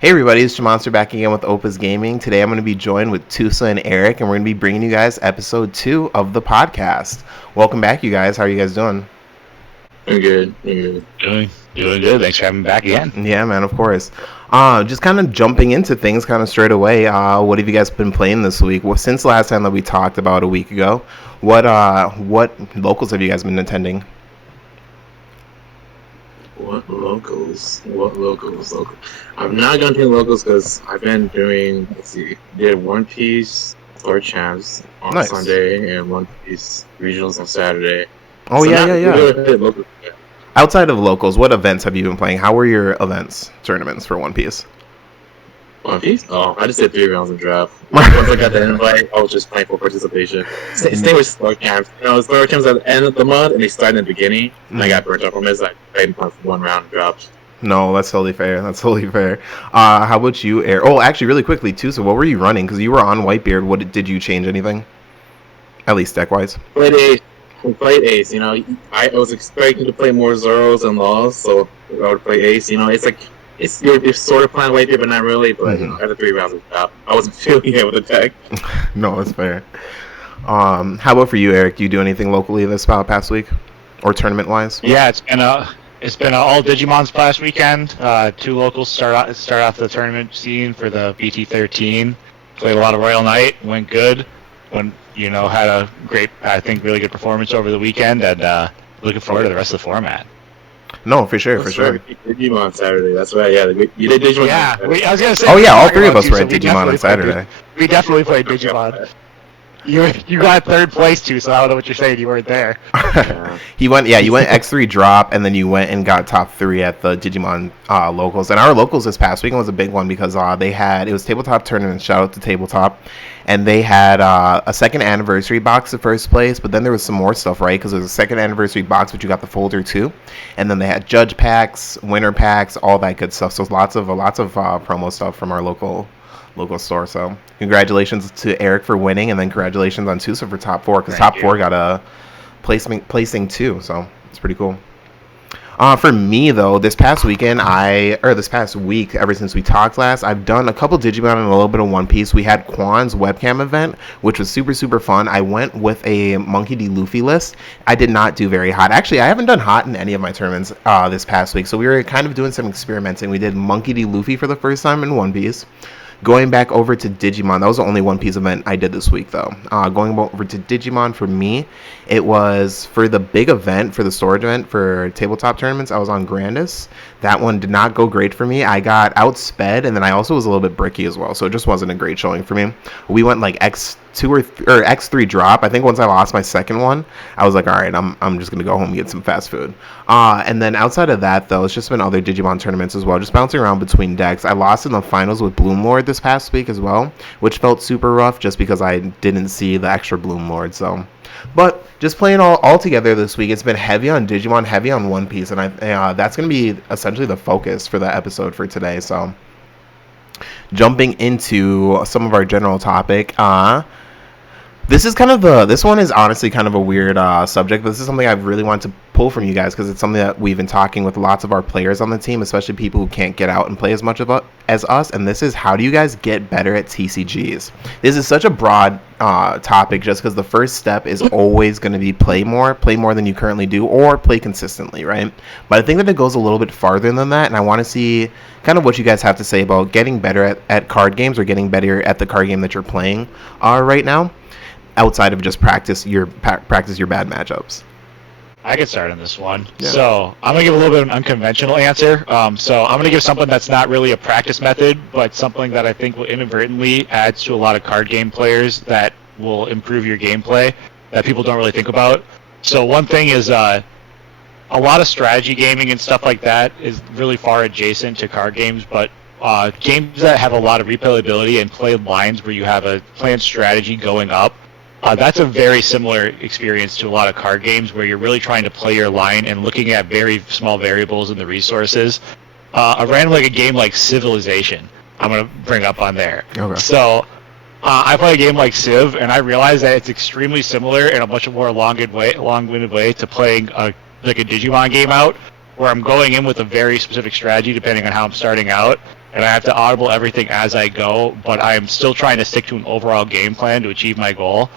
Hey everybody, it's Monster back again with Oppas Gaming. Today I'm going to be joined with Tusa and Eric, and we're going to be bringing you guys episode 2 of the podcast. Welcome back, you guys. How are you guys doing? I'm good. Doing good. Thanks for having me back again. Yeah, man, of course. Just kind of jumping into things kind of straight away. What have you guys been playing this week? Well, since the last time that we talked about a week ago, what locals have you guys been attending? What locals? I'm not going to do locals because I've been doing, did One Piece Tour Champs on Sunday and One Piece Regionals on Saturday. Oh, so yeah. Outside of locals, what events have you been playing? How were your tournaments for One Piece? One Piece? Oh, I just did 3 rounds of draft. Once I got the invite, I was just playing for participation. Same with Sport Camps. Sport Camps at the end of the month, and they started in the beginning, and I got burnt up from it, so I played 1 round and dropped. No, that's totally fair. How about you, Eric? Oh, actually, really quickly, too, so what were you running? Because you were on Whitebeard. Did you change anything? At least deck-wise? Played Ace. I was expecting to play more Zoros and Laws, so I would play Ace. You're sort of playing Whitebeard, but not really. But after 3 rounds of top, I wasn't feeling it with the deck. No, that's fair. How about for you, Eric? Do you do anything locally this past week, or tournament-wise? Yeah, it's been all Digimon's last weekend. 2 locals start off the tournament scene for the BT13. Played a lot of Royal Knight, went good. Had a great, I think, really good performance over the weekend, and looking forward to the rest of the format. No, for sure. Digimon Saturday. That's right. Yeah, you did Digimon. Yeah, I was gonna say. Oh yeah, all 3 of us were at Digimon on Saturday. We definitely played Digimon. You got 3rd place too, so I don't know what you're saying. You weren't there. You went X3 drop, and then you went and got top 3 at the Digimon locals. And our locals this past weekend was a big one because it was Tabletop Tournament. Shout out to Tabletop. And they had a 2nd anniversary box at first place, but then there was some more stuff, right? Because there was a 2nd anniversary box, but you got the folder too. And then they had judge packs, winner packs, all that good stuff. So lots of promo stuff from our local store. So congratulations to Eric for winning, and then congratulations on Tusa for top 4, because top 4 got a placing too. So it's pretty cool. For me though, this past week, ever since we talked last, I've done a couple Digimon and a little bit of One Piece. We had Quan's webcam event, which was super, super fun. I went with a Monkey D. Luffy list. I did not do very hot. Actually, I haven't done hot in any of my tournaments this past week, so we were kind of doing some experimenting. We did Monkey D. Luffy for the first time in One Piece. Going back over to Digimon, that was the only One Piece event I did this week, though. Going over to Digimon, for me, it was for the big event, for the storage event, for tabletop tournaments, I was on Grandis. That one did not go great for me. I got outsped, and then I also was a little bit bricky as well, so it just wasn't a great showing for me. We went like X2 or X3 drop. I think once I lost my second one, I was like, all right, I'm just going to go home and get some fast food. And then outside of that, though, it's just been other Digimon tournaments as well, just bouncing around between decks. I lost in the finals with Bloom Lord this past week as well, which felt super rough just because I didn't see the extra Bloom Lord. So, but just playing all together this week, it's been heavy on Digimon, heavy on One Piece, and that's going to be essentially the focus for the episode for today. So, jumping into some of our general topic, this one is honestly kind of a weird subject, but this is something I've really wanted to pull from you guys because it's something that we've been talking with lots of our players on the team, especially people who can't get out and play as much as us, and this is, how do you guys get better at TCGs? This is such a broad topic just because the first step is always going to be play more than you currently do, or play consistently, right? But I think that it goes a little bit farther than that, and I want to see kind of what you guys have to say about getting better at card games, or getting better at the card game that you're playing right now, outside of just practice your bad matchups. I can start on this one. Yeah. So I'm going to give a little bit of an unconventional answer. So I'm going to give something that's not really a practice method, but something that I think will inadvertently add to a lot of card game players that will improve your gameplay that people don't really think about. So one thing is a lot of strategy gaming and stuff like that is really far adjacent to card games, but games that have a lot of replayability and play lines where you have a planned strategy going up, that's a very similar experience to a lot of card games where you're really trying to play your line and looking at very small variables in the resources. A game like Civilization, I'm going to bring up on there. Okay. So I play a game like Civ, and I realize that it's extremely similar in a much more long-winded way to playing a Digimon game out, where I'm going in with a very specific strategy depending on how I'm starting out. and I have to audible everything as I go, but I am still trying to stick to an overall game plan to achieve my goal.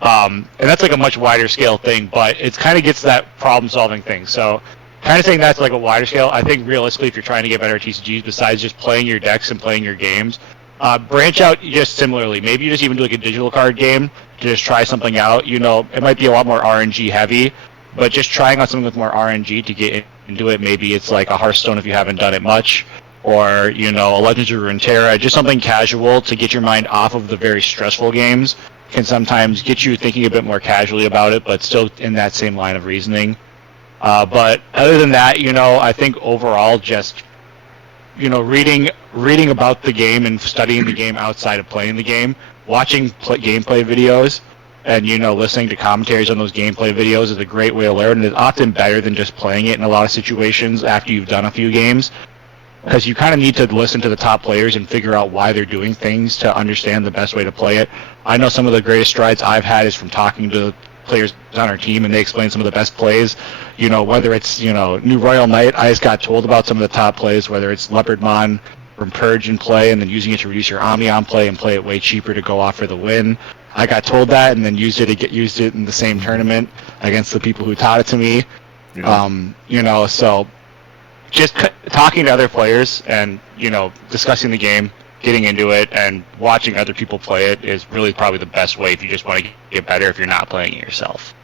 And that's like a much wider scale thing, but it kind of gets that problem solving thing. So kind of saying that's like a wider scale. I think realistically, if you're trying to get better at TCGs, besides just playing your decks and playing your games, branch out just similarly. Maybe you just even do like a digital card game to just try something out. You know, it might be a lot more RNG heavy, but just trying out something with more RNG to get into it. Maybe it's like a Hearthstone if you haven't done it much, or you know, a Legends of Runeterra. Just something casual to get your mind off of the very stressful games. Can sometimes get you thinking a bit more casually about it, but still in that same line of reasoning. But other than that, you know, I think overall just, you know, reading about the game and studying the game outside of playing the game, watching gameplay videos, and, you know, listening to commentaries on those gameplay videos is a great way to learn. And it's often better than just playing it in a lot of situations after you've done a few games, because you kind of need to listen to the top players and figure out why they're doing things to understand the best way to play it. I know some of the greatest strides I've had is from talking to players on our team, and they explain some of the best plays. You know, whether it's, you know, New Royal Knight, I just got told about some of the top plays, whether it's Leopardmon from Purge and play, and then using it to reduce your Omnion play and play it way cheaper to go off for the win. I got told that and then used it in the same tournament against the people who taught it to me. Yeah. You know, so just talking to other players and, you know, discussing the game, getting into it, and watching other people play it is really probably the best way if you just want to get better if you're not playing it yourself.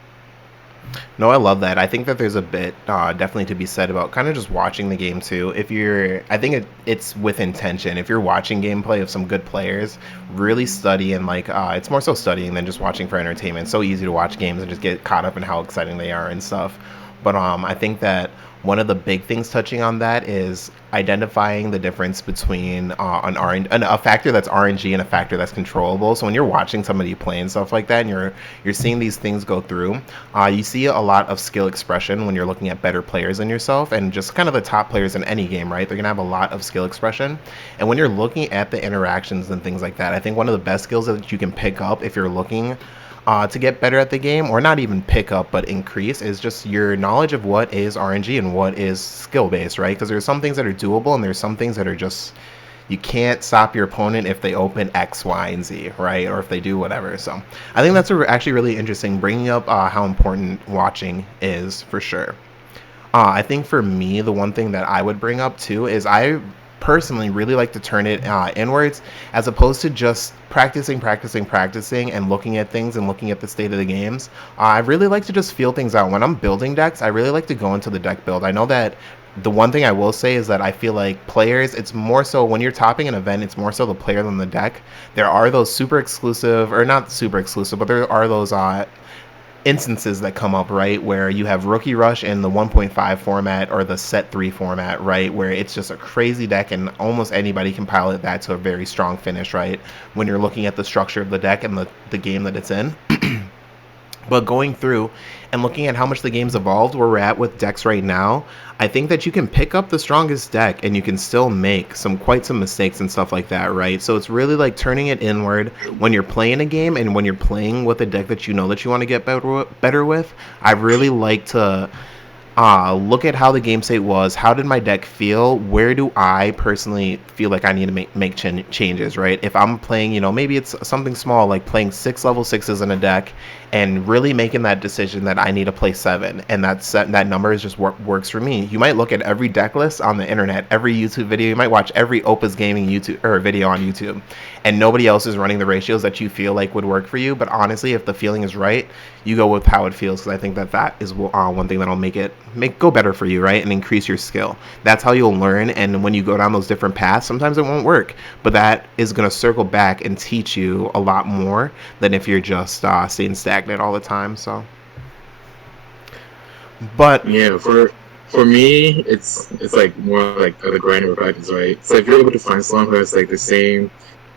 No, I love that. I think that there's a bit definitely to be said about kind of just watching the game too. I think it's with intention. If you're watching gameplay of some good players, really study and like it's more so studying than just watching for entertainment. It's so easy to watch games and just get caught up in how exciting they are and stuff. But I think that one of the big things touching on that is identifying the difference between a factor that's RNG and a factor that's controllable. So when you're watching somebody play and stuff like that, and you're seeing these things go through, you see a lot of skill expression when you're looking at better players than yourself, and just kind of the top players in any game, right? They're gonna have a lot of skill expression, and when you're looking at the interactions and things like that, I think one of the best skills that you can pick up if you're looking to get better at the game, or not even pick up but increase, is just your knowledge of what is RNG and what is skill based, right? Because there's some things that are doable and there's some things that are just, you can't stop your opponent if they open X, Y, and Z, right? Or if they do whatever. So I think that's actually really interesting, bringing up how important watching is for sure. I think for me, the one thing that I would bring up too is I personally really like to turn it inwards, as opposed to just practicing and looking at things and looking at the state of the games. I really like to just feel things out. When I'm building decks, I really like to go into the deck build. I know that the one thing I will say is that I feel like players, it's more so when you're topping an event, it's more so the player than the deck. There are those super exclusive, or not super exclusive, but there are those instances that come up, right, where you have Rookie Rush in the 1.5 format or the set 3 format, right, where it's just a crazy deck and almost anybody can pilot that to a very strong finish, right, when you're looking at the structure of the deck and the game that it's in. But going through and looking at how much the game's evolved, where we're at with decks right now, I think that you can pick up the strongest deck and you can still make quite some mistakes and stuff like that, right? So it's really like turning it inward when you're playing a game, and when you're playing with a deck that you know that you want to get better with. I really like to look at how the game state was. How did my deck feel? Where do I personally feel like I need to make changes, right? If I'm playing, maybe it's something small like playing 6 level 6s in a deck and really making that decision that I need to play 7, and that number is just works for me. You might look at every deck list on the internet, every YouTube video, you might watch every Oppas gaming YouTube or video on YouTube, and nobody else is running the ratios that you feel like would work for you. But honestly, if the feeling is right, you go with how it feels, because I think that is one thing that'll make go better for you, right, and increase your skill. That's how you'll learn. And when you go down those different paths, sometimes it won't work, but that is going to circle back and teach you a lot more than if you're just staying stagnant all the time. So, but yeah, for me, it's like more like the grind of practice, right? So if you're able to find someone who has like the same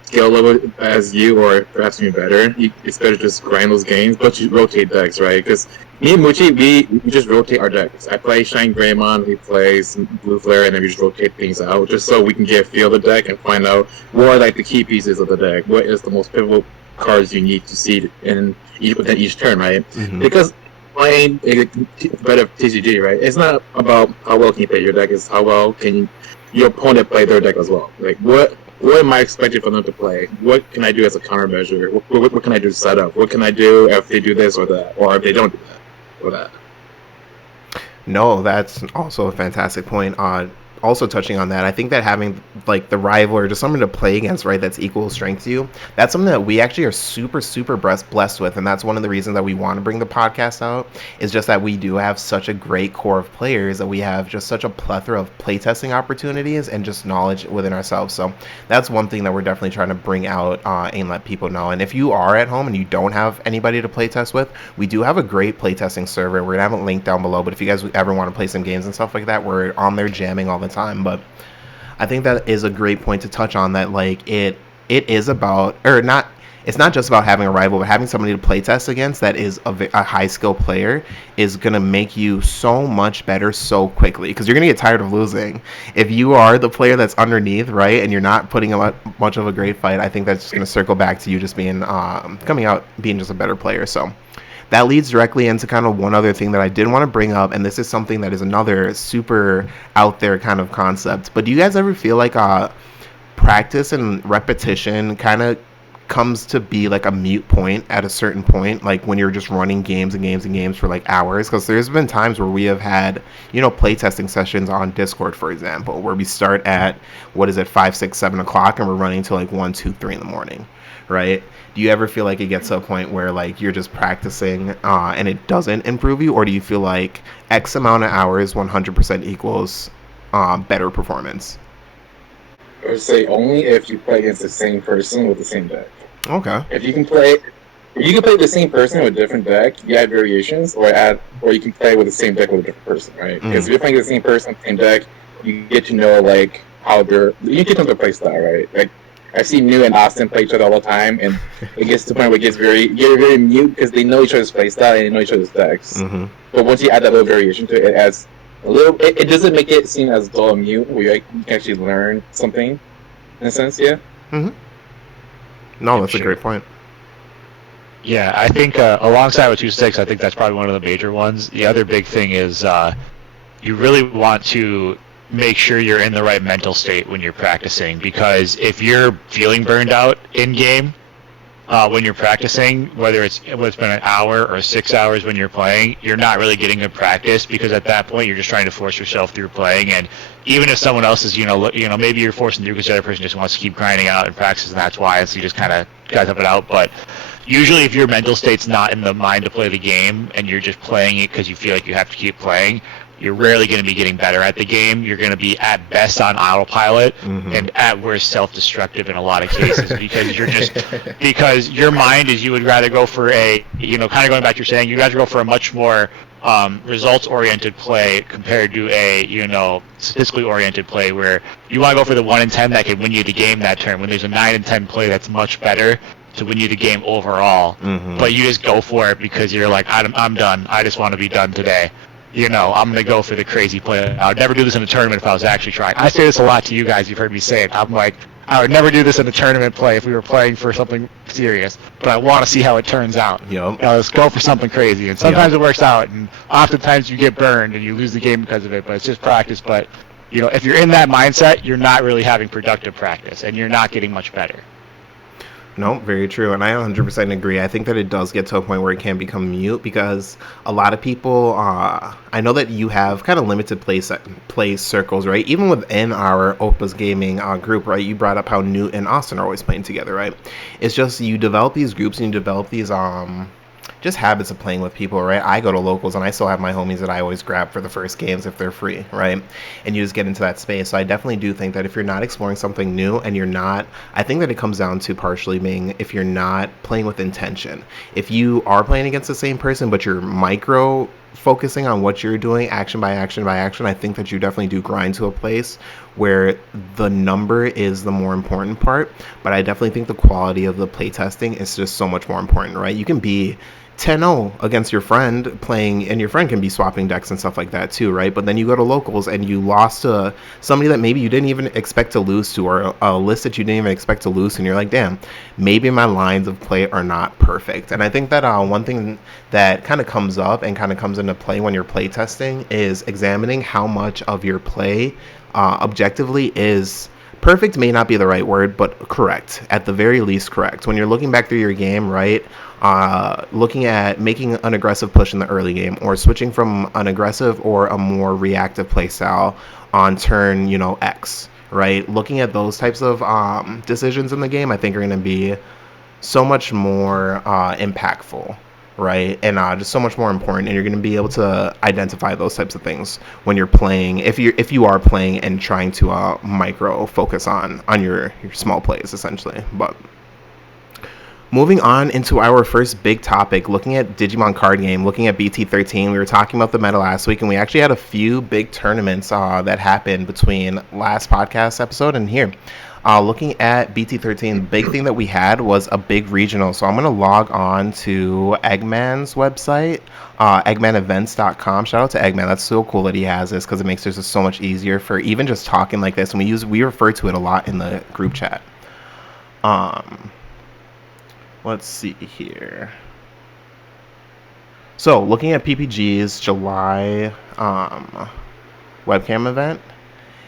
skill level as you, or perhaps even better, it's better to just grind those games, but you rotate decks, right? Because me and Muchi, we just rotate our decks. I play Shine Greymon, he plays Blue Flare, and then we just rotate things out, just so we can get a feel of the deck and find out what are like the key pieces of the deck, what is the most pivotal cards you need to see within each turn, right? Mm-hmm. Because playing a better TCG, right, it's not about how well can you play your deck, it's how well can your opponent play their deck as well. Like, what am I expecting for them to play? What can I do as a countermeasure? What can I do to set up? What can I do if they do this or that, or if they don't do that or that? No, that's also a fantastic point. Also touching on that, I think that having like the rival or just someone to play against, right, that's equal strength to you, that's something that we actually are super blessed with, and that's one of the reasons that we want to bring the podcast out. Is just that we do have such a great core of players, that we have just such a plethora of playtesting opportunities and just knowledge within ourselves. So that's one thing that we're definitely trying to bring out and let people know. And if you are at home and you don't have anybody to playtest with, we do have a great playtesting server. We're gonna have a link down below, but if you guys ever want to play some games and stuff like that, we're on there jamming all the time. But I think that is a great point to touch on, that like it is about, or not, it's not just about having a rival, but having somebody to play test against that is a high skill player is going to make you so much better so quickly, because you're going to get tired of losing. If you are the player that's underneath, right, and you're not putting much of a great fight, I think that's just going to circle back to you just being coming out being just a better player. So that leads directly into kind of one other thing that I did want to bring up, and this is something that is another super out there kind of concept. But do you guys ever feel like practice and repetition kind of comes to be like a mute point at a certain point, like when you're just running games and games and games for like hours? Because there's been times where we have had, playtesting sessions on Discord, for example, where we start at, 5, 6, 7 o'clock, and we're running till like 1, 2, 3 in the morning, right? Do you ever feel like it gets to a point where like you're just practicing and it doesn't improve you, or do you feel like X amount of hours 100% equals better performance? I would say only if you play against the same person with the same deck. Okay. If you can play the same person with a different deck, you add variations, or you can play with the same deck with a different person, right? Because if you're playing the same person with the same deck, you get to know like you get to know their play style, right? Like, I see New and Austin play each other all the time, and it gets to the point where it gets very mute because they know each other's play style and they know each other's decks. Mm-hmm. But once you add that little variation to it, it adds a little. It doesn't make it seem as dull and mute, where you can actually learn something, in a sense. Yeah. Mm-hmm. No, that's a great point. Yeah, I think alongside with 2-6, I think that's probably one of the major ones. The other big thing is you really want to make sure you're in the right mental state when you're practicing, because if you're feeling burned out in game when you're practicing, whether it's been an hour or 6 hours when you're playing, you're not really getting good practice, because at that point you're just trying to force yourself through playing. And even if someone else is maybe you're forcing through because the other person just wants to keep grinding out and practice, and that's why, so you just kind of guys up it out. But usually if your mental state's not in the mind to play the game and you're just playing it because you feel like you have to keep playing, you're rarely going to be getting better at the game. You're going to be at best on autopilot, and at worst self-destructive in a lot of cases, because your mind is, you would rather go for a, kind of going back to you're saying, you'd rather go for a much more results-oriented play compared to a, statistically oriented play, where you want to go for the 1 in 10 that can win you the game that turn, when there's a 9 in 10 play that's much better to win you the game overall. But you just go for it because you're like, I'm done. I just want to be done today. I'm going to go for the crazy play. I would never do this in a tournament if I was actually trying. I say this a lot to you guys. You've heard me say it. I'm like, I would never do this in a tournament play if we were playing for something serious, but I want to see how it turns out. Yep. Let's go for something crazy. And sometimes it works out, and oftentimes you get burned and you lose the game because of it, but it's just practice. But, if you're in that mindset, you're not really having productive practice, and you're not getting much better. No, very true, and I 100% agree. I think that it does get to a point where it can become mute, because a lot of people, I know that you have kind of limited play circles, right? Even within our Oppas gaming group, right? You brought up how Newt and Austin are always playing together, right? It's just you develop these groups and you develop these just habits of playing with people, right? I go to locals and I still have my homies that I always grab for the first games if they're free, right? And you just get into that space. So I definitely do think that if you're not exploring something new and you're not, I think that it comes down to partially being if you're not playing with intention. If you are playing against the same person, but you're micro focusing on what you're doing action by action by action, I think that you definitely do grind to a place where the number is the more important part. But I definitely think the quality of the playtesting is just so much more important, right? You can be 10-0 against your friend playing, and your friend can be swapping decks and stuff like that too, right? But then you go to locals and you lost to somebody that maybe you didn't even expect to lose to, or a list that you didn't even expect to lose to, and you're like, damn, maybe my lines of play are not perfect. And I think that one thing that kind of comes up and kind of comes into play when you're play testing is examining how much of your play objectively is perfect. May not be the right word, but correct, at the very least correct. When you're looking back through your game, right, looking at making an aggressive push in the early game, or switching from an aggressive or a more reactive playstyle on turn, X, right, looking at those types of decisions in the game, I think are going to be so much more impactful, right, and just so much more important, and you're going to be able to identify those types of things when you're playing, if you are playing and trying to micro focus on your small plays, essentially. But moving on into our first big topic, looking at Digimon card game, looking at BT13. We were talking about the meta last week, and we actually had a few big tournaments that happened between last podcast episode and here. Looking at BT13, the big thing that we had was a big regional. So I'm going to log on to Eggman's website, eggmanevents.com. Shout out to Eggman. That's so cool that he has this, because it makes this just so much easier for even just talking like this. And we refer to it a lot in the group chat. Let's see here. So looking at PPG's July webcam event,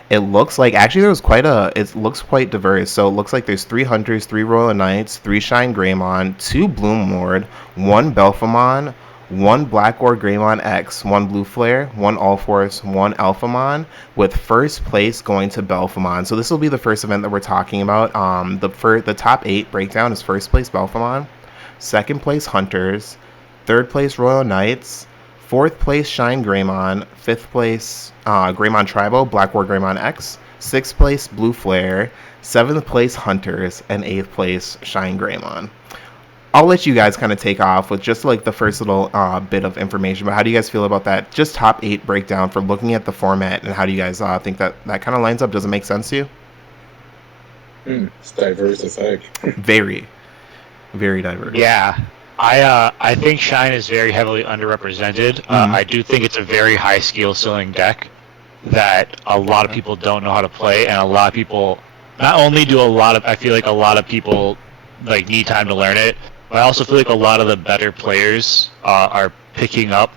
it looks like actually it looks quite diverse. So it looks like there's 3 Hunters, 3 Royal Knights, 3 Shine Greymon, 2 Bloom Lord, 1 Belphamon, 1 Black Or Greymon X, 1 Blue Flare, 1 All Force, 1 Alphamon, with first place going to Belphamon. So this will be the first event that we're talking about. The top 8 breakdown is first place Belphamon, second place Hunters, third place Royal Knights, fourth place Shine Greymon, fifth place Greymon Tribo, Black War Greymon X, sixth place Blue Flare, seventh place Hunters, and eighth place Shine Greymon. I'll let you guys kind of take off with just like the first little bit of information. But how do you guys feel about that? Just top 8 breakdown for looking at the format, and how do you guys think that kind of lines up? Does it make sense to you? It's diverse as heck. Very, very diverse. Yeah. I think Shine is very heavily underrepresented. I do think it's a very high skill ceiling deck that a lot of people don't know how to play, and a lot of people, not only do I feel like a lot of people like need time to learn it, but I also feel like a lot of the better players are picking up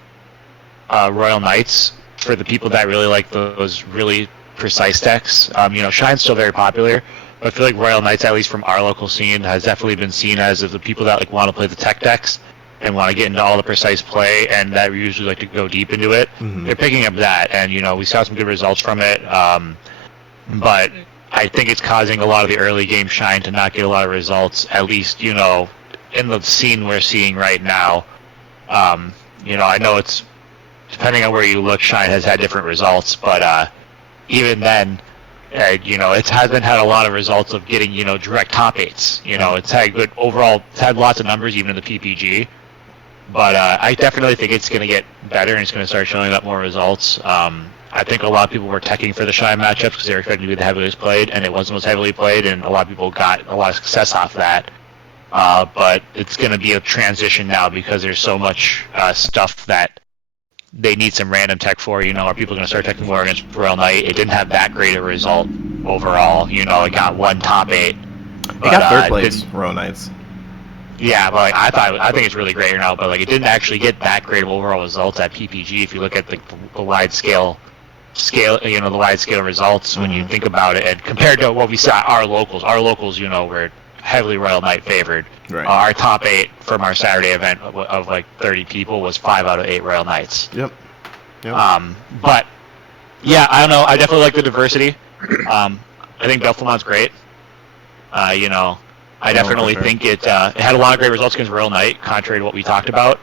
Royal Knights for the people that really like those really precise decks. Shine's still very popular, but I feel like Royal Knights, at least from our local scene, has definitely been seen as the people that like want to play the tech decks and want to get into all the precise play, and that we usually like to go deep into it. They're picking up that, and we saw some good results from it. But I think it's causing a lot of the early game Shine to not get a lot of results, at least in the scene we're seeing right now. I know it's depending on where you look, Shine has had different results, but even then, it hasn't had a lot of results of getting direct top 8s. It's had good overall. It's had lots of numbers even in the PPG, but I definitely think it's going to get better and it's going to start showing up more results. I think a lot of people were teching for the Shine matchups because they were expecting to be the heaviest played, and it wasn't most heavily played, and a lot of people got a lot of success off that. But it's going to be a transition now because there's so much stuff that they need some random tech for. Are people going to start teching more against Royal Knight? It didn't have that great a result overall. It got 1 top 8. It got third place, Royal Knights. Yeah, but I think it's really great now. But it didn't actually get that great of overall results at PPG. If you look at the wide scale, the wide scale results when you think about it, and compared to what we saw our locals, were heavily Royal Knight favored. Right. Our top 8 from our Saturday event of 30 people was 5 out of 8 Royal Knights. Yep. But yeah, I don't know. I definitely like the diversity. I think Belphamon's great. I definitely think it had a lot of great results against Royal Knight, contrary to what we talked about.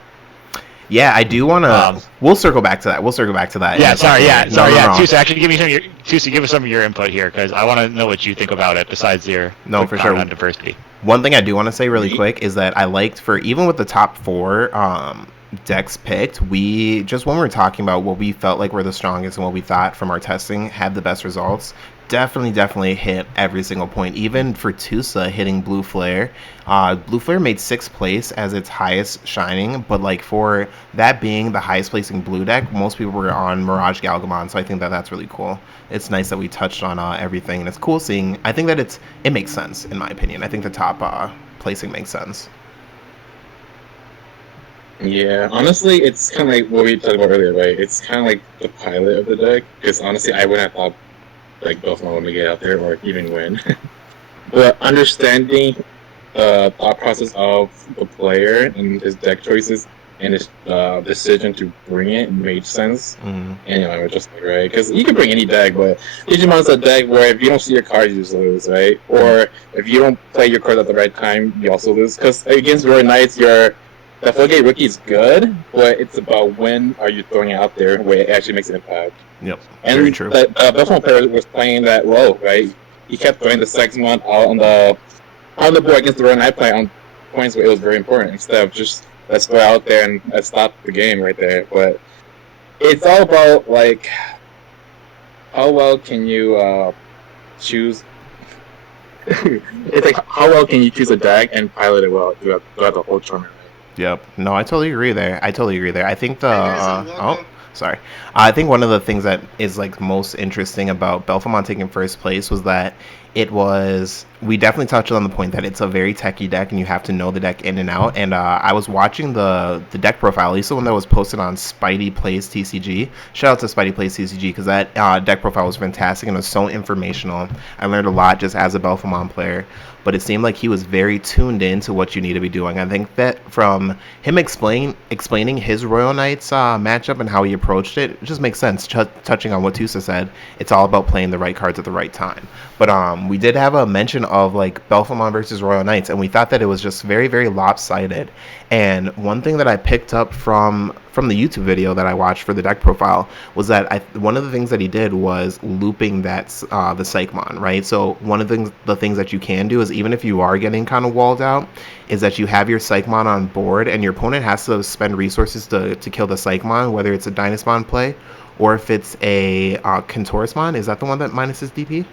Yeah, I do want to. We'll circle back to that. Yeah, sorry. No. Tusa, actually, give us some of your input here, because I want to know what you think about it. Besides your for sure on diversity. One thing I do want to say really quick is that I liked, for even with the top 4 decks picked, when we were talking about what we felt like were the strongest and what we thought from our testing had the best results, definitely hit every single point. Even for Tusa hitting Blue Flare, Blue Flare made 6th place as its highest shining, but for that being the highest placing blue deck, most people were on Mirage Galgamon, so I think that's really cool. It's nice that we touched on everything, and it's cool seeing. I think that it makes sense, in my opinion. I think the top placing makes sense. Yeah, honestly, it's kind of like what we talked about earlier, right? It's kind of like the pilot of the deck, because honestly, I wouldn't have thought like both want to get out there or even win. But understanding the thought process of the player and his deck choices and his decision to bring it made sense. And it was just like, right, because you can bring any deck, but Digimon's a deck where if you don't see your cards, you just lose, right? Or if you don't play your cards at the right time, you also lose. Because against Royal Knights, the Floodgate Rookie is good, but it's about when are you throwing it out there where it actually makes an impact. Yep, and very true. The Buffalo player was playing that role, right? He kept throwing the Sexmon out on the board against the Royal Knight play on points where it was very important, instead of just let's go out there and let's stop the game right there. But it's all about like how well can you choose. It's like how well can you choose a deck and pilot it well throughout the whole tournament. Yep. No, I totally agree there. I think sorry. I think one of the things that is like most interesting about Belfamon taking first place was that we definitely touched on the point that it's a very techy deck and you have to know the deck in and out. And I was watching the deck profile, at least the one that was posted on Spidey Plays TCG. Shout out to Spidey Plays TCG because that deck profile was fantastic and was so informational. I learned a lot just as a Belfamon player. But it seemed like he was very tuned in to what you need to be doing. I think that from him explaining his Royal Knights matchup and how he approached it just makes sense. Touching on what Tusa said, it's all about playing the right cards at the right time. But we did have a mention of like Belfamon versus Royal Knights, and we thought that it was just very, very lopsided. And one thing that I picked up from the YouTube video that I watched for the deck profile was that one of the things that he did was looping the Psychmon, right? So one of the things that you can do is, even if you are getting kind of walled out, is that you have your Psychmon on board and your opponent has to spend resources to kill the Psychmon, whether it's a Dynasmon play or if it's a Contorismon. Is that the one that minuses DP?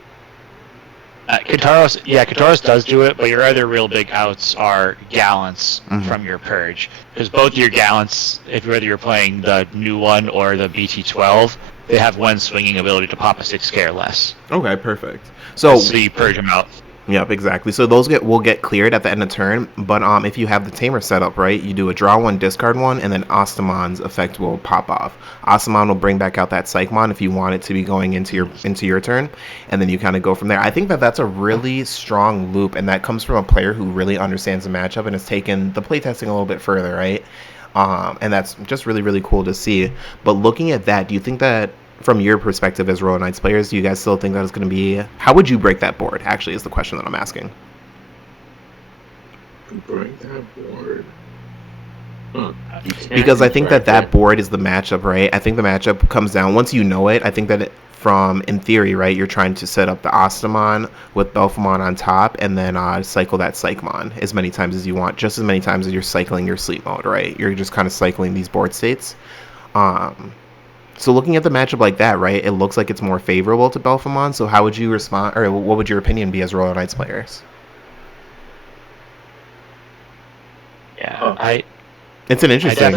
Kataros does do it, but your other real big outs are Gallants from your Purge. Because both your Gallants, whether you're playing the new one or the BT12, they have one swinging ability to pop a 6K or less. Okay, perfect. So you purge them out. Yep, exactly. So those will get cleared at the end of turn, but if you have the Tamer set up right, you do a draw one, discard one, and then Ostamon's effect will pop off. Ostamon will bring back out that Psychmon if you want it to be going into your turn, and then you kind of go from there. I think that that's a really strong loop, and that comes from a player who really understands the matchup and has taken the playtesting a little bit further, right? And that's just really, really cool to see. But looking at that, do you think that, from your perspective as Royal Knights players, do you guys still think that it's going to be... How would you break that board, actually, is the question that I'm asking. Break that board? Because I think that board is the matchup, right? I think the matchup comes down... Once you know it, I think that in theory, right, you're trying to set up the Ostamon with Belfamon on top and then cycle that Psychmon as many times as you want, just as many times as you're cycling your sleep mode, right? You're just kind of cycling these board states. So looking at the matchup like that, right, it looks like it's more favorable to Belfamon. So how would you respond, or what would your opinion be as Royal Knights players? Yeah, it's an interesting...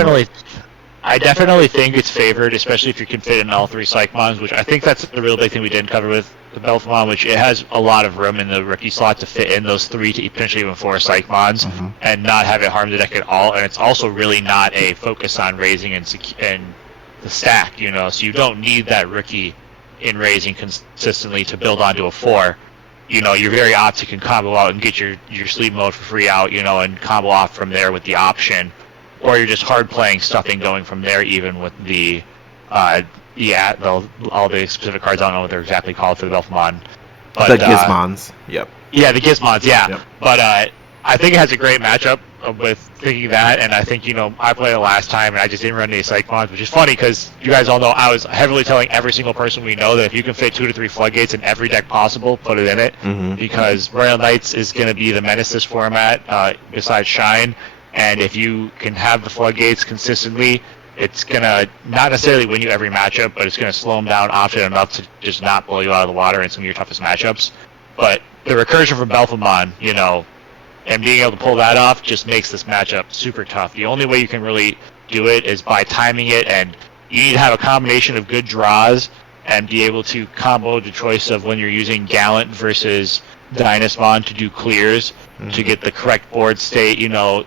I definitely think it's favored, especially if you can fit in all three Psychmons, which I think that's the real big thing we didn't cover with the Belfamon, which it has a lot of room in the rookie slot to fit in those 3 to potentially even 4 Psychmons and not have it harm the deck at all. And it's also really not a focus on raising and the stack, so you don't need that rookie in raising consistently to build onto a 4. You're very optic and combo out and get your sleep mode for free out, and combo off from there with the option. Or you're just hard playing stuffing going from there, even with the all the specific cards. I don't know what they're exactly called for the Belfamon. But, the Gizmons. Yep. Yeah, the Gizmons, yeah. Yep. But I think it has a great matchup with thinking that, and I think, I played it last time, and I just didn't run any Psychmons, which is funny, because you guys all know I was heavily telling every single person we know that if you can fit 2 to 3 Floodgates in every deck possible, put it in it, because Royal Knights is going to be the menace this format, besides Shine, and if you can have the Floodgates consistently, it's going to not necessarily win you every matchup, but it's going to slow them down often enough to just not blow you out of the water in some of your toughest matchups. But the recursion from Belfamon, and being able to pull that off just makes this matchup super tough. The only way you can really do it is by timing it, and you need to have a combination of good draws and be able to combo the choice of when you're using Gallant versus Dynasmon to do clears to get the correct board state.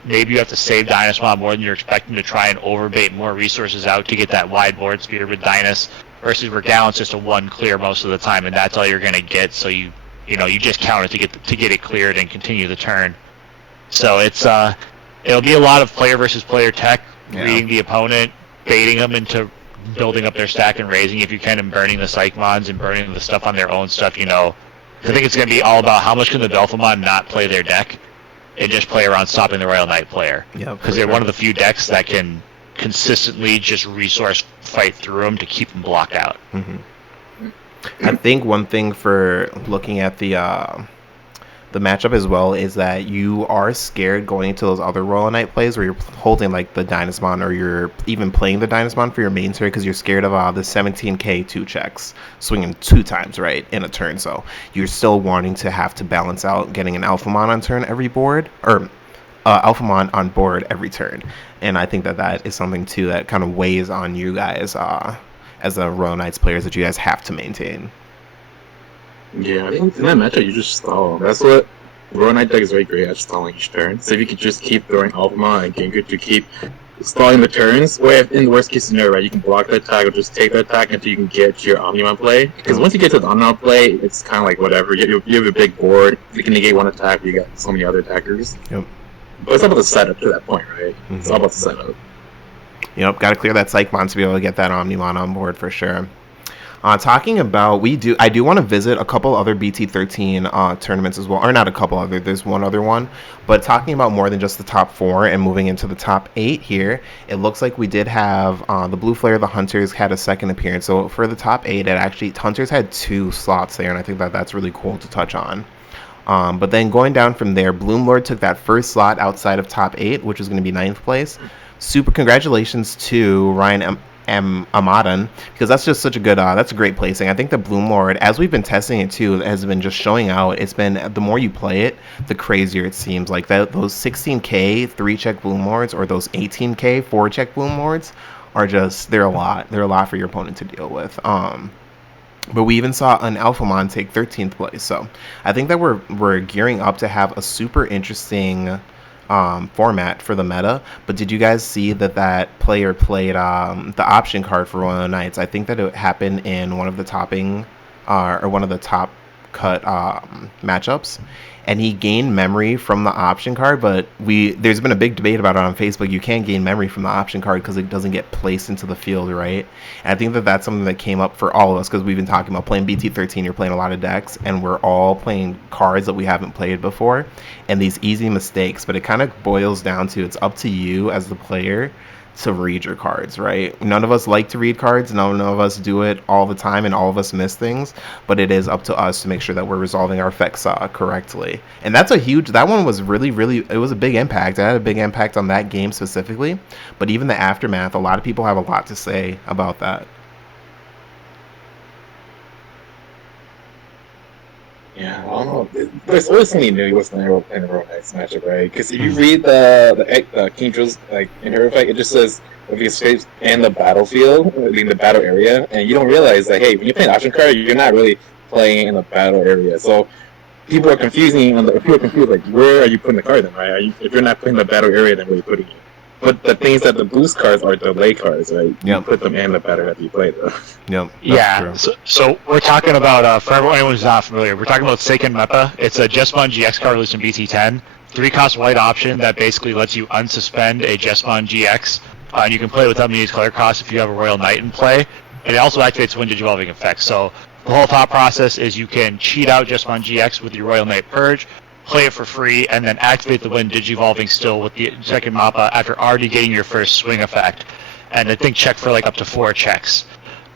Maybe you have to save Dynasmon more than you're expecting to try and overbait more resources out to get that wide board speed with Dynas. versus Regalin's just a 1 clear most of the time, and that's all you're going to get. So you just count it to get it cleared and continue the turn. So it'll be a lot of player versus player tech, reading the opponent, baiting them into building up their stack and raising if you can, and burning the Psychmons and burning the stuff on their own stuff. I think it's going to be all about how much can the Belphemon not play their deck and just play around stopping the Royal Knight player. Because they're one of the few decks that can consistently just resource fight through them to keep them blocked out. Mm-hmm. I think one thing for looking at the matchup as well is that you are scared going into those other Royal Knight plays where you're holding like the Dynasmon, or you're even playing the Dynasmon for your main turn because you're scared of the 17k 2 checks swinging 2 times right in a turn. So you're still wanting to have to balance out getting an Alphamon on turn every board, or Alphamon on board every turn. And I think that is something too that kind of weighs on you guys as the Royal Knights players, that you guys have to maintain. Yeah, I think in that matchup you just stall. That's what Royal Knight deck is very great at, stalling each turn. So if you could just keep throwing Alphamon and Gencon to keep stalling the turns, where in the worst case scenario, right, you can block the attack or just take the attack until you can get your Omnimon play. Because once you get to the Omnimon play, it's kind of like whatever. You have a big board, you can negate one attack, you got so many other attackers. Yep. But it's all about the setup to that point, right? Mm-hmm. It's all about the setup. Yep, got to clear that Psychmon to be able to get that Omnimon on board for sure. Talking about, I do want to visit a couple other BT13 tournaments as well, or not a couple other, there's one other one, but talking about more than just the top 4 and moving into the top 8 here, it looks like we did have the Blue Flare, the Hunters had a second appearance. So for the top 8, Hunters had 2 slots there, and I think that's really cool to touch on. But then going down from there, Bloomlord took that first slot outside of top 8, which was going to be 9th place. Super congratulations to Ryan Amadan, because that's just such a good that's a great placing. I think the Bloomlord, as we've been testing it too, has been just showing out. It's been, the more you play it, the crazier it seems. Like those 16k 3-check Bloomlords or those 18k 4-check Bloomlords are just, they're a lot for your opponent to deal with. But we even saw an Alphamon take 13th place. So I think that we're gearing up to have a super interesting format for the meta. But did you guys see that player played the option card for Royal Knights? I think that it happened in one of the topping or one of the top cut matchups, and he gained memory from the option card. But there's been a big debate about it on Facebook. You can't gain memory from the option card because it doesn't get placed into the field, right? And I think that's something that came up for all of us, because we've been talking about playing BT13. You're playing a lot of decks, and we're all playing cards that we haven't played before, and these easy mistakes. But it kind of boils down to, it's up to you as the player to read your cards, right? None of us like to read cards. None of us do it all the time, and all of us miss things. But it is up to us to make sure that we're resolving our effects correctly. And that one was really, it was a big impact. It had a big impact on that game specifically. But even the aftermath, a lot of people have a lot to say about that. Yeah, I don't know. There's always something new what's in the Royal Knights matchup, right? Because if you read the King Drill's in her fight, it just says if you escape in the battlefield, in the battle area, and you don't realize that, hey, when you play an option card, you're not really playing in the battle area. So people are confused, like, where are you putting the card then, right? If you're not putting the battle area, then where are you putting it? But the things that the boost cards are delay cards, right? Yep. You put them in the battle after you play them. Yep. Yeah. So we're talking about, for anyone who's not familiar, we're talking about Seiken Meppa. It's a Jesmon GX card released in BT10. 3-cost white option that basically lets you unsuspend a Jesmon GX. And you can play it without any color cost if you have a Royal Knight in play. And it also activates when Digivolving effects. So the whole thought process is you can cheat out Jesmon GX with your Royal Knight Purge, play it for free, and then activate the Wind Digivolving still with the second Mappa after already getting your first swing effect. And I think check for like up to 4 checks.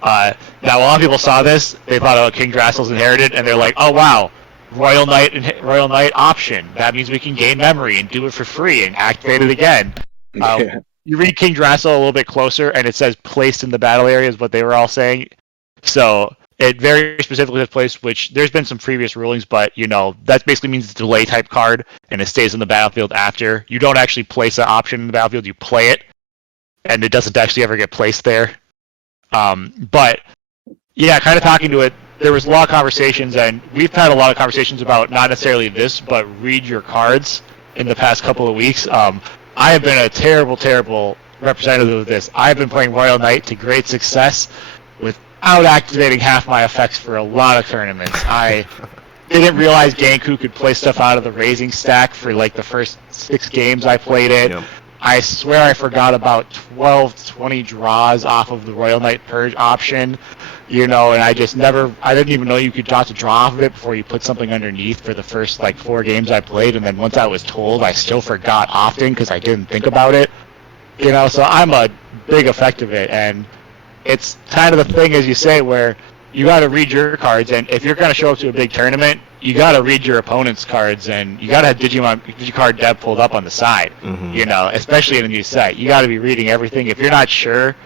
Now, a lot of people saw this, they thought, oh, King Drassil's inherited, and they're like, oh wow, Royal Knight option. That means we can gain memory and do it for free and activate it again. You read King Drassil a little bit closer, and it says placed in the battle area is what they were all saying. So it very specifically says placed, which there's been some previous rulings, but that basically means it's a delay type card, and it stays in the battlefield after. You don't actually place an option in the battlefield, you play it, and it doesn't actually ever get placed there. But yeah, kind of talking to it, there was a lot of conversations, and we've had a lot of conversations about not necessarily this, but read your cards in the past couple of weeks. I have been a terrible representative of this. I've been playing Royal Knight to great success with out activating half my effects for a lot of tournaments. I didn't realize Gencon could play stuff out of the raising stack for like the first 6 games I played it. Yep. I swear I forgot about 12 to 20 draws off of the Royal Knight Purge option, and I didn't even know you could draw off of it before you put something underneath for the first like 4 games I played, and then once I was told, I still forgot often because I didn't think about it, so I'm a big effect of it, and it's kind of the thing, as you say, where you got to read your cards, and if you're going to show up to a big tournament, you got to read your opponent's cards, and you got to have Digicard dev pulled up on the side, especially in a new set. You got to be reading everything. If you're not sure,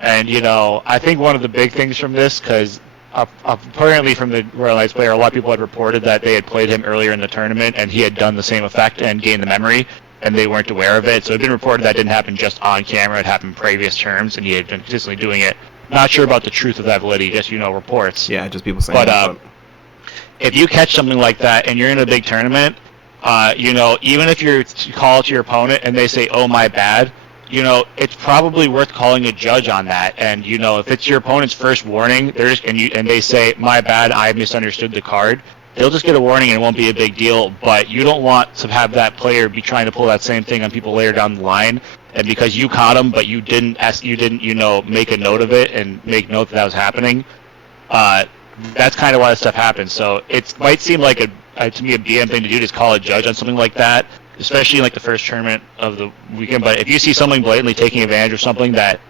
and, I think one of the big things from this, because apparently from the Royal Knights player, a lot of people had reported that they had played him earlier in the tournament, and he had done the same effect and gained the memory, and they weren't aware of it. So it had been reported that didn't happen just on camera. It happened in previous terms, and he had been consistently doing it. Not sure about the truth of that validity, just, reports. Yeah, just people saying But if you catch something like that and you're in a big tournament, even if you call to your opponent and they say, oh, my bad, it's probably worth calling a judge on that. And, if it's your opponent's first warning, and they say, my bad, I misunderstood the card, they'll just get a warning and it won't be a big deal. But you don't want to have that player be trying to pull that same thing on people later down the line. And because you caught them, but you didn't, make a note of it and make note that was happening, that's kind of why this stuff happens. So it might seem like to me a BM thing to do, just call a judge on something like that, especially in like the first tournament of the weekend. But if you see something blatantly taking advantage of something that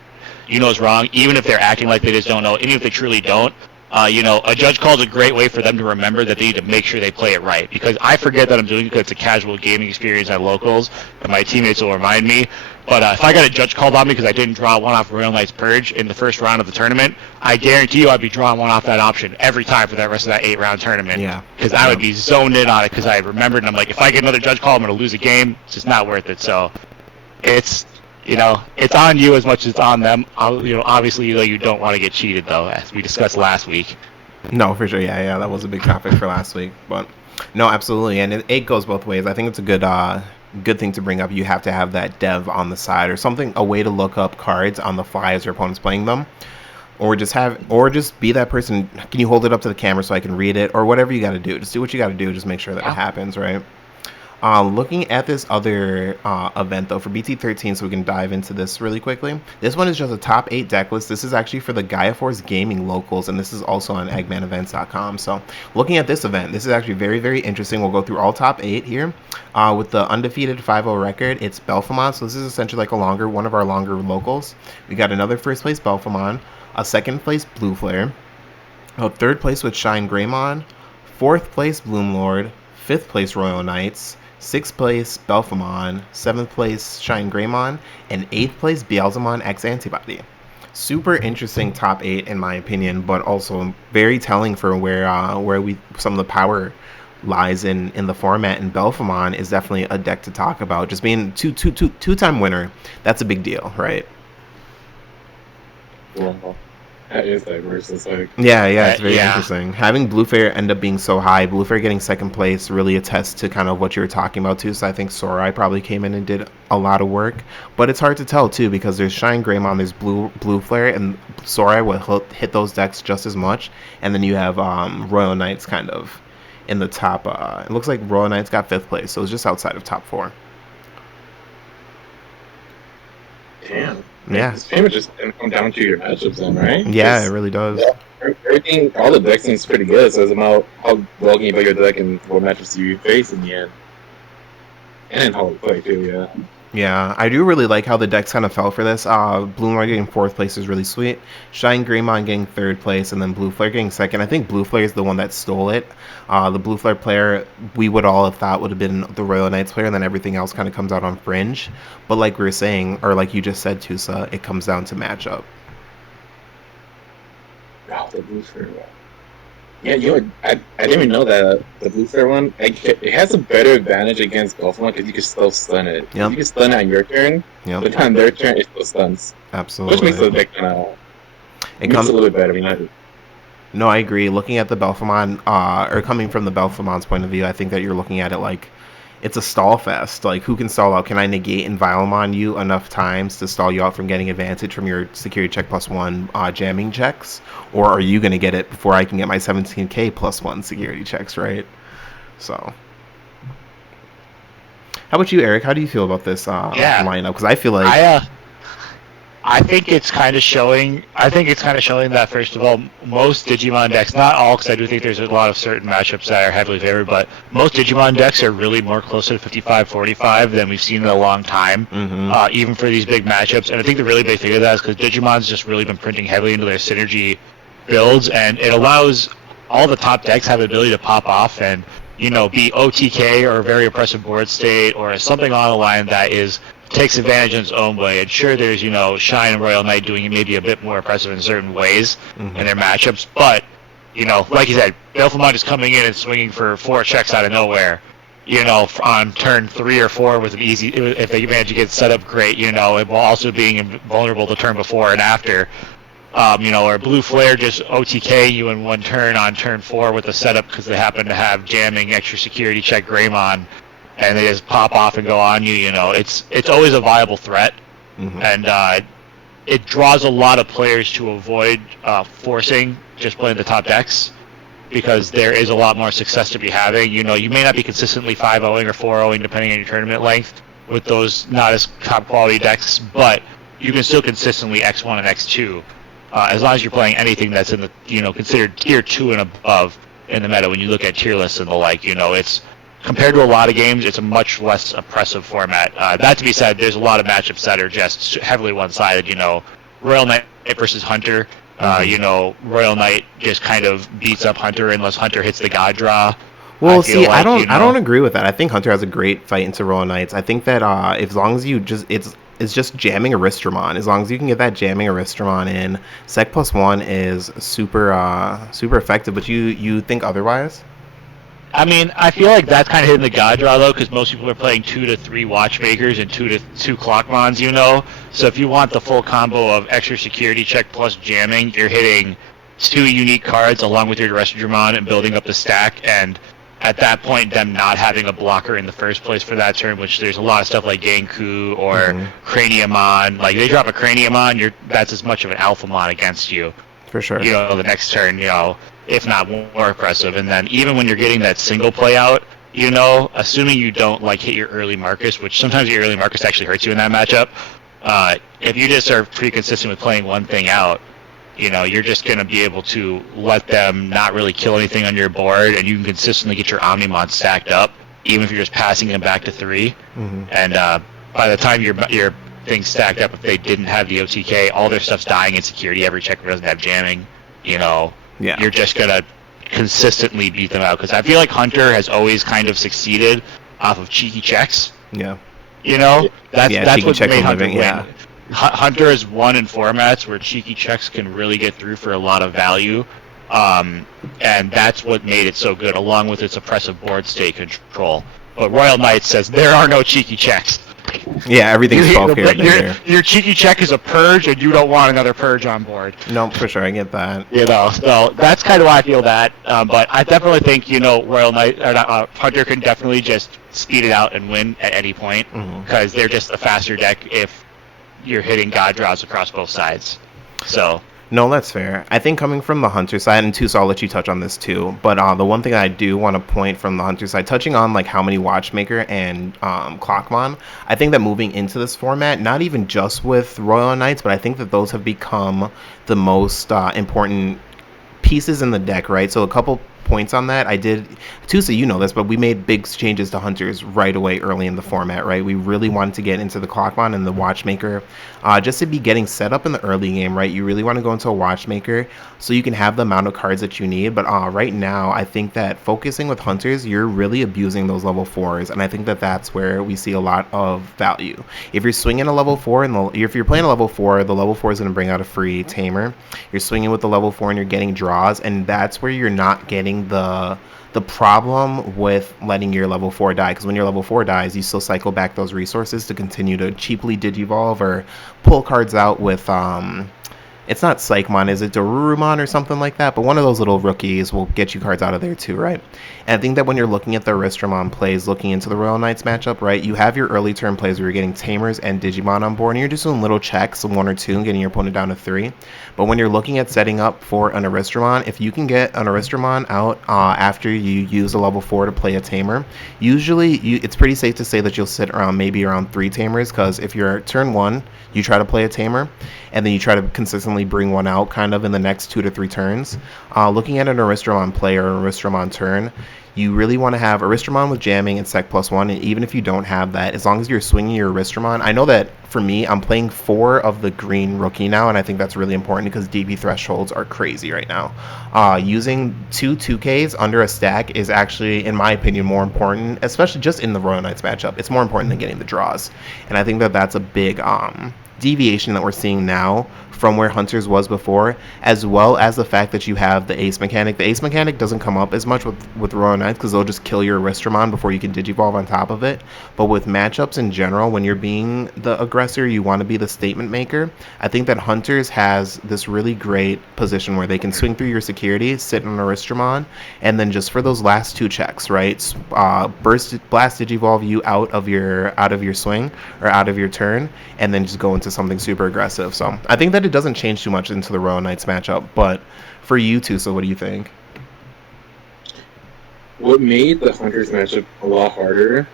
is wrong, even if they're acting like they just don't know, even if they truly don't, a judge call is a great way for them to remember that they need to make sure they play it right. Because I forget that I'm doing it because it's a casual gaming experience at locals, and my teammates will remind me. But if I got a judge called on me because I didn't draw one off Royal Knight's Purge in the first round of the tournament, I guarantee you I'd be drawing one off that option every time for that rest of that 8-round tournament. Yeah. Because I would be zoned in on it because I remembered, and I'm like, if I get another judge call, I'm going to lose a game. It's just not worth it. So it's, it's on you as much as it's on them. Obviously, you don't want to get cheated, though, as we discussed last week. No, for sure. Yeah, that was a big topic for last week. But no, absolutely, and it goes both ways. I think it's a good thing to bring up. You have to have that dev on the side or something, a way to look up cards on the fly as your opponent's playing them, or just be that person. Can you hold it up to the camera so I can read it, or whatever you got to do? Just do what you got to do. Just make sure that it happens, right? Looking at this other event, though, for BT13, so we can dive into this really quickly. This one is just a top 8 deck list. This is actually for the Gaia Force Gaming locals, and this is also on eggmanevents.com. So looking at this event, this is actually very, very interesting. We'll go through all top 8 here. With the undefeated 5-0 record, it's Belphemon. So this is essentially like one of our longer locals. We got another first place Belphemon, a second place Blue Flare, a third place with Shine Greymon, fourth place Bloomlord, fifth place Royal Knights, 6th place Belphemon, 7th place Shine Greymon, and 8th place Beelzemon X Antibody. Super interesting top 8 in my opinion, but also very telling for where some of the power lies in the format. And Belphemon is definitely a deck to talk about. Just being two-time winner, that's a big deal, right? Wow. That is diverse. It's like it's very interesting. Having Blue Flare end up being so high, Blue Flare getting second place really attests to kind of what you were talking about too. So I think Sorai probably came in and did a lot of work, but it's hard to tell too because there's Shine Greymon, there's Blue Flare, and Sorai will hit those decks just as much. And then you have Royal Knights kind of in the top. It looks like Royal Knights got 5th place, so it's just outside of top 4. Damn. Yeah. This payment just come down to your matchups then, right? Yeah, it really does. Yeah, everything, all the deck seems pretty good, so it's about how well can you play your deck and what matchups you face in the end. And how you play too, yeah. Yeah, I do really like how the decks kind of fell for this. Bloomlord getting 4th place is really sweet. Shine Greymon getting 3rd place, and then Blue Flare getting 2nd. I think Blue Flare is the one that stole it. The Blue Flare player, we would all have thought would have been the Royal Knights player, and then everything else kind of comes out on fringe. But like we were saying, or like you just said, Tusa, it comes down to matchup. Oh, the Blue Flare one. Yeah, I didn't even know that the Blue Flare one, it has a better advantage against Belphemon because you can still stun it. Yep. You can stun it on your turn, but on their turn, it still stuns. Absolutely. Which makes the deck kind of a little bit better. No, I agree. Looking at the Belphemon, or coming from the Belphemon's point of view, I think that you're looking at it like it's a stall fest. Like, who can stall out? Can I negate and Vilemon you enough times to stall you out from getting advantage from your security check +1 jamming checks? Or are you going to get it before I can get my 17k +1 security checks, right? So, how about you, Eric? How do you feel about this lineup? Because I feel like... I think it's kind of showing. That, first of all, most Digimon decks, not all, because I do think there's a lot of certain matchups that are heavily favored, but most Digimon decks are really more closer to 55-45 than we've seen in a long time, even for these big matchups. And I think the really big thing of that is because Digimon's just really been printing heavily into their synergy builds, and it allows all the top decks have the ability to pop off and, be OTK or a very oppressive board state or something on the line that takes advantage in its own way. And sure, there's, Shine and Royal Knight doing it maybe a bit more oppressive in certain ways in their matchups, but, like you said, Belphemont is coming in and swinging for 4 checks out of nowhere, on turn 3 or 4 with an easy, if they manage to get set up great, while also being vulnerable to turn before and after. Or Blue Flare just OTK you in 1 turn on turn 4 with a setup because they happen to have jamming, extra security check Greymon, and they just pop off and go on you. It's always a viable threat, and it draws a lot of players to avoid forcing just playing the top decks, because there is a lot more success to be having. You may not be consistently 5-0ing or 4-0ing depending on your tournament length with those not as top quality decks, but you can still consistently X1 and X2 as long as you're playing anything that's in the considered tier 2 and above in the meta. When you look at tier lists and the like, it's compared to a lot of games, it's a much less oppressive format. That to be said, there's a lot of matchups that are just heavily one-sided. Royal Knight versus Hunter. Royal Knight just kind of beats up Hunter unless Hunter hits the God draw. Well, see, I don't agree with that. I think Hunter has a great fight into Royal Knights. I think that as long as you it's just jamming Aristramon. As long as you can get that jamming Aristramon in, Sec +1 is super super effective. But you think otherwise? I mean, I feel like that's kind of hitting the God draw, though, because most people are playing 2 to 3 Watchmakers and 2 to 2 Clockmons, So if you want the full combo of extra security check plus jamming, you're hitting 2 unique cards along with your Aristramon and building up the stack. And at that point, them not having a blocker in the first place for that turn, which there's a lot of stuff like Gencon or Craniumon. Like, they drop a Craniumon, that's as much of an Alphamon against you. For sure. The next turn, if not more oppressive. And then even when you're getting that single play out, assuming you don't hit your early Marcus, which sometimes your early Marcus actually hurts you in that matchup, if you just are pretty consistent with playing one thing out, you're just going to be able to let them not really kill anything on your board, and you can consistently get your Omnimon stacked up, even if you're just passing them back to 3. And by the time your thing's stacked up, if they didn't have the OTK, all their stuff's dying in security, every checker doesn't have jamming, you're just going to consistently beat them out. Because I feel like Hunter has always kind of succeeded off of cheeky checks. Yeah. That's what made Hunter win. Yeah. Hunter has won in formats where cheeky checks can really get through for a lot of value. And that's what made it so good, along with its oppressive board state control. But Royal Knight says there are no cheeky checks. Yeah, everything's 12 here. Your cheeky check is a purge, and you don't want another purge on board. No, for sure, I get that. So that's kind of why I feel that. But I definitely think Royal Knight or Hunter can definitely just speed it out and win at any point, because they're just a faster deck if you're hitting God draws across both sides. So. No, that's fair. I think coming from the Hunter side, and Tusa, I'll let you touch on this too, but the one thing I do want to point from the Hunter side, touching on how many Watchmaker and Clockmon, I think that moving into this format, not even just with Royal Knights, but I think that those have become the most important pieces in the deck, right? So a couple points on that. Tusa, this, but we made big changes to Hunters right away early in the format, right? We really wanted to get into the Clockmon and the Watchmaker just to be getting set up in the early game, right? You really want to go into a Watchmaker so you can have the amount of cards that you need. But right now, I think that focusing with Hunters, you're really abusing those level 4s, and I think that that's where we see a lot of value. If you're swinging a level 4, if you're playing a level 4, the level 4 is going to bring out a free Tamer. You're swinging with the level 4 and you're getting draws, and that's where you're not getting the problem with letting your level 4 die, because when your level 4 dies, you still cycle back those resources to continue to cheaply digivolve or pull cards out with it's not Psychmon, is it Dorurumon or something like that? But one of those little rookies will get you cards out of there too, right? And I think that when you're looking at the Aristramon plays, looking into the Royal Knights matchup, right, you have your early turn plays where you're getting Tamers and Digimon on board, and you're just doing little checks, 1 or 2, and getting your opponent down to 3. But when you're looking at setting up for an Aristramon, if you can get an Aristramon out after you use a level 4 to play a Tamer, usually it's pretty safe to say that you'll sit around maybe around 3 Tamers, because if you're turn 1, you try to play a Tamer, and then you try to consistently bring one out kind of in the next 2 to 3 turns. Looking at an Aristramon play or an Aristramon turn, you really want to have Aristramon with jamming and Sec +1, and even if you don't have that, as long as you're swinging your Aristramon, I know that for me, I'm playing 4 of the green rookie now, and I think that's really important because DP thresholds are crazy right now. Using 2 2Ks under a stack is actually, in my opinion, more important, especially just in the Royal Knights matchup. It's more important than getting the draws, and I think that that's a big deviation that we're seeing now from where Hunters was before, as well as the fact that you have the Ace mechanic. The Ace mechanic doesn't come up as much with Royal Knights because they'll just kill your Aristramon before you can Digivolve on top of it. But with matchups in general, when you're being the aggressor, you want to be the statement maker. I think that Hunters has this really great position where they can swing through your security, sit on Aristramon, and then just for those last 2 checks, right? Blast Digivolve you out of your swing or out of your turn, and then just go into something super aggressive. So I think that it doesn't change too much into the Royal Knights matchup, but for you two, so what do you think? What made the Hunters matchup a lot harder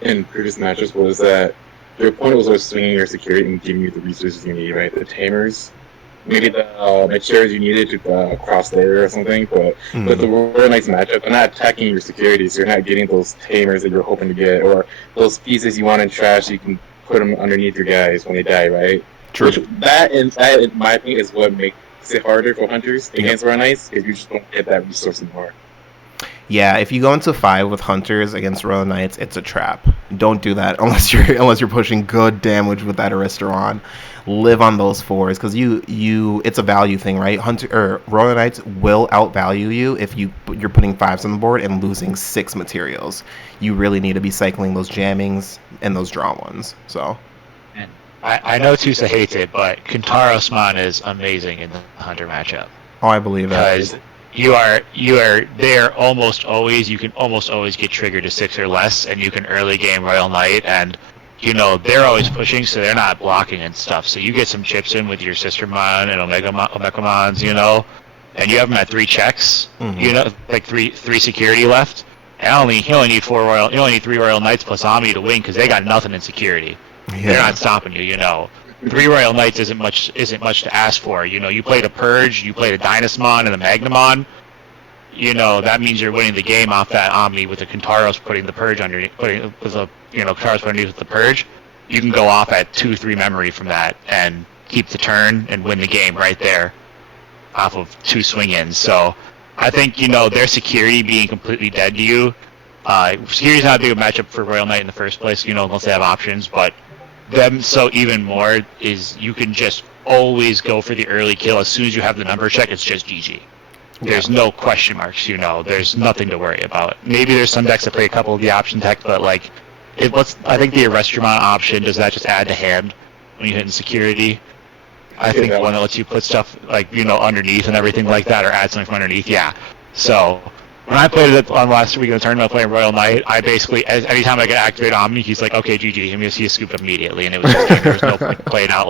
in previous matchups was that your opponent was always swinging your security and giving you the resources you need, right? The Tamers, maybe the materials you needed to cross layer or something, but with the Royal Knights matchup, they're not attacking your security, so you're not getting those Tamers that you're hoping to get, or those pieces you want in trash, you can put them underneath your guys when they die, right? True. That, in my opinion, is what makes it harder for Hunters against Royal Knights, because you just don't get that resource anymore. Yeah, if you go into 5 with Hunters against Royal Knights, it's a trap. Don't do that unless you're pushing good damage with that Aristramon. Live on those 4s because it's a value thing, right? Royal Knights will outvalue you if you're putting 5s on the board and losing 6 materials. You really need to be cycling those jammings and those draw ones. So. I know Tusa hates it, but Kintarosmon is amazing in the Hunter matchup. Oh, I believe that. Because you are there almost always. You can almost always get triggered to 6 or less, and you can early game Royal Knight, and they're always pushing, so they're not blocking and stuff. So you get some chips in with your Sistermon and Omegamons, and you have them at 3 checks, like three security left. And he only need 3 Royal Knights plus Ami to win because they got nothing in security. Yeah. They're not stopping you, 3 Royal Knights isn't much to ask for. You played a Purge, you played a Dynasmon and a Magnamon. That means you're winning the game off that Omni with the Kintaros putting the Purge underneath, Kintaros underneath the Purge. You can go off at 2-3 memory from that and keep the turn and win the game right there off of 2 swing-ins. So I think, their security being completely dead to you. Security's not a big matchup for Royal Knight in the first place, unless they have options, but them so even more is you can just always go for the early kill. As soon as you have the number check, it's just GG. There's no question marks, there's nothing to worry about. Maybe there's some decks that play a couple of the option tech, but I think the Aristramon option, does that just add to hand when you hit in security? I think one that lets you put stuff underneath and everything like that, or add something from underneath, yeah. So when I played it on last week in the tournament playing Royal Knight, I basically, anytime I get activate Omni, he's like, okay, GG, I'm going to see a scoop immediately, and it was just, there was no point playing out,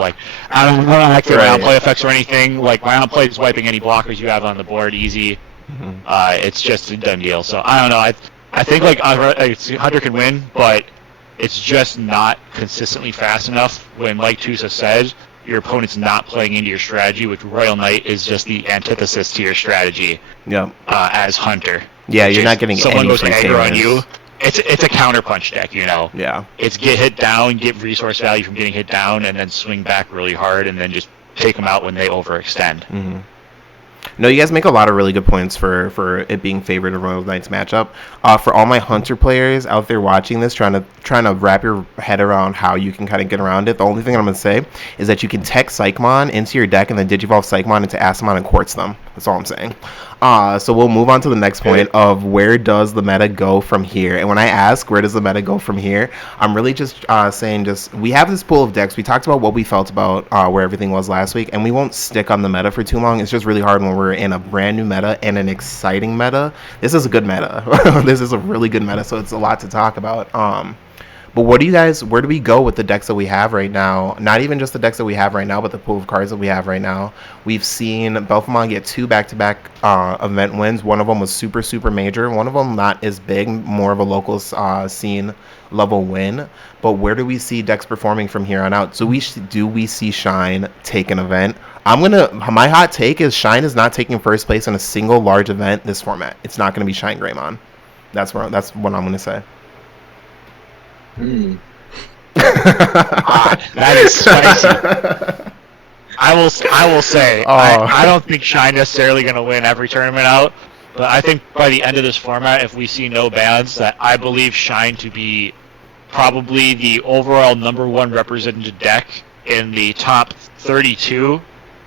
I don't activate my on-play effects or anything, my on-play is wiping any blockers you have on the board easy, it's just a done deal, so I don't know, I think, Hunter can win, but it's just not consistently fast enough when, like Tusa said, your opponent's not playing into your strategy, which Royal Knight is just the antithesis to your strategy. Yeah. As Hunter. Yeah, you're not getting someone any goes to aggro on you. It's a counterpunch deck, Yeah. It's get hit down, get resource value from getting hit down, and then swing back really hard, and then just take them out when they overextend. Mm-hmm. No, you guys make a lot of really good points for it being favored in Royal Knights matchup. For all my Hunter players out there watching this, trying to wrap your head around how you can kind of get around it. The only thing I'm gonna say is that you can tech Psychmon into your deck and then Digivolve Psychmon into Asimon and Quartz them. That's all I'm saying. So we'll move on to the next point of where does the meta go from here. And when I ask where does the meta go from here, I'm really just saying we have this pool of decks. We talked about what we felt about where everything was last week, and we won't stick on the meta for too long. It's just really hard when we're in a brand new meta and an exciting meta. This is a good meta. This is a really good meta, so it's a lot to talk about. But where do we go with the decks that we have right now? Not even just the decks that we have right now, but the pool of cards that we have right now. We've seen Belfamon get 2 back-to-back event wins. One of them was super, super major. One of them not as big, more of a local scene level win. But where do we see decks performing from here on out? So do we see Shine take an event? My hot take is Shine is not taking first place in a single large event this format. It's not going to be Shine Greymon. That's what I'm going to say. That is spicy. I will say I don't think Shine necessarily going to win every tournament out, but I think by the end of this format, if we see no bans, that I believe Shine to be probably the overall #1 represented deck in the top 32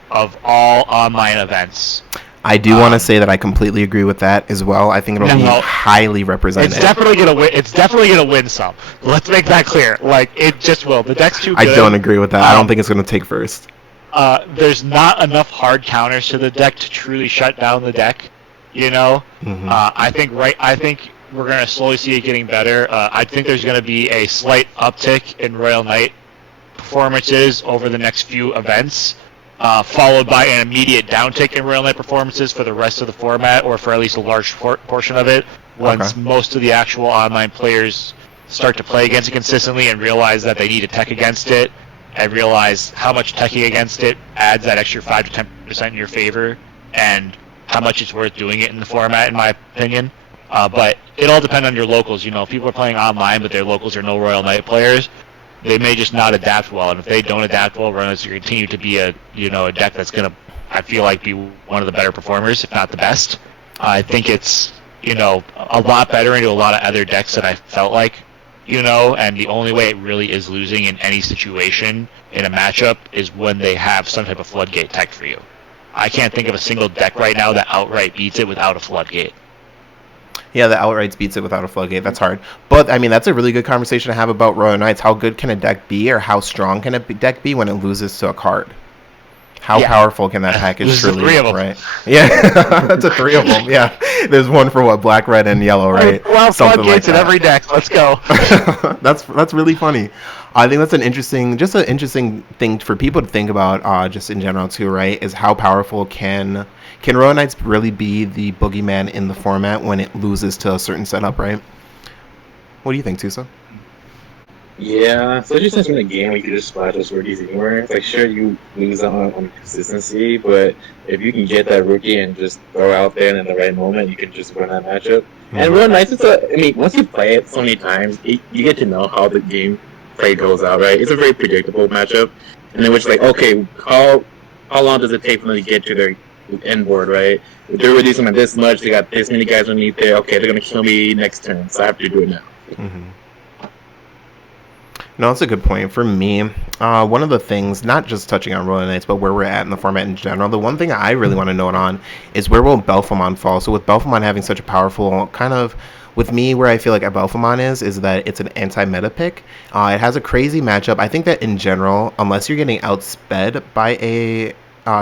of all online events. I do want to say that I completely agree with that as well. I think it'll be highly represented. It's definitely gonna win. It's definitely gonna win some. Let's make that clear. Like it just will. The deck's too good. I don't agree with that. I don't think it's gonna take first. There's not enough hard counters to the deck to truly shut down the deck. You know. Mm-hmm. I think we're gonna slowly see it getting better. I think there's gonna be a slight uptick in Royal Knight performances over the next few events. Followed by an immediate downtick in Royal Knight performances for the rest of the format, or for at least a large portion of it, once most of the actual online players start to play against it consistently and realize that they need to tech against it, and realize how much teching against it adds that extra 5 to 10% in your favor, and how much it's worth doing it in the format, in my opinion. But it all depends on your locals. You know, if people are playing online, but their locals are no Royal Knight players, they may just not adapt well, and if they don't adapt well, Royal Knights will continue to be a deck that's gonna, I feel like, be one of the better performers, if not the best. I think it's a lot better into a lot of other decks that I felt like, and the only way it really is losing in any situation in a matchup is when they have some type of floodgate tech for you. I can't think of a single deck right now that outright beats it without a floodgate. Yeah, the outright beats it without a floodgate. That's hard. But, I mean, that's a really good conversation to have about Royal Knights. How good can a deck be, or how strong can a deck be when it loses to a card? How powerful can that package truly be, right? Yeah, that's a 3 of them, yeah. There's one for, black, red, and yellow, right? Well, floodgates in every deck. Let's go. That's really funny. I think that's an interesting thing for people to think about, just in general, too, right? Is how powerful can Royal Knights really be the boogeyman in the format when it loses to a certain setup, right? What do you think, Tusa? Yeah, especially since we're in a game where you can just splash those rookies anywhere. It's like, sure, you lose out on consistency, but if you can get that rookie and just throw out there and in the right moment, you can just win that matchup. Mm-hmm. And Royal Knights, once you play it so many times, you get to know how the game play goes out, right? It's a very predictable matchup. And then it's like, okay, how long does it take for them to get to their end board, right? If they're reducing them this much, they got this many guys underneath there, okay, they're going to kill me next turn, so I have to do it now. Mm-hmm. No, that's a good point. For me, one of the things, not just touching on Royal Knights, but where we're at in the format in general, the one thing I really want to note on is where will Belfamon fall? So with Belfamon having such a powerful kind of, with me, where I feel like Belfamon is that it's an anti-meta pick. It has a crazy matchup. I think that in general, unless you're getting outsped by a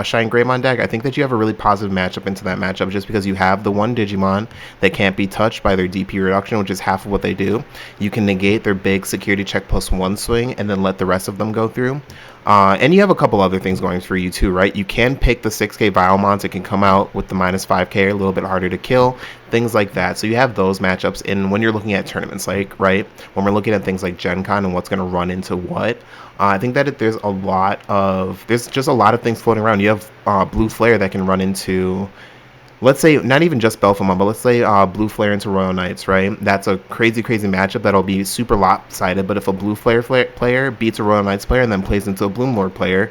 Shine Greymon deck, I think that you have a really positive matchup into that matchup just because you have the one Digimon that can't be touched by their DP reduction, which is half of what they do. You can negate their big security check +1 swing and then let the rest of them go through. And you have a couple other things going for you too, right? You can pick the 6k Vilemons. It can come out with the -5k, a little bit harder to kill, things like that. So you have those matchups. And when you're looking at tournaments, like, right, when we're looking at things like Gencon and what's going to run into what, I think that there's just a lot of things floating around. You have Blue Flare that can run into, let's say, not even just Belfamon, but let's say Blue Flare into Royal Knights, right? That's a crazy matchup that'll be super lopsided. But if a Blue Flare player beats a Royal Knights player and then plays into a Bloomlord player,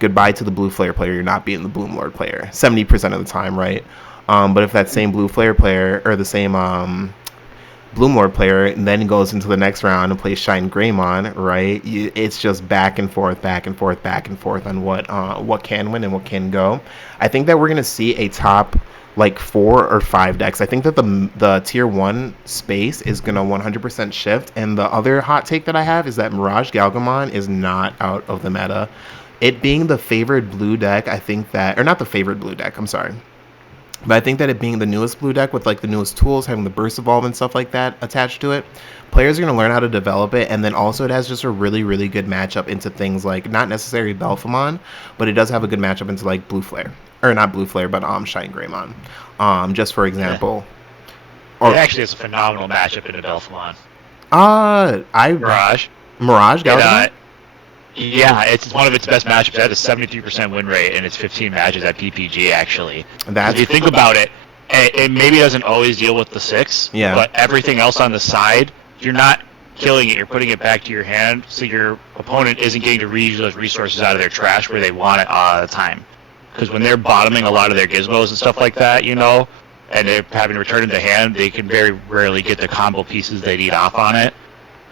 goodbye to the blue flare player. You're not beating the Bloom Lord player 70% of the time, right? But if that same blue flare player or the same Bloom Lord player then goes into the next round and plays Shine Greymon, right? It's just back and forth, back and forth, back and forth on what can win and what can go. I think that we're gonna see a top like 4 or 5 decks. I think that the tier 1 space is gonna 100% shift. And the other hot take that I have is that Mirage Galgamon is not out of the meta. It being the favored blue deck, I think that, or not the favored blue deck, I'm sorry. But I think that it being the newest blue deck with like the newest tools, having the burst evolve and stuff like that attached to it, players are going to learn how to develop it. And then also it has just a really, really good matchup into things like not necessarily Belphamon, but it does have a good matchup into like Blue Flare. Or not Blue Flare, but Shine Greymon. Just for example. It actually is a phenomenal matchup into Belphamon. Mirage Galgamon? Yeah, it's one of its best matchups. It had a 73% win rate in its 15 matches at PPG, actually. If you think about it, it maybe doesn't always deal with the 6, but everything else on the side, you're not killing it, you're putting it back to your hand, so your opponent isn't getting to reuse those resources out of their trash where they want it all the time. Because when they're bottoming a lot of their gizmos and stuff like that, you know, and they're having to return to the hand, they can very rarely get the combo pieces they need off on it.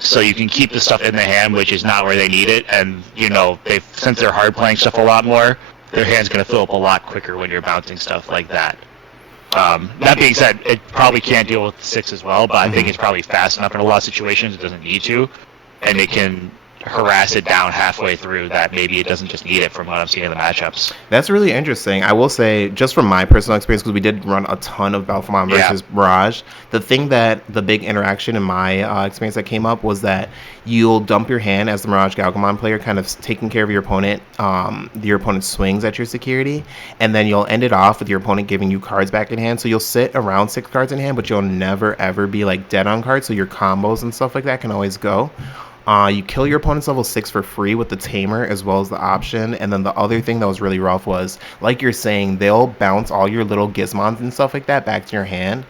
So you can keep the stuff in the hand, which is not where they need it, and you know since they're hard playing stuff a lot more, their hand's going to fill up a lot quicker when you're bouncing stuff like that. That being said, it probably can't deal with the 6 as well, but I think it's probably fast enough in a lot of situations it doesn't need to, and it can harass it down halfway through that maybe it doesn't just need it from what I'm seeing in the matchups. That's really interesting. I will say, just from my personal experience, because we did run a ton of Belphamon versus Mirage, the thing that the big interaction in my experience that came up was that you'll dump your hand as the Mirage Galgamon player, kind of taking care of your opponent, your opponent's swings at your security, and then you'll end it off with your opponent giving you cards back in hand. So you'll sit around 6 cards in hand, but you'll never ever be like dead on cards, so your combos and stuff like that can always go. You kill your opponent's level 6 for free with the Tamer as well as the option. And then the other thing that was really rough was, like you're saying, they'll bounce all your little gizmons and stuff like that back to your hand.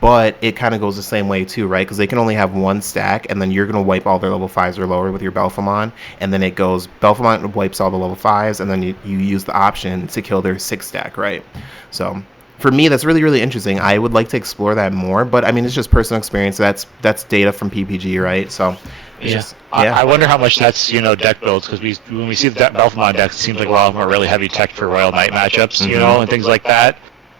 But it kind of goes the same way too, right? Because they can only have 1 stack, and then you're going to wipe all their level 5s or lower with your Belphamon. And then it goes, Belphamon wipes all the level 5s, and then you use the option to kill their 6 stack, right? So for me, that's really, really interesting. I would like to explore that more, but I mean, it's just personal experience. That's data from PPG, right? So I wonder how much that's, you know, deck builds, because when we see the Belphamon decks, it seems like a lot of them are really heavy tech for Royal Knight matchups, you know, and things like that.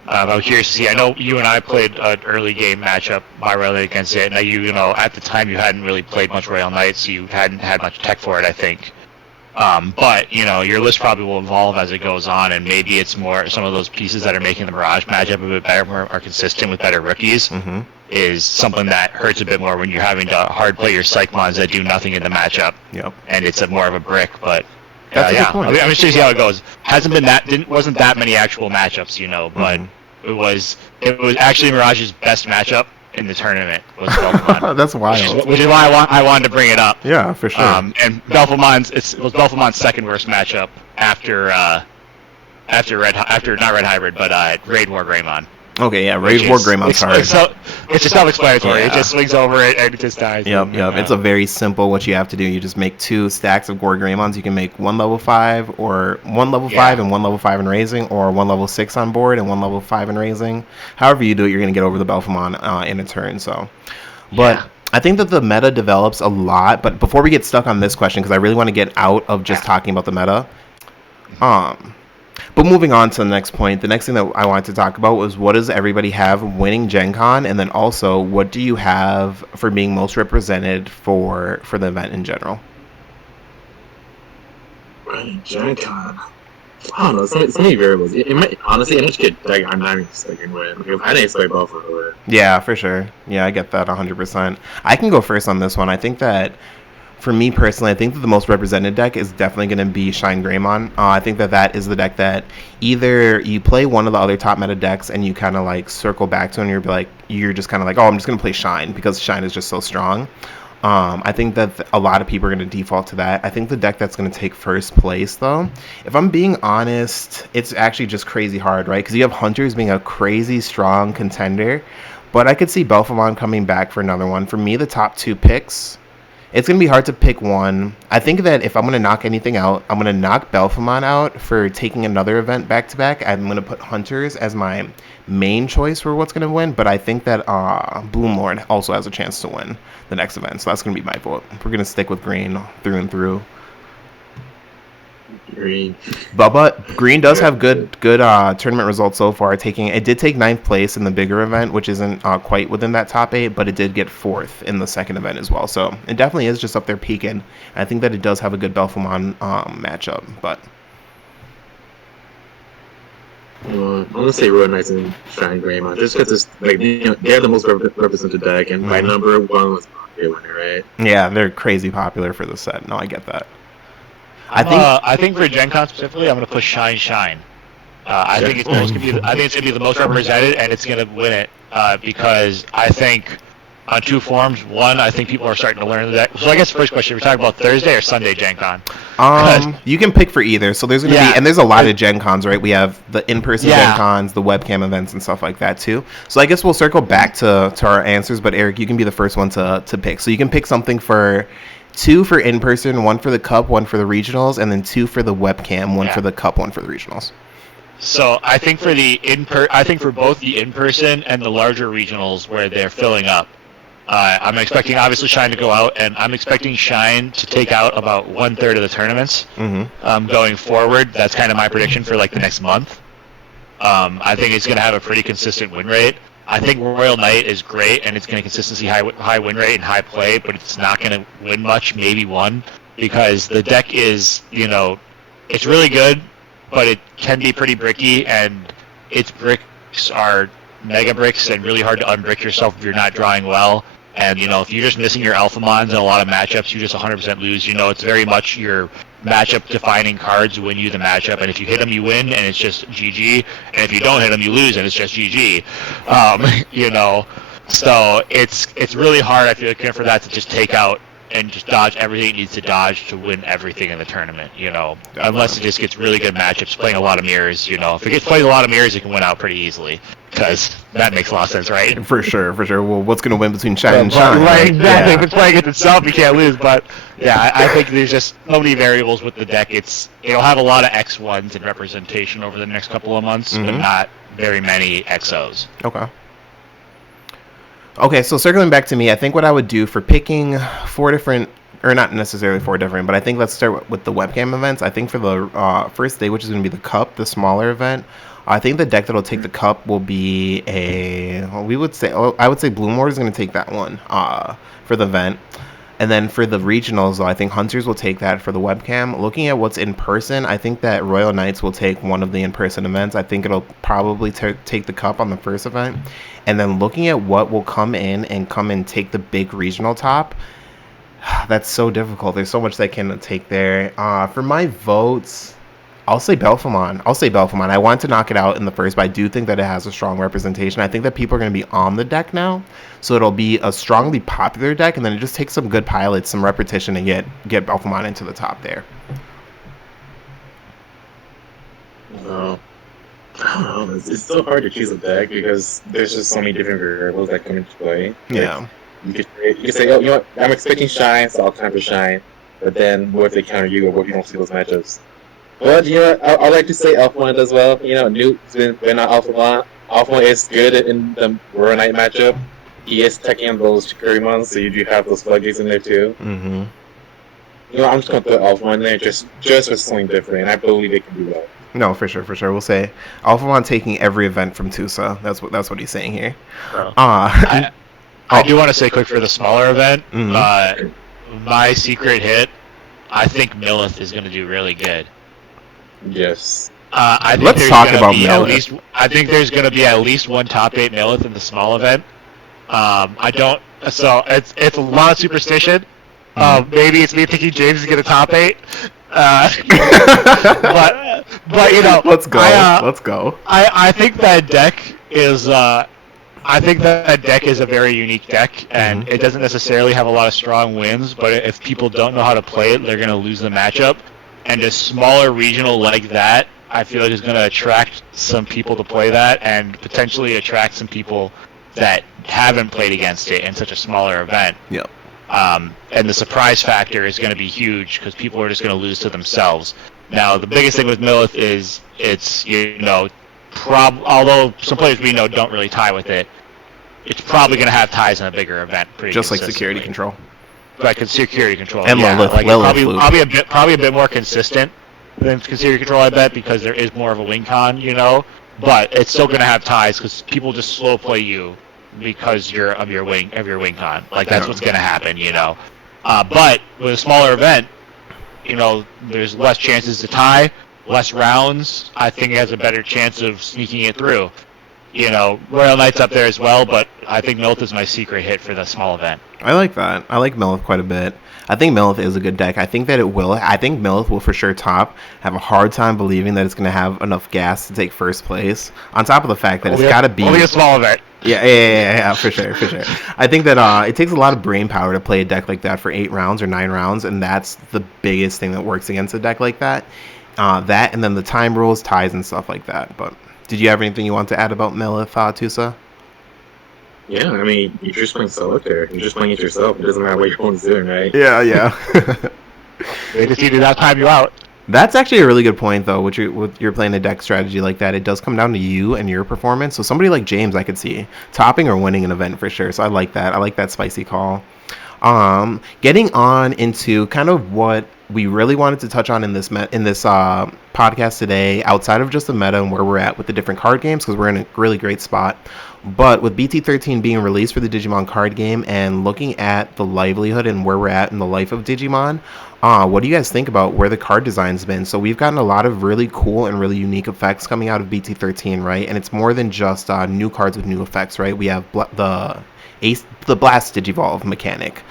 I'm curious to see. I know you and I played an early game matchup by Royal Knight against it, and you know, at the time you hadn't really played much Royal Knight, so you hadn't had much tech for it, I think. But, you know, your list probably will evolve as it goes on, and maybe it's more some of those pieces that are making the Mirage matchup a bit better, more are consistent with better rookies, is something that hurts a bit more when you're having to hard play your Cyclons that do nothing in the matchup. And it's more of a brick, but that's a good point. I'm just to see how it goes. Wasn't that many actual matchups, you know, but it was actually Mirage's best matchup in the tournament was Belphamon. That's wild. Which is why I wanted to bring it up. Yeah, for sure. And Belphamon's it was Belphamon's second worst matchup after not Red Hybrid, but Raid War Greymon. Okay, yeah, Raid War Greymon's hard. It's just self-explanatory. It just swings over it and it just dies. Yep. It's a very simple what you have to do. You just make 2 stacks of Gore Greymons. You can make 1 level 5 or 1 level 5 and 1 level 5 in raising, or 1 level 6 on board and 1 level 5 in raising. However you do it, you're going to get over the Belphamon in a turn. So, but I think that the meta develops a lot. But before we get stuck on this question, because I really want to get out of just talking about the meta, but moving on to the next point, the next thing that I wanted to talk about was, what does everybody have winning Gen Con? And then also, what do you have for being most represented for the event in general? Right, Gen Con. I don't know, so many variables. It might, honestly, I just get I'm not even expecting win. Like, I didn't expect Buffalo to win. Yeah, for sure. Yeah, I get that 100%. I can go first on this one. I think that, for me personally, I think that the most represented deck is definitely going to be Shine Greymon. I think that is the deck that either you play one of the other top meta decks and you kind of like circle back to, and you're just kind of like, oh, I'm just going to play Shine because Shine is just so strong. I think that a lot of people are going to default to that. I think the deck that's going to take first place, though, if I'm being honest, it's actually just crazy hard, right? Because you have Hunters being a crazy strong contender, but I could see Belphamon coming back for another one. For me, the top 2 picks It's going to be hard to pick one. I think that if I'm going to knock anything out, I'm going to knock Belfamon out for taking another event back-to-back. I'm going to put Hunters as my main choice for what's going to win, but I think that Bloomlord also has a chance to win the next event, so that's going to be my vote. We're going to stick with Green through and through. Green. But Green does have good tournament results so far. It did take 9th place in the bigger event, which isn't quite within that top 8, but it did get 4th in the second event as well. So it definitely is just up there peaking. I think that it does have a good Belfamon matchup. But I'm gonna say Royal Knights and Shine Greymon, just because they're the most represented deck, and by number one was the winner, right? Yeah, they're crazy popular for the set. No, I get that. I think for Gencon specifically, I'm going to push Shine. I think it's going to be the most represented, and it's going to win it because I think on 2 forms. One, I think people are starting to learn the deck. So I guess first question, we're talking about Thursday or Sunday Gencon? You can pick for either. So there's going to be, and there's a lot of Gencons, right? We have the in-person Gencons, the webcam events, and stuff like that too. So I guess we'll circle back to our answers. But Eric, you can be the first one to pick. So you can pick something for 2 for in-person, 1 for the cup, 1 for the regionals, and then 2 for the webcam, 1 for the cup, 1 for the regionals. So I think for both the in-person and the larger regionals where they're filling up, I'm expecting obviously Shine to go out, and I'm expecting Shine to take out about 1/3 of the tournaments going forward. That's kind of my prediction for like the next month. I think it's going to have a pretty consistent win rate. I think Royal Knight is great, and it's going to consistently high win rate and high play, but it's not going to win much, maybe 1, because the deck is, it's really good, but it can be pretty bricky, and its bricks are mega bricks and really hard to unbrick yourself if you're not drawing well. And, if you're just missing your Alphamons in a lot of matchups, you just 100% lose. It's very much your matchup-defining cards win you the matchup. And if you hit them, you win, and it's just GG. And if you don't hit them, you lose, and it's just GG. So it's really hard, I feel like, for that to just take out and just dodge everything it needs to dodge to win everything in the tournament, unless it just gets really good matchups, playing a lot of mirrors, If it gets played a lot of mirrors, it can win out pretty easily, because that makes a lot of sense, right? For sure. Well, what's going to win between Shine and Shine? Right, exactly. Yeah. If it's playing against itself, you can't lose, but yeah, I think there's just so many variables with the deck. It'll have a lot of X1s in representation over the next couple of months, but not very many XOs. Okay, so circling back to me, I think what I would do for picking 4 different, or not necessarily 4 different, but I think let's start with the webcam events. I think for the first day, which is going to be the cup, the smaller event, I think the deck that'll take the cup will be I would say Bloomlord is going to take that one for the event. And then for the regionals, though, I think Hunters will take that for the webcam. Looking at what's in person, I think that Royal Knights will take one of the in-person events. I think it'll probably take the cup on the first event. And then looking at what will come in and take the big regional top, that's so difficult. There's so much that can take there. For my votes, I'll say Belfamon. I want to knock it out in the first, but I do think that it has a strong representation. I think that people are going to be on the deck now, so it'll be a strongly popular deck, and then it just takes some good pilots, some repetition to get Belfamon into the top there. I don't know. It's so hard to choose a deck because there's just so many different variables that come into play. Yeah. You could say, oh, you know what? I'm expecting Shine, so I'll time for Shine. But then, what if they counter you, or what if you don't see those matchups? But I like to say Alphamon as well. Newt's been on Alphamon. Alphamon is good in the Royal Knight matchup. He is teching on those Greymon, so you do have those floodgates in there too. I'm just gonna put Alphamon in there just for something different, and I believe they can do that. No, for sure. We'll say Alphamon taking every event from Tusa. That's what he's saying here. I do want to say quick for the smaller event. My secret hit, I think Millith is going to do really good. Yes. Let's talk about Millith. I think there's going to be at least one top 8 Millith in the small event. So it's a lot of superstition. Maybe it's me thinking James is going to top 8. But let's go. I think that deck is a very unique deck, and it doesn't necessarily have a lot of strong wins, but if people don't know how to play it, they're going to lose the matchup. And a smaller regional like that, I feel like is going to attract some people to play that, and potentially attract some people that haven't played against it in such a smaller event. Yep. And the surprise factor is going to be huge because people are just going to lose to themselves. Now, the biggest thing with Millith is it's, although some players we know don't really tie with it, it's probably going to have ties in a bigger event pretty just like security control. Like security control, and yeah. Lilith, like Lilith probably a bit more consistent than security control, I bet, because there is more of a win con, But it's still going to have ties because people just slow play you because of your wing con. Like that's what's going to happen, But with a smaller event, there's less chances to tie, less rounds. I think it has a better chance of sneaking it through. Royal Knight's up there as well, but I think Millith is my secret hit for the small event. I like that. I like Millith quite a bit. I think Millith is a good deck. I think Millith will for sure top. Have a hard time believing that it's going to have enough gas to take first place. On top of the fact that it's got to be only a small event. Yeah, for sure. I think that it takes a lot of brain power to play a deck like that for 8 rounds or 9 rounds, and that's the biggest thing that works against a deck like that. That and then the time rules, ties, and stuff like that. But did you have anything you want to add about Millith, Tusa? Yeah, I mean, you're just playing solitaire. You're just playing it yourself. It doesn't matter what your opponent's doing, right? Yeah. They just need to not time you out. That's actually a really good point, though. With you're playing a deck strategy like that, it does come down to you and your performance. So somebody like James, I could see topping or winning an event for sure. So I like that. I like that spicy call. Getting on into kind of what we really wanted to touch on in this podcast today, outside of just the meta and where we're at with the different card games, because we're in a really great spot. But with BT13 being released for the Digimon card game and looking at the livelihood and where we're at in the life of Digimon, what do you guys think about where the card design's been? So we've gotten a lot of really cool and really unique effects coming out of BT13, right? And it's more than just new cards with new effects, right? We have the Blast Digivolve mechanic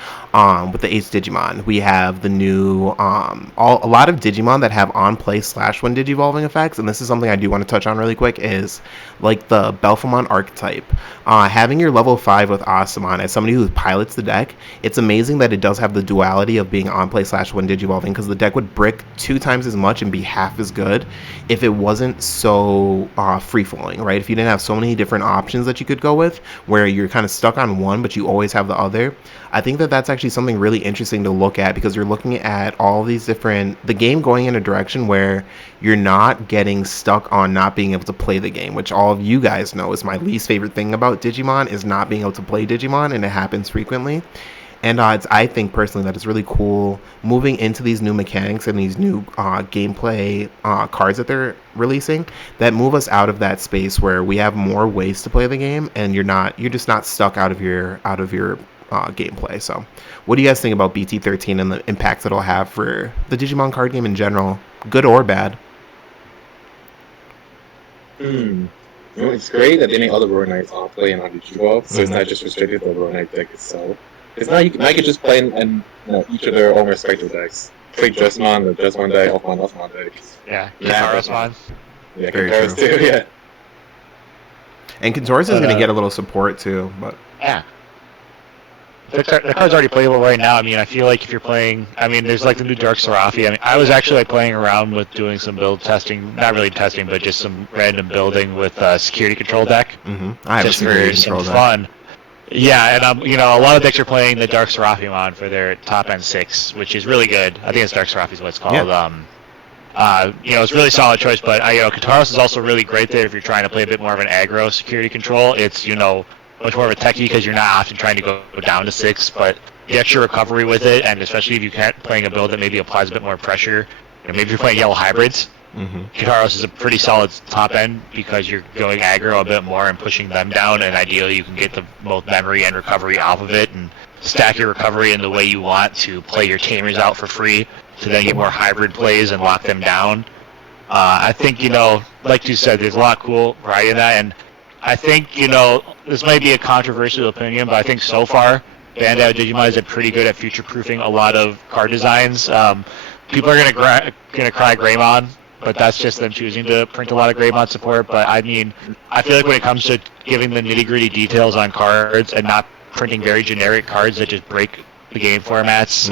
with the Ace Digimon. We have the new a lot of Digimon that have on play /when digivolving effects, and this is something I do want to touch on really quick, is like the Belphemon archetype. Having your level 5 with Asamon as somebody who pilots the deck, it's amazing that it does have the duality of being on play /when digivolving, because the deck would brick 2 times as much and be half as good if it wasn't so free flowing, right? If you didn't have so many different options that you could go with, where you're kind of stuck on one but you always have the other. I think that that's actually something really interesting to look at, because you're looking at all these the game going in a direction where you're not getting stuck on not being able to play the game, which all of you guys know is my least favorite thing about Digimon, is not being able to play Digimon, and it happens frequently. And I think personally that it's really cool moving into these new mechanics and these new gameplay cards that they're releasing that move us out of that space where we have more ways to play the game, and you're just not stuck out of your gameplay. So what do you guys think about BT13 and the impacts it'll have for the Digimon card game in general, good or bad? It's great that they make all the Royal Knights on play and on Digivolve, so it's not just restricted to the Royal Knight deck itself. It's not, I could just play in each of their own respective decks. Play Dressmon, the Dressmon deck, Elfmon deck. Yeah, Kentaurusmon. Yeah, Kentaurus too, yeah. And Kentaurus is going to get a little support too, but... Yeah. The card's already playable right now. I mean, I feel like if you're playing... I mean, there's like the new Dark Seraphi. I mean, I was actually playing around with doing some build testing. Not really testing, but just some random building with a security control deck. Mm-hmm. I have just for some fun. Yeah, and a lot of decks are playing the Dark Seraphimon for their top end 6, which is really good. I think it's Dark Seraphi is what it's called. Yeah. It's a really solid choice, but Kentaurus is also really great there if you're trying to play a bit more of an aggro security control. It's much more of a techie because you're not often trying to go down to 6, but the extra recovery with it, and especially if you can't playing a build that maybe applies a bit more pressure, maybe you're playing yellow hybrids. Kentaurus is a pretty solid top end because you're going aggro a bit more and pushing them down, and ideally you can get both memory and recovery off of it and stack your recovery in the way you want to play your tamers out for free to then get more hybrid plays and lock them down. I think, like you said, there's a lot of cool variety in that, and I think, this might be a controversial opinion, but I think so far Bandai Digimon is pretty good at future-proofing a lot of card designs. People are gonna cry Greymon, but that's just them choosing to print a lot of Greymon support. But I mean, I feel like when it comes to giving the nitty-gritty details on cards and not printing very generic cards that just break the game formats,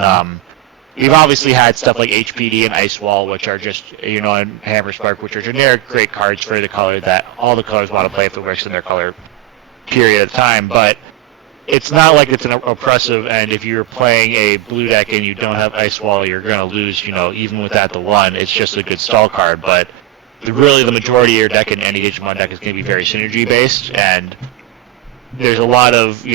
we've obviously had stuff like HPD and Ice Wall, which are just, and Hammer Spark, which are generic great cards for the color that all the colors want to play if it works in their color period of time. But it's not like it's an oppressive, and if you're playing a blue deck and you don't have Ice Wall, you're going to lose, even without the one. It's just a good stall card, but really the majority of your deck in any Digimon deck is going to be very synergy-based, and there's a lot of,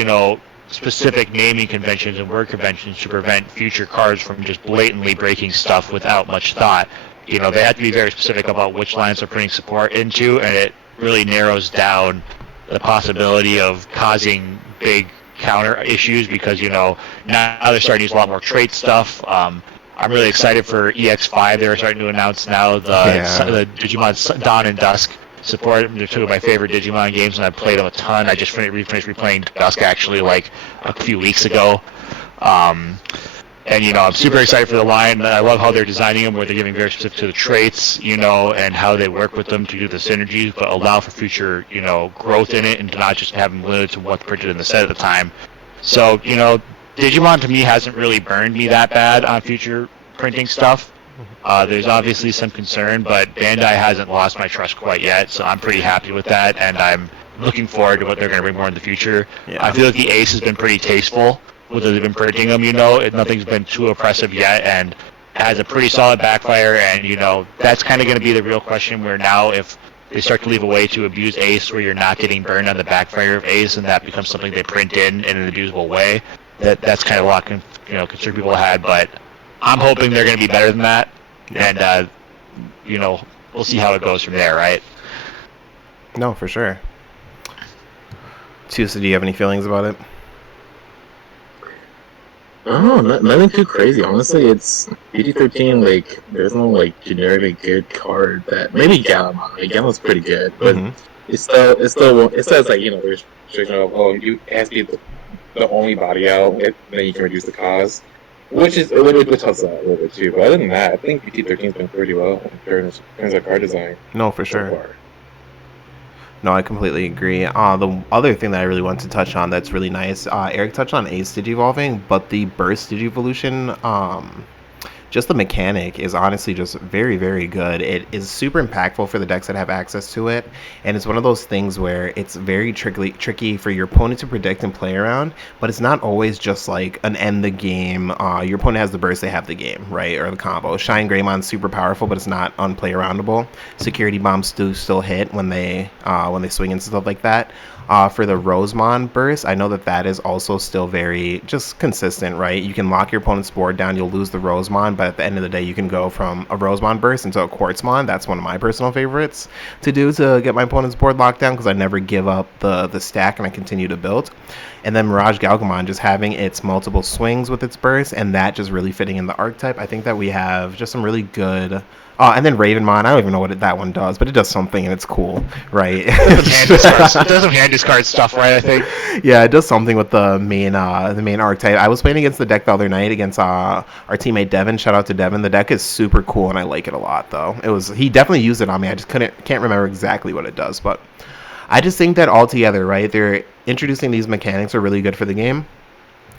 specific naming conventions and word conventions to prevent future cards from just blatantly breaking stuff without much thought. They have to be very specific about which lines they're putting support into, and it really narrows down the possibility of causing big counter issues because, now they're starting to use a lot more trait stuff. I'm really excited for EX5. They're starting to announce now the Digimon Dawn and Dusk support. They're two of my favorite Digimon games, and I've played them a ton. I just finished replaying Dusk actually like a few weeks ago. And, I'm super excited for the line. I love how they're designing them, where they're giving very specific to the traits, and how they work with them to do the synergies, but allow for future, growth in it and to not just have them limited to what's printed in the set at the time. So, Digimon to me hasn't really burned me that bad on future printing stuff. There's obviously some concern, but Bandai hasn't lost my trust quite yet, so I'm pretty happy with that, and I'm looking forward to what they're going to bring more in the future. Yeah. I feel like the Ace has been pretty tasteful. Whether they've been printing them, nothing's been too oppressive yet, and has a pretty solid backfire, and, that's kind of going to be the real question, where now if they start to leave a way to abuse Ace where you're not getting burned on the backfire of Ace, and that becomes something they print in an abusable way, that's kind of a lot, concern people had, but I'm hoping they're going to be better than that, and, we'll see how it goes from there, right? No, for sure. Tusa, do you have any feelings about it? Oh, nothing too crazy. Honestly, it's PG-13. Like, there's no generically good card that maybe Galamon. Galamon's pretty good, but it's still it says there's restriction of it has to be the only body out, then you can reduce the cost, which helps out a little bit too. But other than that, I think PG-13's been pretty well in terms of card design. No, for sure. No, I completely agree. The other thing that I really want to touch on that's really nice, Eric touched on Ace Digivolving, but the Burst Digivolution, just the mechanic is honestly just very, very good. It is super impactful for the decks that have access to it, and it's one of those things where it's very tricky for your opponent to predict and play around, but it's not always just like an end the game. Your opponent has the burst, they have the game, right, or the combo. Shine Greymon's super powerful, but it's not unplay aroundable. Security bombs do still hit when they swing and stuff like that. For the Rosemon burst, I know that is also still very just consistent, right? You can lock your opponent's board down, you'll lose the Rosemon, but at the end of the day, you can go from a Rosemon burst into a Quartzmon. That's one of my personal favorites to do to get my opponent's board locked down, because I never give up the stack and I continue to build. And then Mirage Galgamon just having its multiple swings with its burst, and that just really fitting in the archetype. I think that we have just some really good... and then Ravenmon, I don't even know what that one does, but it does something and it's cool, right? It does some hand discard stuff, right, I think? Yeah, it does something with the main archetype. I was playing against the deck the other night against our teammate Devin. Shout out to Devin. The deck is super cool and I like it a lot, though. He definitely used it on me. I just can't remember exactly what it does, but I just think that altogether, right, they're introducing these mechanics are really good for the game,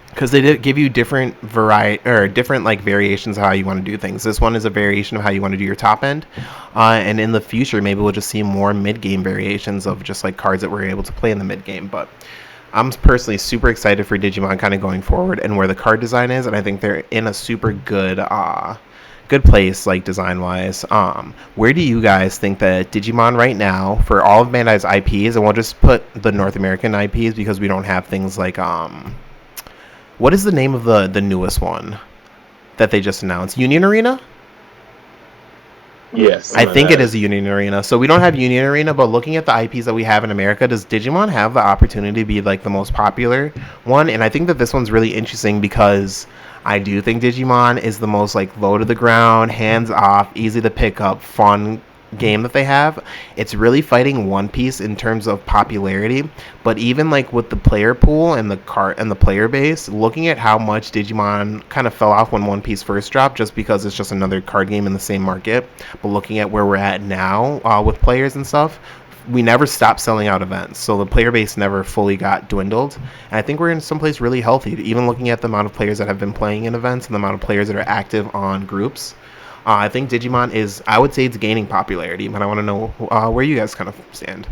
because they did give you different variations of how you want to do things. This one is a variation of how you want to do your top end, and in the future maybe we'll just see more mid-game variations of just like cards that we're able to play in the mid-game. But I'm personally super excited for Digimon kind of going forward and where the card design is, and I think they're in a super good place, like design-wise. Where do you guys think that Digimon right now, for all of Bandai's IPs, and we'll just put the North American IPs because we don't have things like what is the name of the newest one that they just announced? Union Arena? Yes. I think it is Union Arena. So we don't have Union Arena, but looking at the IPs that we have in America, does Digimon have the opportunity to be like the most popular one? And I think that this one's really interesting because I do think Digimon is the most like low to the ground, hands off, easy to pick up, fun game that they have. It's really fighting One Piece in terms of popularity, but even like with the player pool and the player base, looking at how much Digimon kind of fell off when One Piece first dropped, just because it's just another card game in the same market, but looking at where we're at now with players and stuff, we never stopped selling out events, so the player base never fully got dwindled, and I think we're in some place really healthy, even looking at the amount of players that have been playing in events and the amount of players that are active on groups. I think Digimon is, I would say it's gaining popularity, but I want to know where you guys kind of stand.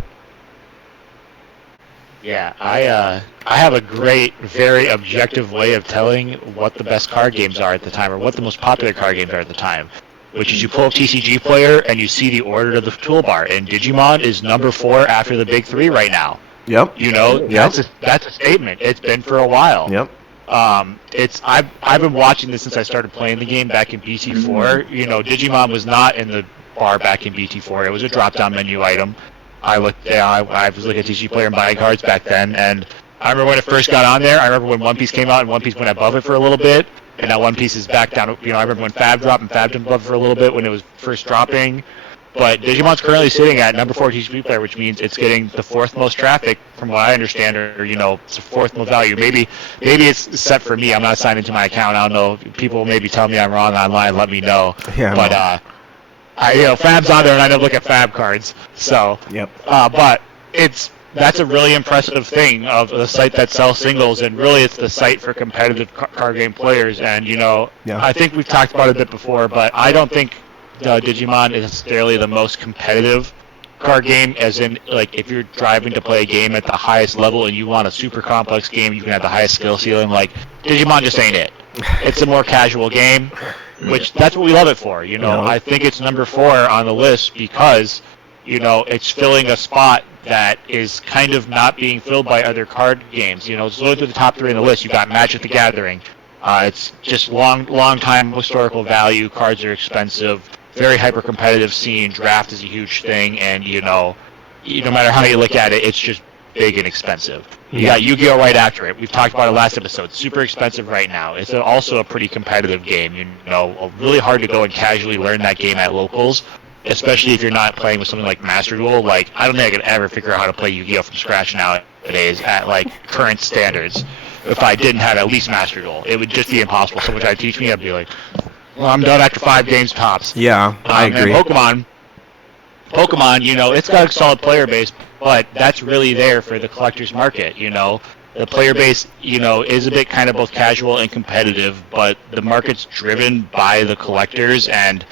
Yeah, I have a great, very objective way of telling what the best card games are at the time, or what the most popular card games are at the time, which is you pull up TCG Player and you see the order of the toolbar, and Digimon is number 4 after the big 3 right now. Yep. You know, Yep. that's a statement. It's been for a while. Yep. I've been watching this since I started playing the game back in BT4. You know, Digimon was not in the bar back in BT4. It was a drop-down menu item. I was looking at TCG Player and buying cards back then, and I remember when it first got on there. I remember when One Piece came out and One Piece went above it for a little bit, and now One Piece is back down. You know, I remember when Fab dropped and Fab jumped above it for a little bit when it was first dropping. But Digimon's currently sitting at number 4 TCG Player, which means it's getting the 4th most traffic, from what I understand, or you know, it's the 4th most value. Maybe it's set for me. I'm not signed into my account. I don't know. People maybe tell me I'm wrong online. Let me know. Yeah. But Fab's on there, and I don't look at Fab cards. So. Yep. But that's a really impressive thing of the site that sells singles, and really it's the site for competitive card game players. And you know, I think we've talked about it a bit before, but I don't think Digimon is necessarily the most competitive card game, as in, like, if you're driving to play a game at the highest level and you want a super complex game, you can have the highest skill ceiling, like, Digimon just ain't it. It's a more casual game, which that's what we love it for, you know. I think it's number 4 on the list because, you know, it's filling a spot that is kind of not being filled by other card games. You know, it's going through the top 3 on the list. You got Magic the Gathering. It's just long time historical value. Cards are expensive. Very hyper competitive scene. Draft is a huge thing, and you know, no matter how you look at it, it's just big and expensive. You got Yu-Gi-Oh! Right after it. We've talked about it last episode. Super expensive right now. It's also a pretty competitive game. You know, really hard to go and casually learn that game at locals, especially if you're not playing with something like Master Duel. Like, I don't think I could ever figure out how to play Yu-Gi-Oh! From scratch nowadays at like current standards. If I didn't have at least Master Duel, it would just be impossible. Someone tried to teach me, I'd be like, well, I'm done after 5 games tops. Yeah, I agree. And Pokemon, you know, it's got a solid player base, but that's really there for the collector's market, you know. The player base, you know, is a bit kind of both casual and competitive, but the market's driven by the collectors, and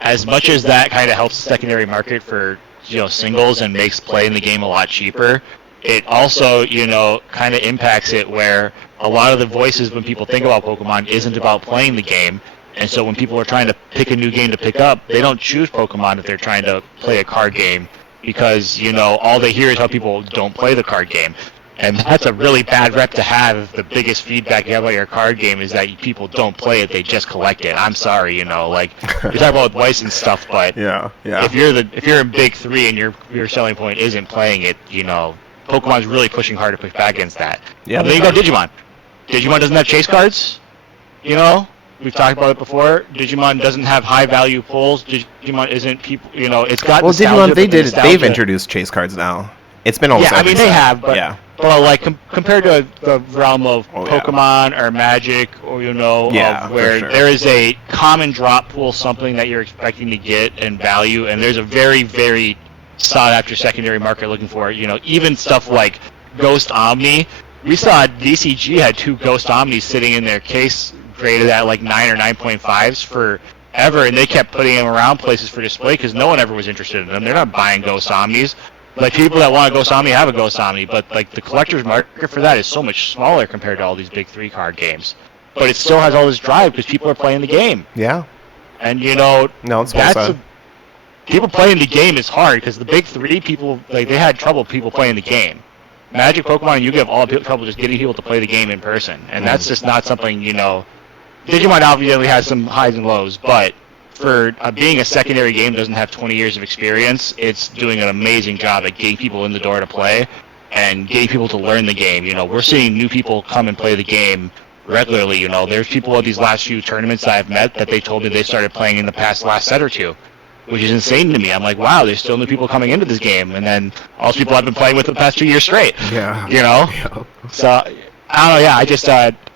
as much as that kind of helps the secondary market for, you know, singles and makes playing the game a lot cheaper, it also, you know, kind of impacts it where a lot of the voices when people think about Pokemon isn't about playing the game. And so when people are trying to pick a new game to pick up, they don't choose Pokemon if they're trying to play a card game because, you know, all they hear is how people don't play the card game. And that's a really bad rep to have if the biggest feedback you have about your card game is that people don't play it, they just collect it. I'm sorry, you know, like, you're talking about voice and stuff, but if you're in Big 3 and your selling point isn't playing it, you know, Pokemon's really pushing hard to push back against that. Yeah. Then you got Digimon. Digimon doesn't have chase cards, you know? We've talked about it before. Digimon doesn't have high value pulls. Digimon isn't people. You know, it's got. Well, Digimon they've introduced chase cards now. It's been almost. Yeah, I mean they have, but but like compared to the realm of Pokemon or Magic, or you know, where there is a common drop pool, something that you're expecting to get and value, and there's a very very sought after secondary market looking for it. You know, even stuff like Ghost Omni. We saw DCG had 2 Ghost Omnis sitting in their case, graded at like 9 or 9.5s forever, and they kept putting them around places for display because no one ever was interested in them. They're not buying Ghost Omnis. Like, people that want a Ghost Omni have a Ghost Omni, but like the collector's market for that is so much smaller compared to all these big 3 card games. But it still has all this drive because people are playing the game. Yeah. And you know, it's people playing the game is hard because the big 3 people, like, they had trouble people playing the game. Magic, Pokemon, and Yu-Gi-Oh! Have all trouble just getting people to play the game in person, and that's just not something, you know. Digimon obviously has some highs and lows, but for being a secondary game that doesn't have 20 years of experience, it's doing an amazing job at getting people in the door to play and getting people to learn the game. You know, we're seeing new people come and play the game regularly. You know, there's people at these last few tournaments I've met that they told me they started playing in the last set or two, which is insane to me. I'm like, wow, there's still new people coming into this game, and then all those people I've been playing with the past 2 years straight. Yeah. You know? So, I don't know, yeah,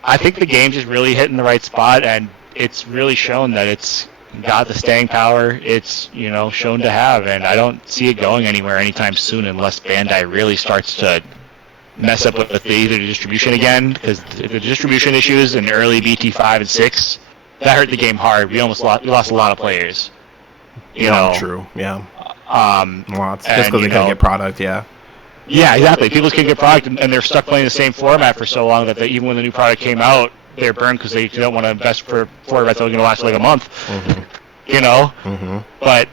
I think the game's just really hitting the right spot, and it's really shown that it's got the staying power it's, you know, shown to have, and I don't see it going anywhere anytime soon unless Bandai really starts to mess up with either the distribution again, because the distribution issues in early BT5 and 6, that hurt the game hard. We lost a lot of players. You know, true. Yeah. Lots. Just because they couldn't get product. Yeah. Yeah, exactly. People can't get product, and they're stuck playing the same format for so long that even when the new product came out, they're burned because they don't want to invest for formats that are going to last like a month. You know, but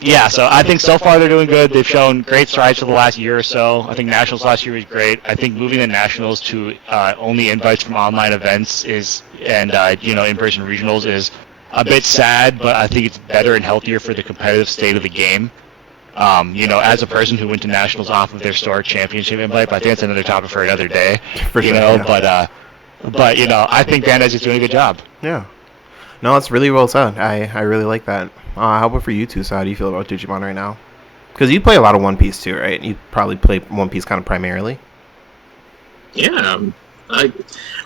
yeah. So I think so far they're doing good. They've shown great strides for the last year or so. I think Nationals last year was great. I think moving the Nationals to only invites from online events and in-person regionals is a bit sad, but I think it's better and healthier for the competitive state of the game. As a person who went to nationals off of their store championship invite, but I think that's another topic for another day. For sure, yeah. But I think Bandai's is doing a good job. Yeah. No, it's really well said. I really like that. How about for you two? So how do you feel about Digimon right now? Because you play a lot of One Piece too, right? You probably play One Piece kind of primarily. Yeah, I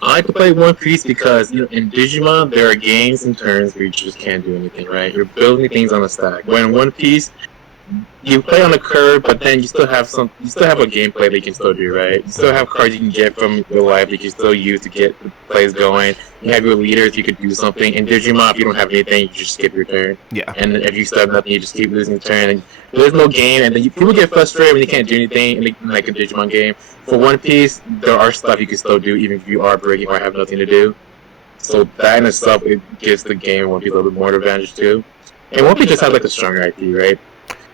like to play One Piece because in Digimon there are games and turns where you just can't do anything, right? You're building things on a stack. When in One Piece, you play on the curve, but then you still have a gameplay that you can still do, right? You still have cards you can get from real life that you can still use to get the plays going. You have your leaders, you could do something. In Digimon, if you don't have anything, you just skip your turn. Yeah. And if you start nothing, you just keep losing your turn. And there's no game, and then people get frustrated when you can't do anything in like a Digimon game. For One Piece, there are stuff you can still do even if you are breaking or have nothing to do. So that in itself, it gives the game One Piece a little bit more advantage too. And One Piece just has like a stronger IP, right?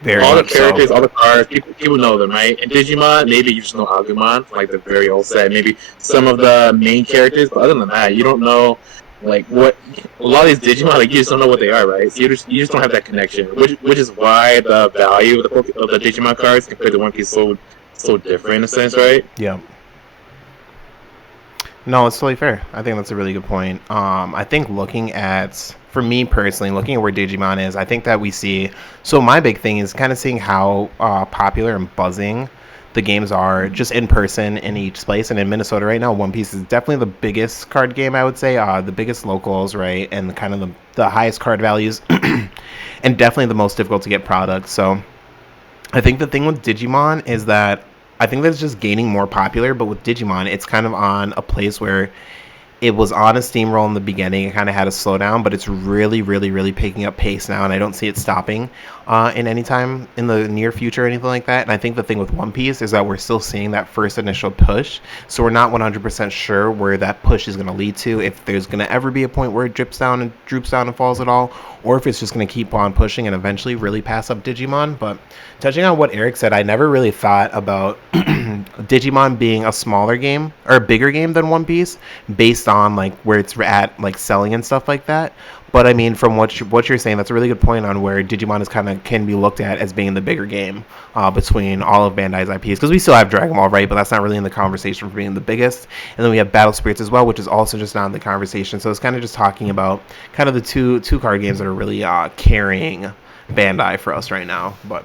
Very all the much characters, so. all the cards, people know them, right? In Digimon, maybe you just know Agumon, like the very old set, maybe some of the main characters, but other than that, you don't know, like, what, a lot of these Digimon, like, you just don't know what they are, right? So you just don't have that connection, which is why the value of the Digimon cards compared to One Piece is so different in a sense, right? Yeah. No, it's totally fair. I think that's a really good point. I think for me personally, looking at where Digimon is, I think that we see. So my big thing is kind of seeing how popular and buzzing the games are just in person in each place. And in Minnesota right now, One Piece is definitely the biggest card game, I would say, the biggest locals, right, and kind of the highest card values, and definitely the most difficult to get products. So I think the thing with Digimon is that I think that's just gaining more popular, but with Digimon, it's kind of on a place where it was on a steamroll in the beginning. It kind of had a slowdown, but it's really, really, really picking up pace now, and I don't see it stopping in any time in the near future or anything like that. And I think the thing with One Piece is that we're still seeing that first initial push, so we're not 100% sure where that push is going to lead to, if there's going to ever be a point where it droops down and falls at all, or if it's just going to keep on pushing and eventually really pass up Digimon. But touching on what Eric said, I never really thought about Digimon being a smaller game or a bigger game than One Piece based on like where it's at, like selling and stuff like that. But I mean, from what you're saying, that's a really good point on where Digimon is can be looked at as being the bigger game between all of Bandai's IPs, because we still have Dragon Ball, right? But that's not really in the conversation for being the biggest. And then we have Battle Spirits as well, which is also just not in the conversation. So it's kind of just talking about kind of the two card games that are really carrying Bandai for us right now. But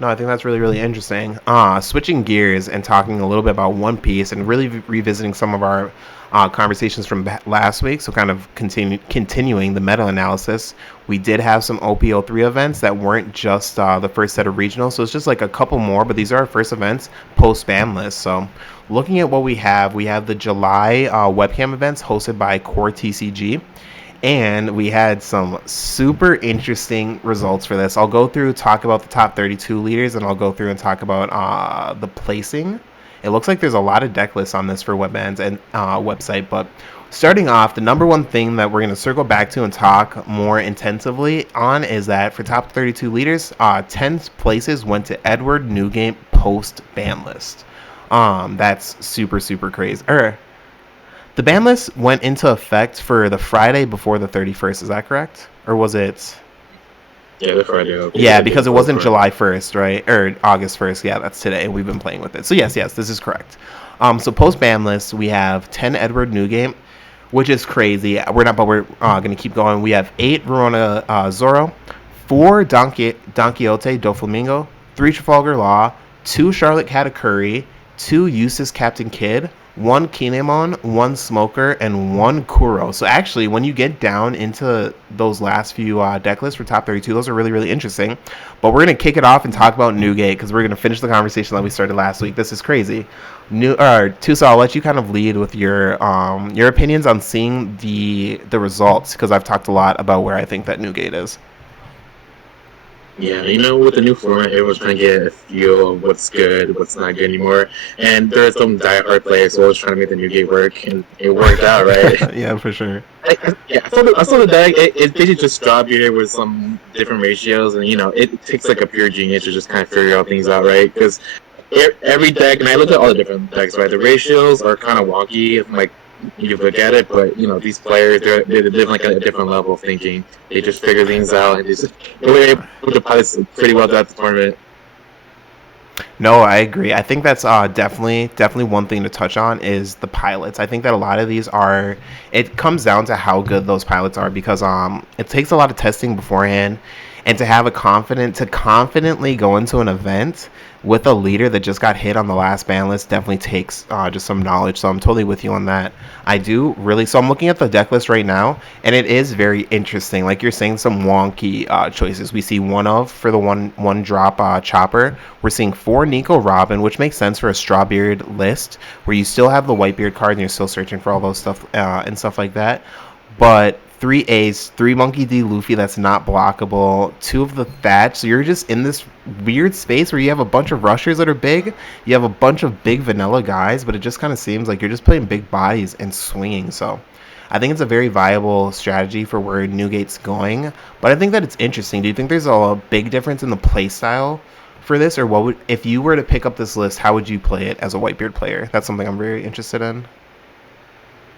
no, I think that's really, really interesting. Switching gears and talking a little bit about One Piece and really revisiting some of our conversations from last week. So kind of continuing the meta-analysis. We did have some OPO3 events that weren't just the first set of regionals. So it's just like a couple more, but these are our first events post-ban list. So looking at what we have the July webcam events hosted by Core TCG. And we had some super interesting results for this. I'll go through, talk about the top 32 leaders, and I'll go through and talk about the placing. It looks like there's a lot of deck lists on this for Webbands and website. But starting off, the number one thing that we're going to circle back to and talk more intensively on is that for top 32 leaders, 10 places went to Edward Newgate post-ban list. That's super, super crazy. The ban list went into effect for the Friday before the 31st. Is that correct? Or was it? Yeah, the Friday. Yeah, because it wasn't July 1st, right? Or August 1st. Yeah, that's today. We've been playing with it. So yes, this is correct. So post-ban list, we have 10 Edward Newgate, which is crazy. We're going to keep going. We have 8 Verona Zoro, 4 Don Quixote Doflamingo, 3 Trafalgar Law, 2 Charlotte Katakuri, 2 Eustace Captain Kidd, 1 Kinemon, 1 Smoker, and 1 Kuro. So actually, when you get down into those last few deck lists for top 32, those are really, really interesting. But we're going to kick it off and talk about Newgate, because we're going to finish the conversation that we started last week. This is crazy. Tusa, I'll let you kind of lead with your opinions on seeing the results, because I've talked a lot about where I think that Newgate is. Yeah, with the new format, everyone's trying to get a feel of what's good, what's not good anymore. And there are some diehard players who always trying to make the new game work, and it worked out, right? Yeah, for sure. I saw the deck. It's basically just Strawberry with some different ratios, and it takes like a pure genius to just kind of figure out things out, right? Because every deck, and I look at all the different decks, right? The ratios are kind of wonky, like you look at it, but these players, they're living like a different level of thinking. They just figure things out, and they were able to play pretty well throughout the tournament. No, I agree. I think that's definitely one thing to touch on is the pilots. I think that a lot of these are. It comes down to how good those pilots are because it takes a lot of testing beforehand, and to have to confidently go into an event with a leader that just got hit on the last ban list definitely takes just some knowledge. So I'm totally with you on that. I do really. So I'm looking at the deck list right now, and it is very interesting. Like you're saying, some wonky choices. We see for the one drop chopper. We're seeing 4 Nico Robin, which makes sense for a Strawbeard list where you still have the Whitebeard card and you're still searching for all those stuff and stuff like that. But 3 Ace, 3 Monkey D Luffy that's not blockable, 2 of the Thatch. So you're just in this weird space where you have a bunch of rushers that are big. You have a bunch of big vanilla guys, but it just kind of seems like you're just playing big bodies and swinging. So I think it's a very viable strategy for where Newgate's going. But I think that it's interesting. Do you think there's a big difference in the play style for this, or what would if you were to pick up this list? How would you play it as a Whitebeard player? That's something I'm very interested in.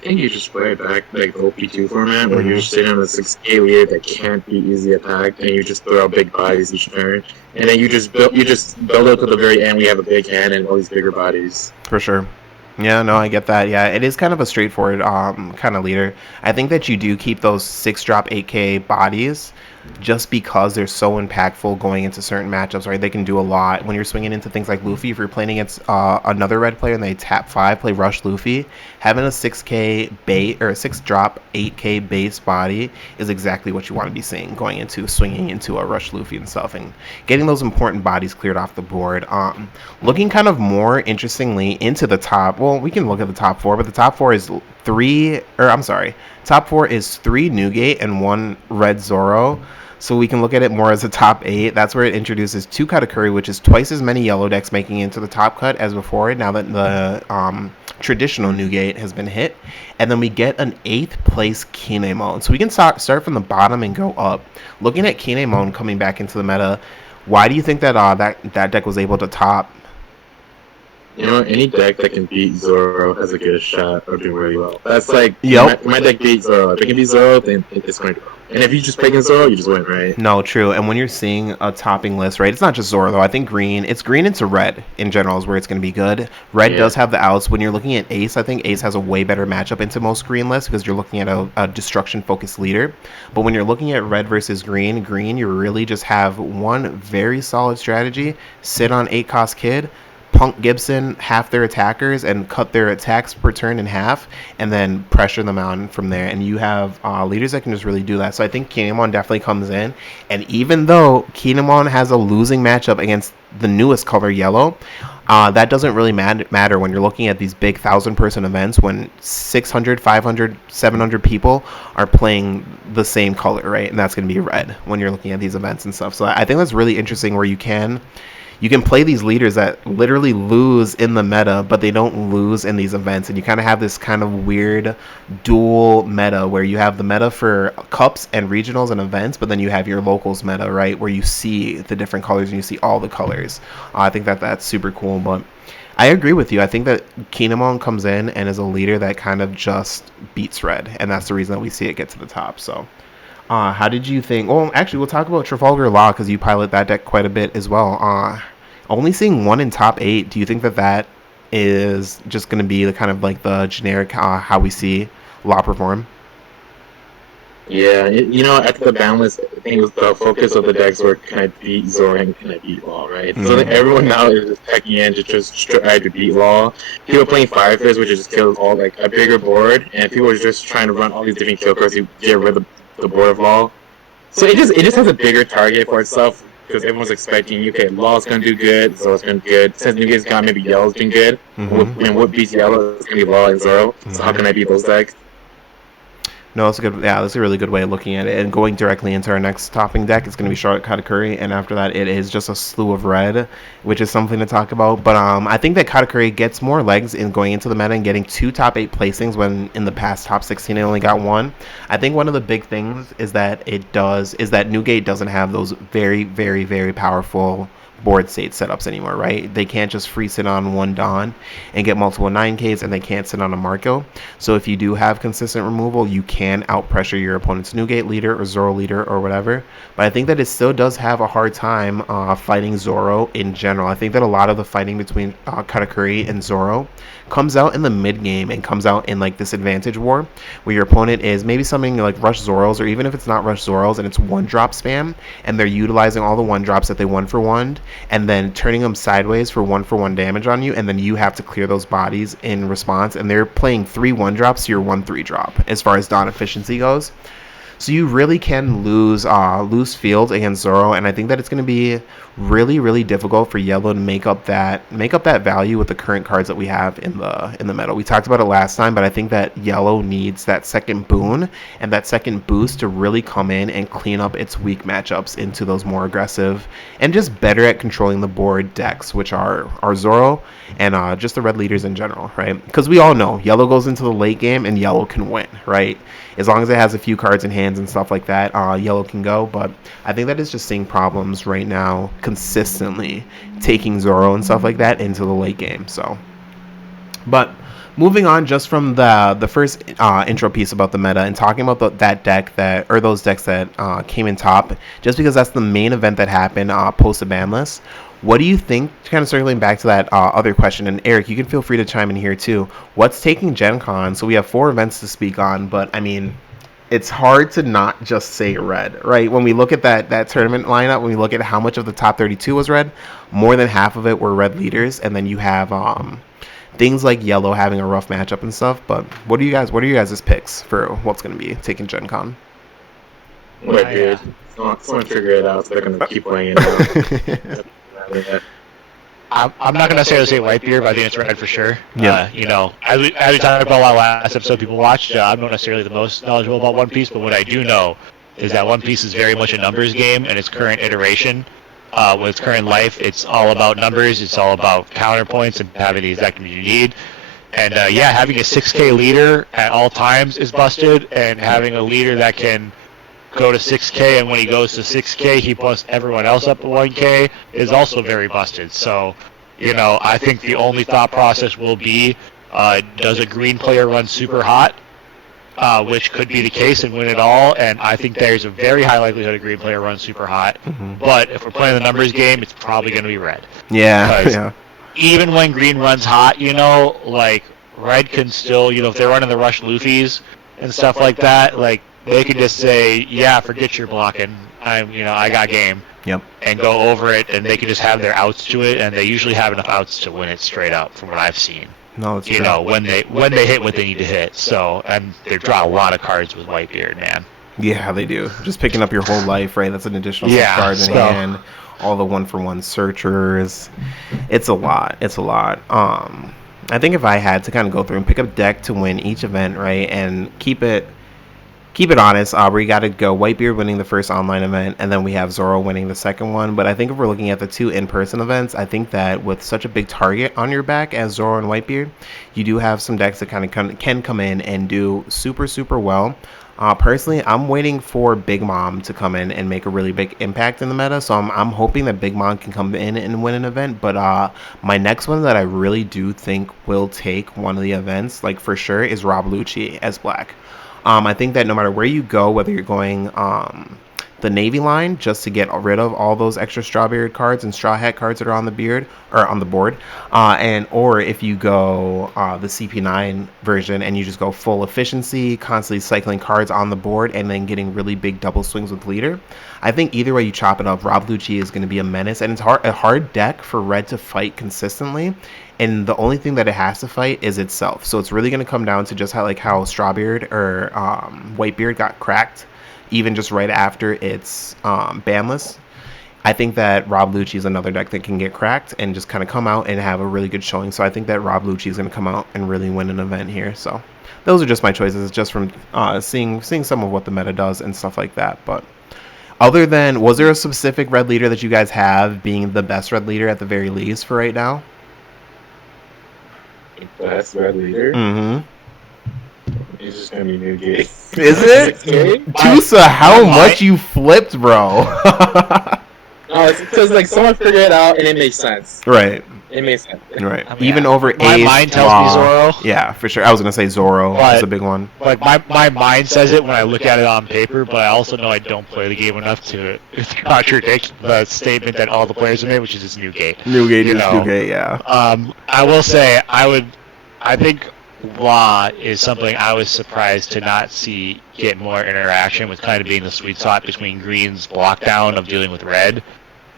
I think you just play it back like the OP2 format, where you're just sitting on a 6K lead that can't be easy attacked, and you just throw out big bodies each turn, and then you just build up to the very end. We have a big hand and all these bigger bodies. For sure. Yeah, no, I get that. Yeah, it is kind of a straightforward kind of leader. I think that you do keep those 6-drop 8K bodies just because they're so impactful going into certain matchups, right? They can do a lot. When you're swinging into things like Luffy, if you're playing against another red player and they tap 5, play Rush Luffy, having a 6K bait or a 6-drop 8K base body is exactly what you want to be seeing going into swinging into a Rush Luffy and stuff and getting those important bodies cleared off the board. Looking kind of more interestingly into the top, well, we can look at the top 4, but the top 4 is top 4 is 3 Newgate and 1 Red Zoro. So we can look at it more as a top 8. That's where it introduces 2 Katakuri, which is twice as many yellow decks making it into the top cut as before, now that the traditional Newgate has been hit. And then we get an 8th place Kinemon. So we can start from the bottom and go up. Looking at Kinemon coming back into the meta, why do you think that that deck was able to top? Any deck that can beat Zoro has a good shot of doing really well. That's like, my deck beats Zoro. If it can beat Zoro, then it's going to go. And if you just pick Zoro, you just win, right? No, true. And when you're seeing a topping list, right, it's not just Zoro, though. I think green into red in general is where it's going to be good. Red does have the outs. When you're looking at Ace, I think Ace has a way better matchup into most green lists because you're looking at a destruction-focused leader. But when you're looking at red versus green, you really just have one very solid strategy. Sit on 8-cost Kid, Punk Gibson half their attackers and cut their attacks per turn in half and then pressure them out from there. And you have leaders that can just really do that. So I think Kinemon definitely comes in. And even though Kinemon has a losing matchup against the newest color, yellow, that doesn't really matter when you're looking at these big 1,000-person events when 600, 500, 700 people are playing the same color, right? And that's going to be red when you're looking at these events and stuff. So I think that's really interesting where you can play these leaders that literally lose in the meta, but they don't lose in these events. And you kind of have this kind of weird dual meta where you have the meta for cups and regionals and events, but then you have your locals meta, right, where you see the different colors and you see all the colors. I think that's super cool. But I agree with you. I think that Kinemon comes in and is a leader that kind of just beats red. And that's the reason that we see it get to the top. So how did you think? Well, actually, we'll talk about Trafalgar Law because you pilot that deck quite a bit as well. Only seeing 1 in top 8, do you think that is just going to be the kind of like the generic how we see Law perform? Yeah, after the ban list, I think it was the focus of the decks were can I beat Zoro and can I beat Law, right? So everyone now is just checking in to just try to beat Law. People playing Fire Fist, which just kills all like a bigger board, and people are just trying to run all these different kill cards to get rid of the board of Law. So it just has a bigger target for itself. Because everyone's expecting, okay, Law's going to do good, Zoro's going to do good. Since New Game's got maybe Yellow's been good, and what beats Yellow is going to be Law and Zoro. So how can I beat those decks? No, that's a good. Yeah, that's a really good way of looking at it. And going directly into our next topping deck, it's going to be Charlotte Katakuri, and after that, it is just a slew of red, which is something to talk about. But I think that Katakuri gets more legs in going into the meta and getting 2 top 8 placings when in the past top 16 it only got 1. I think one of the big things is that Newgate doesn't have those very, very, very powerful board state setups anymore, right? They can't just free sit on one Dawn and get multiple 9Ks, and they can't sit on a Marco. So if you do have consistent removal, you can outpressure your opponent's Newgate leader or Zoro leader or whatever. But I think that it still does have a hard time fighting Zoro in general. I think that a lot of the fighting between Katakuri and Zoro comes out in the mid game and comes out in like this advantage war where your opponent is maybe something like Rush Zoros, or even if it's not Rush Zoros and it's 1-drop spam, and they're utilizing all the 1-drops that they 1-for-1'd and then turning them sideways for 1-for-1 damage on you, and then you have to clear those bodies in response, and they're playing 3 1-drops to your 1 3-drop as far as Dawn efficiency goes. So you really can lose field against Zoro, and I think that it's going to be really, really difficult for Yellow to make up that value with the current cards that we have in the meta. We talked about it last time, but I think that Yellow needs that second boon and that second boost to really come in and clean up its weak matchups into those more aggressive and just better at controlling the board decks, which are Zoro and just the red leaders in general, right? Because we all know Yellow goes into the late game and Yellow can win, right? As long as it has a few cards in hands and stuff like that, Yellow can go. But I think that is just seeing problems right now consistently taking Zoro and stuff like that into the late game. So, but moving on just from the first intro piece about the meta and talking about that deck those decks that came in top, just because that's the main event that happened post the ban list. What do you think, kind of circling back to that other question, and Eric, you can feel free to chime in here too. What's taking Gencon? So we have 4 events to speak on, but I mean, it's hard to not just say red, right? When we look at that tournament lineup, when we look at how much of the top 32 was red, more than half of it were red leaders, and then you have things like Yellow having a rough matchup and stuff. But what are you guys' picks for what's going to be taking Gen Con? Weird. Someone figure it out, so they're going to keep playing it. I'm not going to necessarily say Whitebeard, but I think it's red for sure. Yeah. As we talked about a lot last episode, people watched. I'm not necessarily the most knowledgeable about One Piece, but what I do know is that One Piece is very much a numbers game in its current iteration. With its current life, it's all about numbers. It's all about counterpoints and having the exact you need. And having a 6K leader at all times is busted, and having a leader that can go to 6K, and when he goes to 6K, he busts everyone else up to 1K is also very busted. So, I think the only thought process will be, does a green player run super hot, which could be the case and win it all, and I think there's a very high likelihood a green player runs super hot. Mm-hmm. But if we're playing the numbers game, it's probably going to be red. Yeah. Even when green runs hot, like red can still, if they're running the rush Luffy's and stuff like that, like, they can just say, yeah, forget your blocking. I got game. Yep. And go over it, and they can just have their outs to it, and they usually have enough outs to win it straight up, from what I've seen. No, it's true. When they hit what they need to hit. So, and they draw a lot of cards with Whitebeard, man. Yeah, they do. Just picking up your whole life, right? That's an additional 6 cards in hand. All the 1-for-1 searchers. It's a lot. I think if I had to kind of go through and pick up deck to win each event, right, and keep it honest, we got to go Whitebeard winning the first online event, and then we have Zoro winning the second one. But I think if we're looking at the 2 in-person events, I think that with such a big target on your back as Zoro and Whitebeard, you do have some decks that kind of can come in and do super, super well. Personally, I'm waiting for Big Mom to come in and make a really big impact in the meta, so I'm hoping that Big Mom can come in and win an event. But my next one that I really do think will take one of the events, like for sure, is Rob Lucci as Black. I think that no matter where you go, whether you're going the Navy line just to get rid of all those extra Strawbeard cards and Straw Hat cards that are on the board, or if you go the CP9 version and you just go full efficiency, constantly cycling cards on the board and then getting really big double swings with leader, I think either way you chop it up, Rob Lucci is going to be a menace, and it's a hard deck for red to fight consistently. And the only thing that it has to fight is itself. So it's really going to come down to just how Strawbeard or Whitebeard got cracked, even just right after its banless. I think that Rob Lucci is another deck that can get cracked and just kind of come out and have a really good showing. So I think that Rob Lucci is going to come out and really win an event here. So those are just my choices, just from seeing some of what the meta does and stuff like that. But other than, was there a specific red leader that you guys have being the best red leader at the very least for right now? Best red leader? Mm-hmm. It's just gonna be new gate. Is it? Tusa, how much you flipped, bro? No, it's because like someone figured it out and it makes sense. Right. It makes sense. Right. I mean, Even over my Ace, mind tells Law. me Zoro. Yeah, for sure. I was gonna say Zoro is a big one. Like my mind says it when I look at it on paper, but I also know I don't play the game enough to contradict the statement that all the players have made, which is it's Newgate. Newgate is Newgate, yeah. I will say I think Law is something I was surprised to not see get more interaction with, kind of being the sweet spot between Green's lockdown of dealing with Red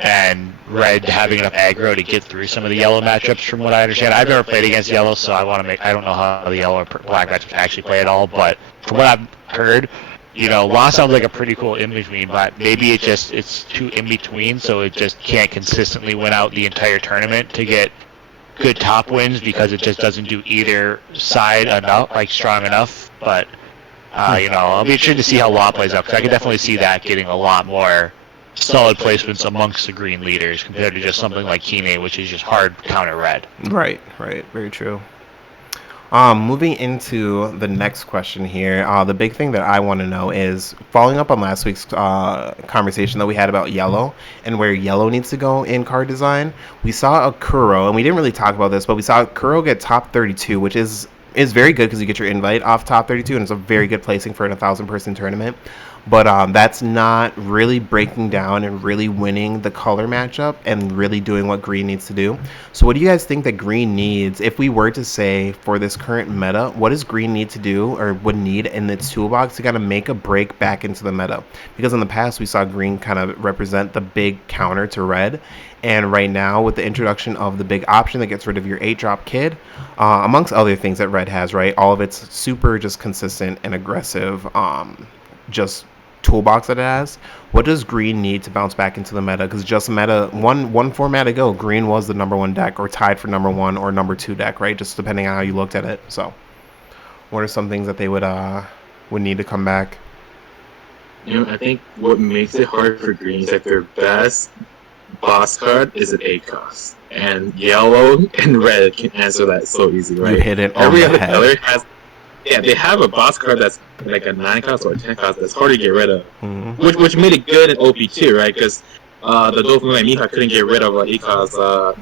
and Red having enough aggro to get through some of the Yellow matchups. From what I understand, I've never played against Yellow, so I don't know how the Yellow or Black matchups actually play at all. But from what I've heard, Law sounds like a pretty cool in between, but maybe it's too in between, so it just can't consistently win out the entire tournament to get good top wins because it just doesn't do either side enough, like strong enough. But I'll be interested to see how Law plays out, because I can definitely see that getting a lot more solid placements amongst the green leaders compared to just something like Kine, which is just hard counter red. Right, very true. Moving into the next question here, the big thing that I want to know is, following up on last week's conversation that we had about Yellow and where Yellow needs to go in card design, we saw a Kuro, and we didn't really talk about this, but we saw Kuro get top 32, which is very good because you get your invite off top 32, and it's a very good placing for a 1,000-person tournament. But that's not really breaking down and really winning the color matchup and really doing what Green needs to do. So what do you guys think that Green needs? If we were to say for this current meta, what does Green need to do or would need in its toolbox to kind of make a break back into the meta? Because in the past, we saw Green kind of represent the big counter to Red. And right now, with the introduction of the big option that gets rid of your 8-drop kid, amongst other things that Red has, right? All of it's super just consistent and aggressive, just toolbox that it has. What does Green need to bounce back into the meta? Because just meta, one format ago, Green was the number 1 deck or tied for number 1 or number 2 deck, right? Just depending on how you looked at it. So what are some things that they would need to come back? I think what makes it hard for Green is that their best boss card is an 8 cost. And Yellow and Red can answer that so easy, right? You hit it on Every the other head. color has... Yeah, they have a boss card that's like a 9 cost or a 10 cost that's hard to get rid of. Mm-hmm. Which made it good in OP too, right? Because the Dolphin and Mihawk couldn't get rid of an 8 cost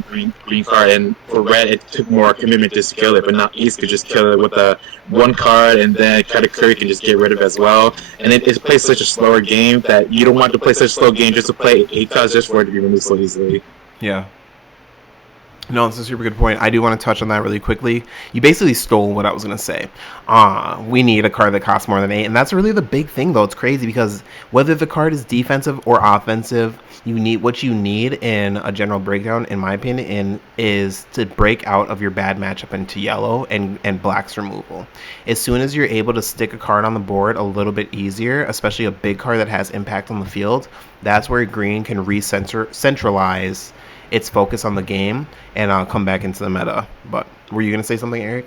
green card, and for Red it took more commitment to kill it, but now East could just kill it with a 1 card, and then Katakuri can just get rid of it as well. And it plays such a slower game that you don't want to play such a slow game just to play 8 cost just for it to be removed so easily. Yeah. No, that's a super good point. I do want to touch on that really quickly. You basically stole what I was going to say. We need a card that costs more than 8, and that's really the big thing, though. It's crazy because whether the card is defensive or offensive, what you need in a general breakdown, in my opinion, is to break out of your bad matchup into Yellow and Black's removal. As soon as you're able to stick a card on the board a little bit easier, especially a big card that has impact on the field, that's where Green can centralize its focus on the game and come back into the meta. But were you going to say something, Eric?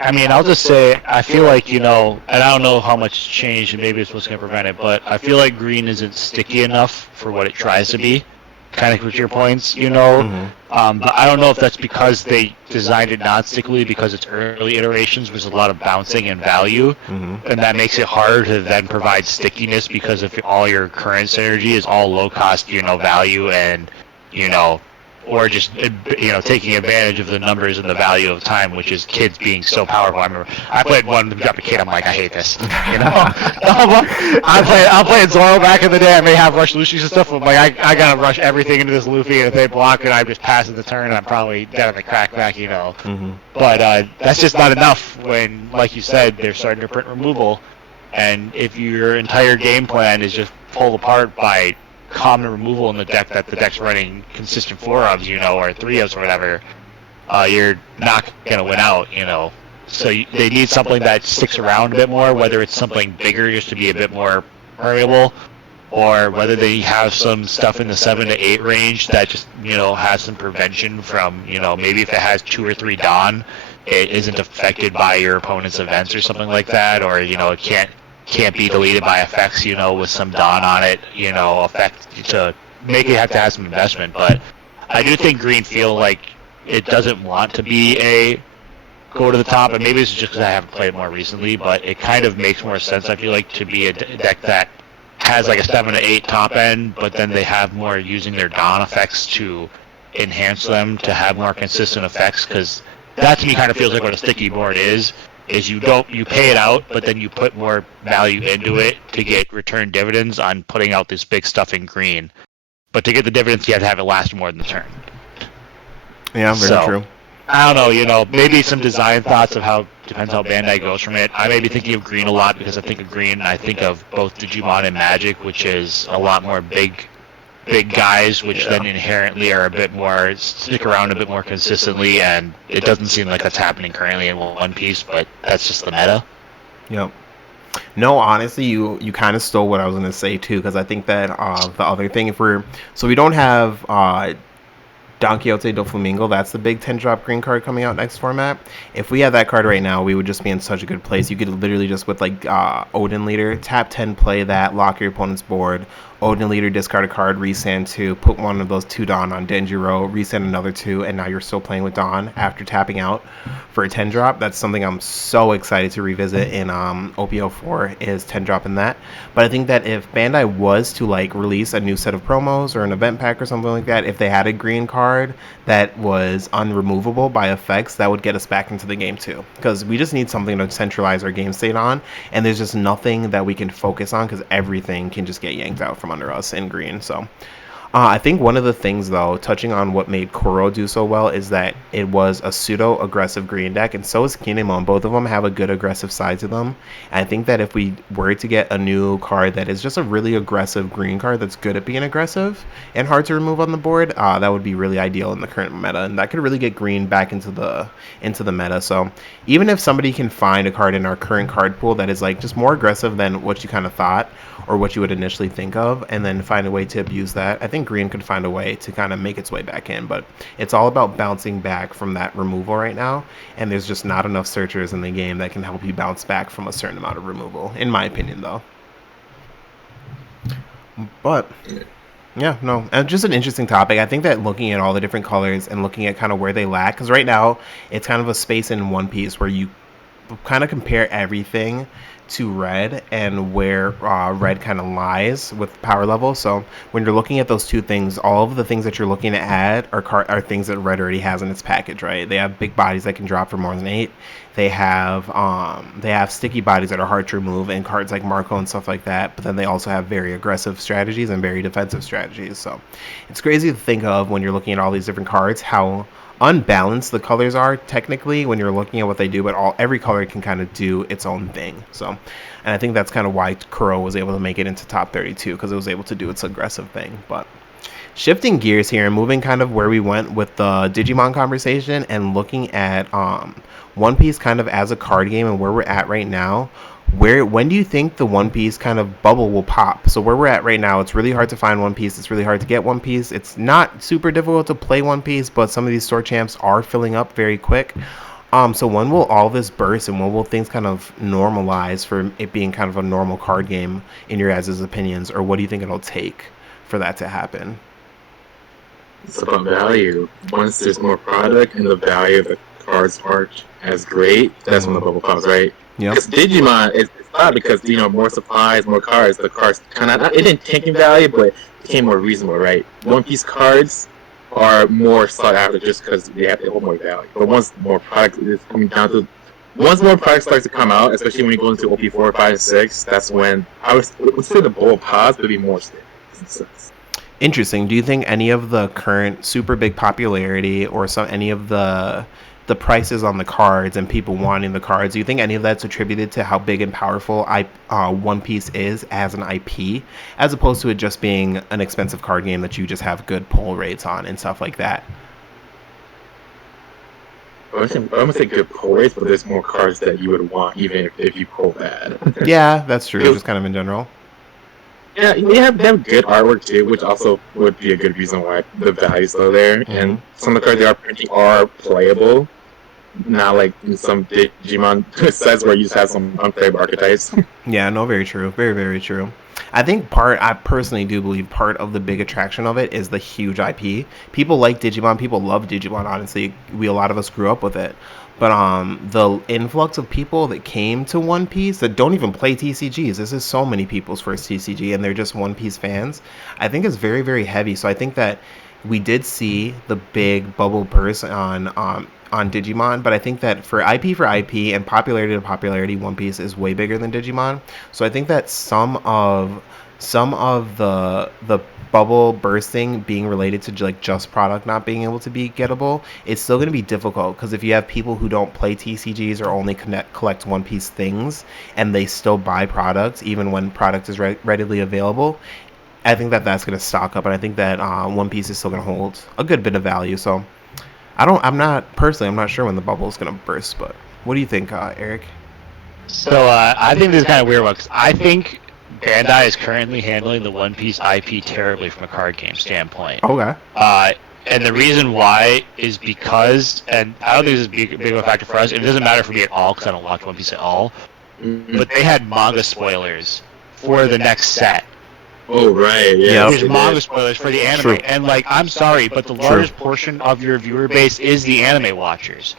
I mean, I'll just say, I feel like, and I don't know how much changed, and maybe it's what's going to prevent it, but I feel like Green isn't sticky enough for what it tries to be, kind of with your points, Mm-hmm. But I don't know if that's because they designed it non-stickily, because its early iterations was a lot of bouncing and value, Mm-hmm. and that makes it harder to then provide stickiness, because if all your current synergy is all low-cost, value and or just taking advantage of the numbers and the value of time, which is kids being so powerful. I remember I played one that got a kid. I'm like, I hate this. I'm playing Zoro back in the day. I may have rush Lucy's and stuff, but like I gotta rush everything into this Luffy, and if they block it, I'm just passing the turn, and I'm probably dead on the crackback, Mm-hmm. But that's just not enough when, like you said, they're starting to print removal, and if your entire game plan is just pulled apart by common removal in the deck that the deck's running consistent 4 ofs, or 3 ofs or whatever, you're not going to win out, So they need something that sticks around a bit more, whether it's something bigger just to be a bit more permeable, or whether they have some stuff in the 7 to 8 range that just, has some prevention from, maybe if it has 2 or 3 Dawn, it isn't affected by your opponent's events or something like that, or it can't be deleted by effects, with some Dawn on it, effect to make it have to have some investment. But I do think green feel like it doesn't want to be a go to the top, and maybe it's just because I haven't played more recently, but it kind of makes more sense, I feel like, to be a deck that has like a 7 to 8 top end, but then they have more using their Dawn effects to enhance them to have more consistent effects, because that to me kind of feels like what a sticky board is you pay it out, but then you put more value into it to get return dividends on putting out this big stuff in green. But to get the dividends, you have to have it last more than the turn. Yeah, very true. I don't know, maybe some design thoughts of depends how Bandai goes from it. I may be thinking of green a lot because I think of green, I think of both Digimon and Magic, which is a lot more big guys, which then inherently are a bit more, stick around a bit more consistently, and it doesn't seem like that's happening currently in One Piece, but that's just the meta. Yep. No, honestly, you kind of stole what I was going to say, too, because I think that the other thing, so we don't have Don Quixote do Flamingo, that's the big 10-drop green card coming out next format. If we had that card right now, we would just be in such a good place. You could literally just, with like Odin Leader, tap 10, play that, lock your opponent's board. Odin Leader, discard a card, resend 2, put one of those 2 Dawn on Denjiro, resend another 2, and now you're still playing with Dawn after tapping out for a 10-drop. That's something I'm so excited to revisit in OPO4 is 10-drop in that. But I think that if Bandai was to like release a new set of promos or an event pack or something like that, if they had a green card that was unremovable by effects, that would get us back into the game too. Because we just need something to centralize our game state on, and there's just nothing that we can focus on because everything can just get yanked out from under us in green. So I think one of the things, though, touching on what made Kuro do so well, is that it was a pseudo-aggressive green deck, and so is Kinemon. Both of them have a good aggressive side to them. And I think that if we were to get a new card that is just a really aggressive green card that's good at being aggressive and hard to remove on the board, that would be really ideal in the current meta, and that could really get green back into the meta. So even if somebody can find a card in our current card pool that is like just more aggressive than what you kind of thought or what you would initially think of, and then find a way to abuse that, I think green could find a way to kind of make its way back in. But it's all about bouncing back from that removal right now, and there's just not enough searchers in the game that can help you bounce back from a certain amount of removal, in my opinion, though. But yeah, no, and just an interesting topic. I think that looking at all the different colors and looking at kind of where they lack, because right now it's kind of a space in One Piece where you kind of compare everything to red and where red kind of lies with power level. So when you're looking at those two things, all of the things that you're looking to add are things that red already has in its package, right? They have big bodies that can drop for more than 8. They have sticky bodies that are hard to remove, and cards like Marco and stuff like that. But then they also have very aggressive strategies and very defensive strategies. So it's crazy to think of when you're looking at all these different cards how unbalanced the colors are technically when you're looking at what they do, but every color can kind of do its own thing. So, and I think that's kind of why Kuro was able to make it into top 32, because it was able to do its aggressive thing. But shifting gears here and moving kind of where we went with the Digimon conversation and looking at One Piece kind of as a card game and where we're at right now. When do you think the One Piece kind of bubble will pop? So where we're at right now, it's really hard to find One Piece. It's really hard to get One Piece. It's not super difficult to play One Piece, but some of these store champs are filling up very quick. So when will all this burst, and when will things kind of normalize for it being kind of a normal card game in your guys' opinions, or what do you think it'll take for that to happen? It's about value. Once there's more product and the value of the cards aren't as great, that's when the bubble pops, right? Yeah. Because Digimon, it's not because more supplies, more cards. The cards kind of it didn't tank in value, but it became more reasonable, right? One Piece cards are more sought after just because they hold more value. But once more product is coming down to, once more product starts to come out, especially when you go into OP4, 5, and 6, that's when I would say the bubble pops, but be more stable. Interesting. Do you think any of the current super big popularity or any of the prices on the cards and people wanting the cards, do you think any of that's attributed to how big and powerful One Piece is as an IP, as opposed to it just being an expensive card game that you just have good pull rates on and stuff like that? I'm gonna say good pull rates, but there's more cards that you would want even if you pull bad. Yeah, that's true. Just kind of in general. Yeah, they have good artwork too, which also would be a good reason why the value's low there. Mm-hmm. And some of the cards they are printing are playable. Not like in some Digimon sets where you just have some unplayable archetypes. Yeah, no, very true. Very, very true. I personally do believe part of the big attraction of it is the huge IP. People like Digimon. People love Digimon. Honestly, a lot of us grew up with it. But the influx of people that came to One Piece that don't even play TCGs. This is so many people's first TCG, and they're just One Piece fans. I think it's very, very heavy. So I think that we did see the big bubble burst on Digimon, but I think that for IP and popularity to popularity, One Piece is way bigger than Digimon. So I think that some of the bubble bursting being related to like just product not being able to be gettable, it's still going to be difficult because if you have people who don't play TCGs or only collect One Piece things and they still buy products even when product is readily available, I think that that's going to stock up, and I think that One Piece is still going to hold a good bit of value. So I'm not sure when the bubble is going to burst, but what do you think, Eric? So I think this is kind of weird one because I think Bandai is currently handling the One Piece IP terribly from a card game standpoint. Okay. And the reason why is because, and I don't think this is big of a factor for us. It doesn't matter for me at all because I don't watch One Piece at all. But they had manga spoilers for the next set. Oh right, yeah. There's manga spoilers for the anime, True. and like I'm sorry, but the largest portion of your viewer base is the anime watchers.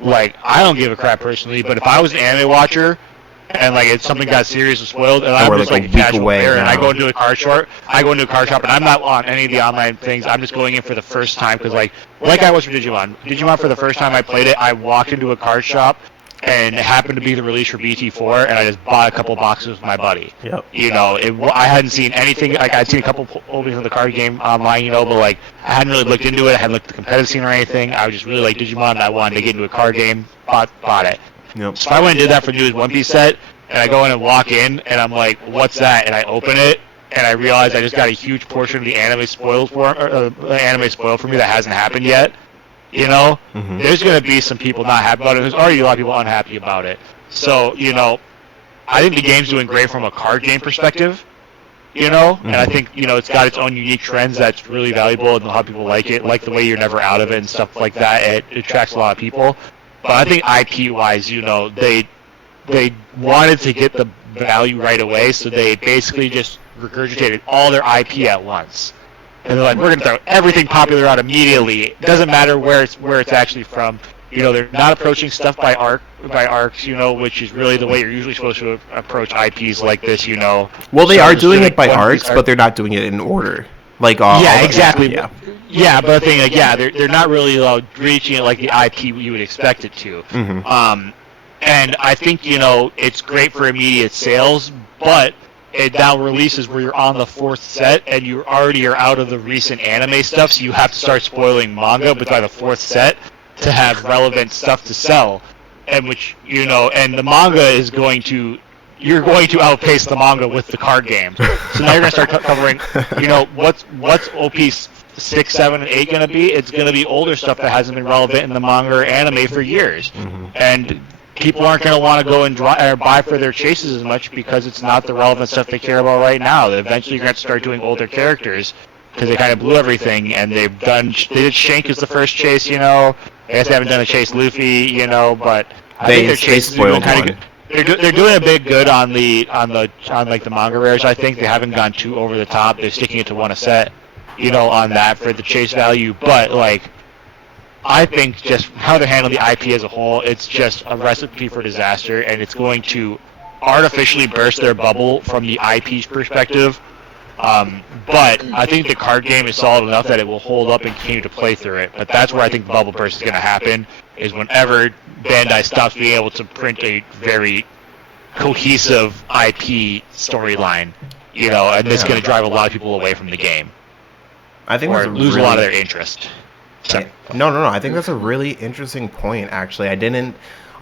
Like I don't give a crap personally, but if I was an anime watcher and like if something got serious or spoiled, and I'm just like a casual player, and I go into a card shop, and I'm not on any of the online things. I'm just going in for the first time because like I was for Digimon for the first time I played it, I walked into a card shop. And it happened to be the release for BT4, and I just bought a couple boxes with my buddy. Yep. You know, I hadn't seen anything. Like I'd seen a couple openings of the card game online, you know, but like I hadn't really looked into it. I hadn't looked at the competitive scene or anything. I was just really like Digimon, and I wanted to get into a card game. Bought it. Yep. So I went and did that for the newest One Piece set, and I go in and walk in, and I'm like, "What's that?" And I open it, and I realize I just got a huge portion of the anime spoiled for me that hasn't happened yet. You know, there's going to be some people not happy about it. There's already a lot of people unhappy about it. So, you know, I think the game's doing great from a card game perspective, you know, and I think, you know, it's got its own unique trends that's really valuable and a lot of people like it, like the way you're never out of it and stuff like that. It attracts a lot of people. But I think IP-wise, you know, they wanted to get the value right away, so they basically just regurgitated all their IP at once. And they're like, we're going to throw everything popular out immediately. It doesn't matter where it's actually from. You know, they're not approaching stuff by arcs, you know, which is really the way you're usually supposed to approach IPs like this, you know. Well, they are doing it by arcs, but they're not doing it in order. Like exactly. Yeah, but the thing, like, they're not really reaching it like the IP you would expect it to. And I think, you know, it's great for immediate sales, but it now releases where you're on the fourth set and you already are out of the recent anime stuff, so you have to start spoiling manga by the fourth set to have relevant stuff to sell. And which, you know, and the manga is you're going to outpace the manga with the card game. So now you're going to start covering, you know, what's OP 6, 7, and 8 going to be? It's going to be older stuff that hasn't been relevant in the manga or anime for years. And people aren't going to want to go and buy for their chases as much because it's not the relevant stuff they care about right now. Eventually, you're going to start doing older characters because they kind of blew everything, and they did Shank as the first chase, you know. I guess they haven't done a chase Luffy, you know, but I think their chases are kind of good. They're doing a big good on like the manga rares. I think they haven't gone too over the top. They're sticking it to one a set, you know, on that for the chase value, but like. I think just how they're handling the IP as a whole, it's just a recipe for disaster, and it's going to artificially burst their bubble from the IP's perspective. But I think the card game is solid enough that it will hold up and continue to play through it. But that's where I think the bubble burst is going to happen, is whenever Bandai stops being able to print a very cohesive IP storyline, you know, and it's going to drive a lot of people away from the game. I think or lose a lot of their interest. No. I think that's a really interesting point, actually.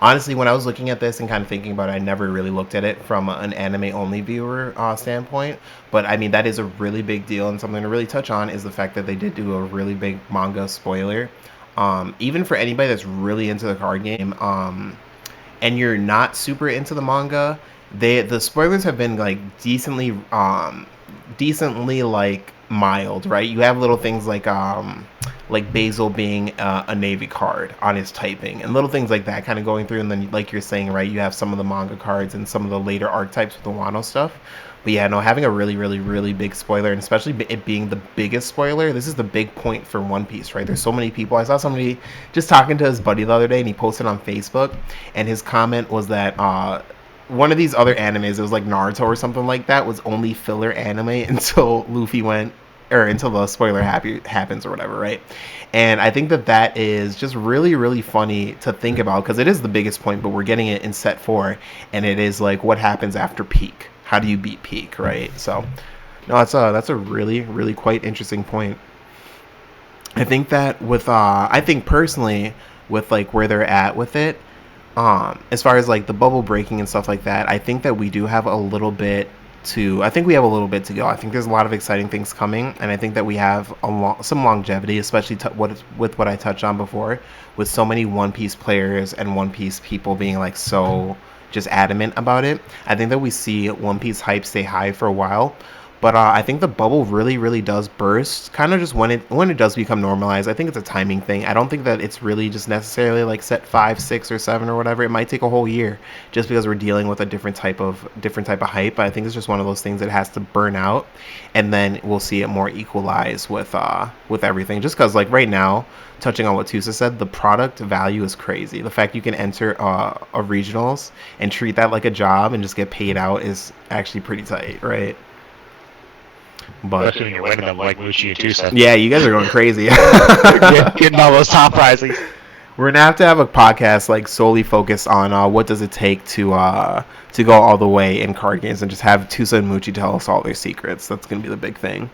Honestly, when I was looking at this and kind of thinking about it, I never really looked at it from an anime-only viewer standpoint. But, I mean, that is a really big deal, and something to really touch on is the fact that they did do a really big manga spoiler. Even for anybody that's really into the card game, and you're not super into the manga, the spoilers have been, like, decently, like, mild, right? You have little things like like Basil being a Navy card on his typing, and little things like that kind of going through. And then, like you're saying, right, you have some of the manga cards and some of the later archetypes with the Wano stuff. But yeah, no, having a really, really, really big spoiler, and especially it being the biggest spoiler, this is the big point for One Piece, right? There's so many people. I saw somebody just talking to his buddy the other day, and he posted on Facebook, and his comment was that one of these other animes, it was like Naruto or something like that, was only filler anime until Luffy went, or until the spoiler happens or whatever, right? And I think that is just really, really funny to think about, because it is the biggest point, but we're getting it in set 4, and it is like what happens after peak. How do you beat peak, right? So, no, that's a really, really quite interesting point. I think that with I think personally with like where they're at with it, as far as like the bubble breaking and stuff like that, I think that we do have a little bit I think we have a little bit to go. I think there's a lot of exciting things coming, and I think that we have some longevity, especially with what I touched on before, with so many One Piece players and One Piece people being like so just adamant about it. I think that we see One Piece hype stay high for a while. But I think the bubble really, really does burst, kind of just when it does become normalized. I think it's a timing thing. I don't think that it's really just necessarily like set 5, 6, or 7 or whatever. It might take a whole year just because we're dealing with a different type of hype. But I think it's just one of those things that has to burn out, and then we'll see it more equalize with everything. Just because like right now, touching on what Tusa said, the product value is crazy. The fact you can enter a regionals and treat that like a job and just get paid out is actually pretty tight, right? But especially when you're winning them like Mushi and Tusa. Yeah, you guys are going crazy. Getting all those top prizes. We're gonna have a podcast like solely focused on what does it take to go all the way in card games, and just have Tusa and Muchi tell us all their secrets. That's gonna be the big thing.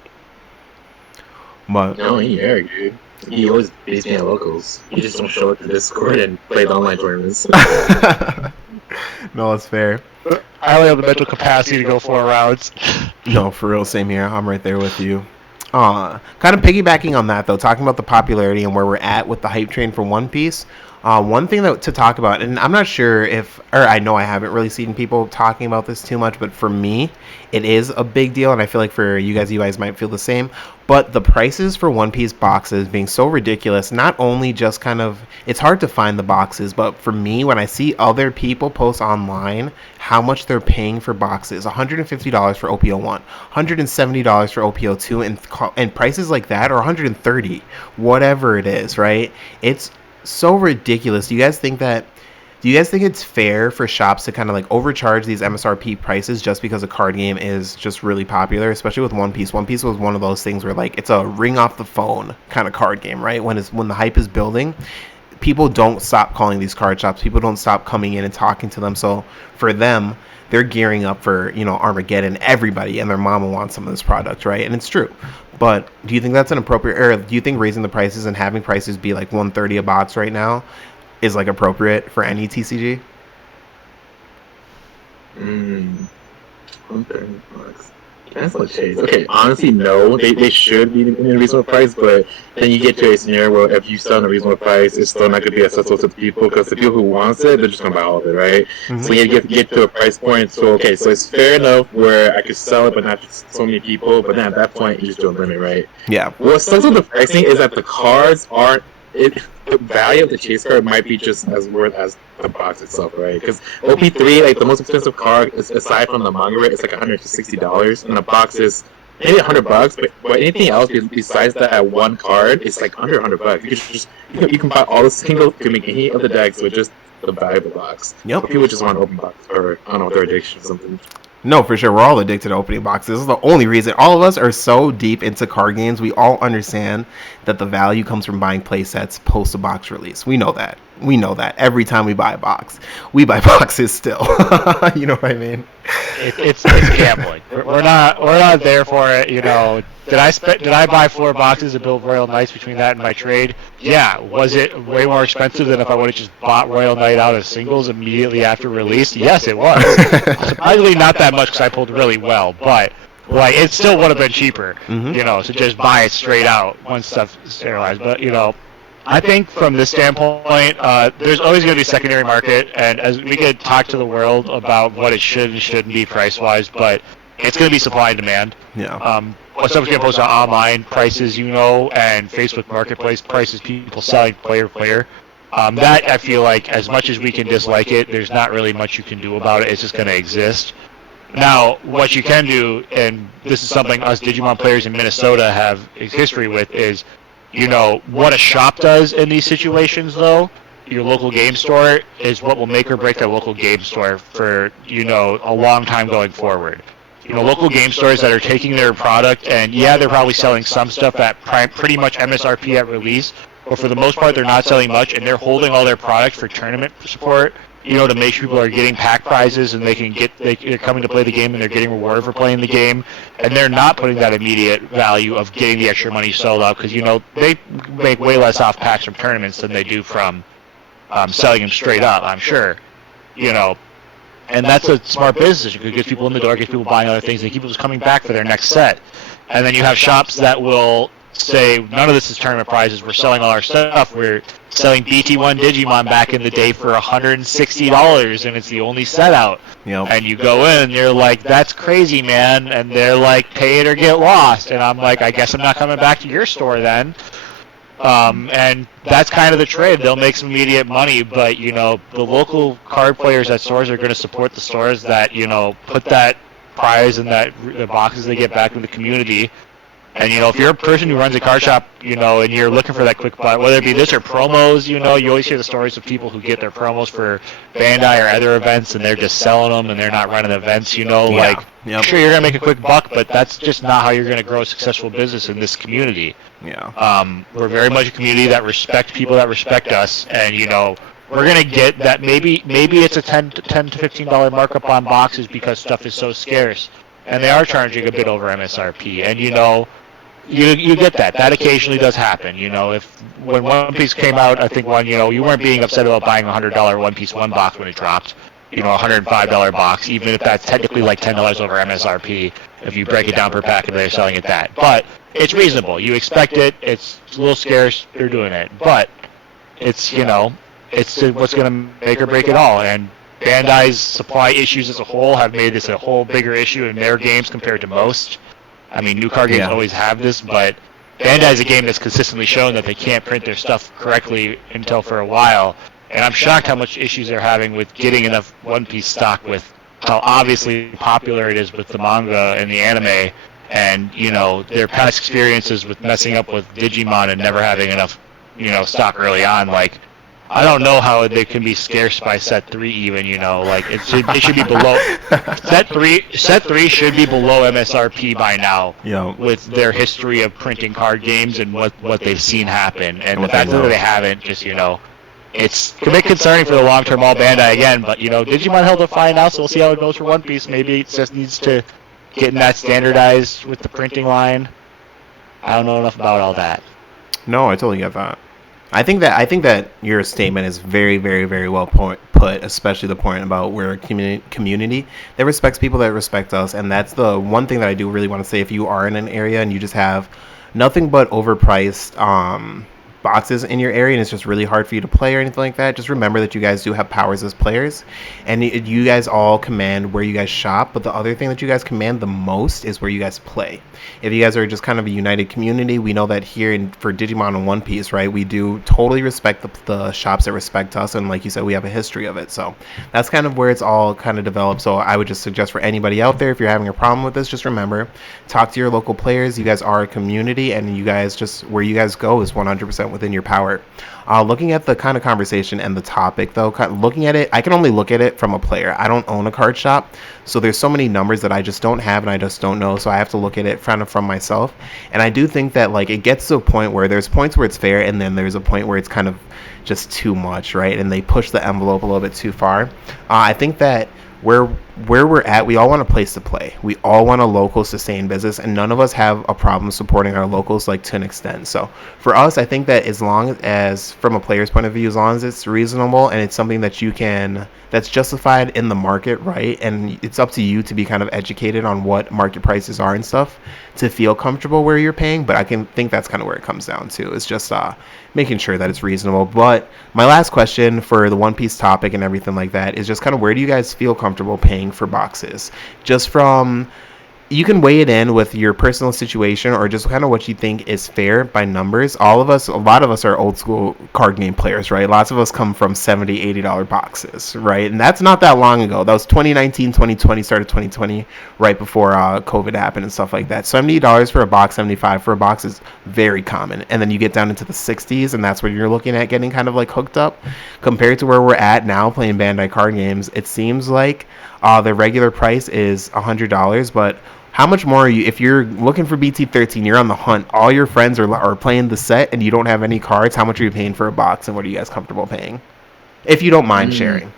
But no, he Eric, dude. He always beats me at locals. You just don't show up to Discord and play the online tournaments. No, that's fair. I only have the mental capacity to go 4 rounds. No, for real, same here. I'm right there with you. Kind of piggybacking on that, though, talking about the popularity and where we're at with the hype train for One Piece. One thing to talk about, and I'm not sure I know I haven't really seen people talking about this too much, but for me, it is a big deal, and I feel like for you guys might feel the same. But the prices for One Piece boxes being so ridiculous, not only just kind of, it's hard to find the boxes, but for me, when I see other people post online how much they're paying for boxes, $150 for OPO1, $170 for OPO2, and prices like that, or $130, whatever it is, right? It's so ridiculous. Do you guys think it's fair for shops to kind of like overcharge these MSRP prices just because a card game is just really popular, especially with One Piece? One Piece was one of those things where like it's a ring off the phone kind of card game, right? When the hype is building, people don't stop calling these card shops. People don't stop coming in and talking to them. So for them, they're gearing up for, Armageddon. Everybody and their mama wants some of this product, right? And it's true. But do you think that's an appropriate, or do you think raising the prices and having prices be like $130 a box right now is like appropriate for any TCG? $130. That's a chase. Okay, honestly, no. They should be in a reasonable price, but then you get to a scenario where if you sell in a reasonable price, it's still not going to be accessible to the people, because the people who wants it, they're just going to buy all of it, right? Mm-hmm. So you get to a price point. So it's fair enough where I could sell it, but not so many people. But then at that point, you just do a limit, right? Yeah. What sucks with the pricing is that the cards aren't. The value of the chase card might be just as worth as the box itself, right? Because OP3, like the most expensive card, aside from the manga rate, it's like $160, and the box is maybe $100. But anything else besides that, at one card, it's like under $100. You can buy all the singles, you can make any of the decks with just the value of the box. Yep. But people just want an open box, or I don't know, their addiction or something. No, for sure. We're all addicted to opening boxes. This is the only reason. All of us are so deep into card games. We all understand that the value comes from buying play sets post a box release. We know that. Every time we buy a box, we buy boxes still. You know what I mean? It's gambling. We're not there for it. Did I buy 4 boxes to build Royal Knights between that and my trade? Yeah. Was it way more expensive than if I would have just bought Royal Knight out as singles immediately after release? Yes, it was. Surprisingly, not that much because I pulled really well, but it still would have been cheaper. Mm-hmm. To just buy it straight out once stuff sterilized. But I think from this standpoint, there's always going to be a secondary market, and as we could talk to the world about what it should and shouldn't be price-wise, but it's going to be supply and demand. Yeah. What stuff's going to post on online prices, and Facebook Marketplace prices, people selling player. That I feel like, as much as we can dislike it, there's not really much you can do about it. It's just going to exist. Now, what you can do, and this is something us Digimon players in Minnesota have history with, is, what a shop does in these situations, though. Your local game store is what will make or break that local game store for, a long time going forward. Local game stores that are taking their product, and they're probably selling some stuff at pretty much MSRP at release, but for the most part, they're not selling much, and they're holding all their product for tournament support, to make sure people are getting pack prizes and they're coming to play the game and they're getting rewarded for playing the game, and they're not putting that immediate value of getting the extra money sold out, because, they make way less off packs from tournaments than they do from selling them straight up, I'm sure, and that's a smart business. You could get people in the door, get people buying other things, and keep people just coming back for their next set. And then you have shops that will say, none of this is tournament prizes, we're selling all our stuff, we're selling BT1 Digimon back in the day for $160, and it's the only set out. Yep. And you go in, and you're like, that's crazy, man, and they're like, pay it or get lost. And I'm like, I guess I'm not coming back to your store then. And that's kind of the trade. They'll make some immediate money, but, the local card players at stores are going to support the stores that, put that prize and the boxes they get back in the community. And, if you're a person who runs a card shop, and you're looking for that quick buy, whether it be this or promos, you always hear the stories of people who get their promos for Bandai or other events, and they're just selling them, and they're not running events, Sure, you're going to make a quick buck, but that's just not how you're going to grow a successful business in this community. Yeah. We're very much a community that respects people that respect us, and, we're going to get that maybe it's a $10 to $15 markup on boxes because stuff is so scarce, and they are charging a bit over MSRP, and, you get that. That occasionally does happen. When One Piece came out, I think you weren't being upset about buying a $100 One Piece One box when it dropped. A $105 box, even if that's technically like $10 over MSRP, if you break it down per pack and they're selling it that. But it's reasonable. You expect it. It's a little scarce. They're doing it. But it's, it's what's going to make or break it all. And Bandai's supply issues as a whole have made this a whole bigger issue in their games compared to most. I mean, new card games always have this, but Bandai's a game that's consistently shown that they can't print their stuff correctly until for a while. And I'm shocked how much issues they're having with getting enough One Piece stock, with how obviously popular it is with the manga and the anime, and, their past experiences with messing up with Digimon and never having enough, stock early on. Like, I don't know how they can be scarce by set 3 even, it should be below set 3 should be below MSRP by now. Yeah. With their history of printing card games and what they've seen happen, and the fact that they haven't, just, it's a bit concerning for the long term all Bandai again, but Digimon held up fine now, so we'll see how it goes for One Piece. Maybe it just needs to get that standardized with the printing line. I don't know enough about all that. No, I totally get that. I think that your statement is very, very, very well put, especially the point about we're a community that respects people that respect us, and that's the one thing that I do really want to say. If you are in an area and you just have nothing but overpriced boxes in your area and it's just really hard for you to play or anything like that, just remember that you guys do have powers as players, and you guys all command where you guys shop, but the other thing that you guys command the most is where you guys play. If you guys are just kind of a united community, we know that here for Digimon and One Piece, right, we do totally respect the shops that respect us, and like you said, we have a history of it, so that's kind of where it's all kind of developed. So I would just suggest for anybody out there, if you're having a problem with this, just remember, talk to your local players. You guys are a community, and you guys just, where you guys go is 100% within your power. Looking at the kind of conversation and the topic, though, looking at it, I can only look at it from a player. I don't own a card shop, so there's so many numbers that I just don't have and I just don't know, so I have to look at it kind of from myself. And I do think that, like, it gets to a point where there's points where it's fair, and then there's a point where it's kind of just too much, right? And they push the envelope a little bit too far. I think that where we're at, we all want a place to play. We all want a local sustained business, and none of us have a problem supporting our locals, like, to an extent. So for us, I think that as long as, from a player's point of view, as long as it's reasonable and it's something that you can, that's justified in the market, right? And it's up to you to be kind of educated on what market prices are and stuff to feel comfortable where you're paying. But I can think that's kind of where it comes down to. It's just making sure that it's reasonable. But my last question for the One Piece topic and everything like that is just kind of, where do you guys feel comfortable paying for boxes? Just from you can weigh it in with your personal situation or just kind of what you think is fair by numbers. A lot of us are old school card game players, right? Lots of us come from $70, $80 boxes, right? And that's not that long ago. That was 2019, 2020, started 2020, right before COVID happened and stuff like that. $70 for a box, 75 for a box is very common. And then you get down into the 60s, and that's where you're looking at getting kind of like hooked up. Compared to where we're at now playing Bandai card games, it seems like the regular price is $100, but how much more are you if you're looking for BT13, you're on the hunt, all your friends are playing the set and you don't have any cards, how much are you paying for a box and what are you guys comfortable paying? If you don't mind sharing.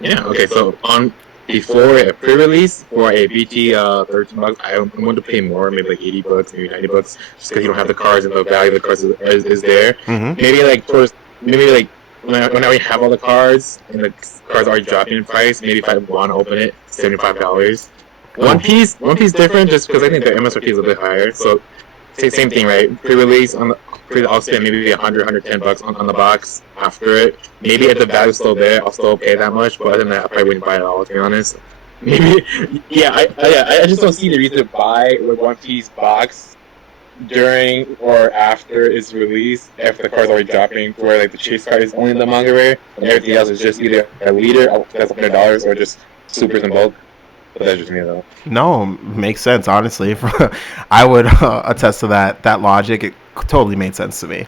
Yeah, okay, so on before a pre-release for a BT 13 bucks, I want to pay more, maybe like 80 bucks, maybe 90 bucks, just because you don't have the cards and the value of the cards is there. Mm-hmm. Maybe like when I have all the cards and the cards are dropping in price, maybe if I want to open it, $75. One Piece different just because I think the MSRP is a bit higher. So same thing, right? Pre-release I'll spend maybe 100, 110 bucks on the box after it. Maybe if the value's still there, I'll still pay that much. But other than that, I probably wouldn't buy it at all, to be honest. Maybe, I just don't see the reason to buy a One Piece box during or after its release if the card's already dropping, where like the chase card is only the manga rare and everything else is just either a leader that's $100 or just supers in bulk. But that's just me, though. No, makes sense, honestly. I would attest to that logic. It totally made sense to me.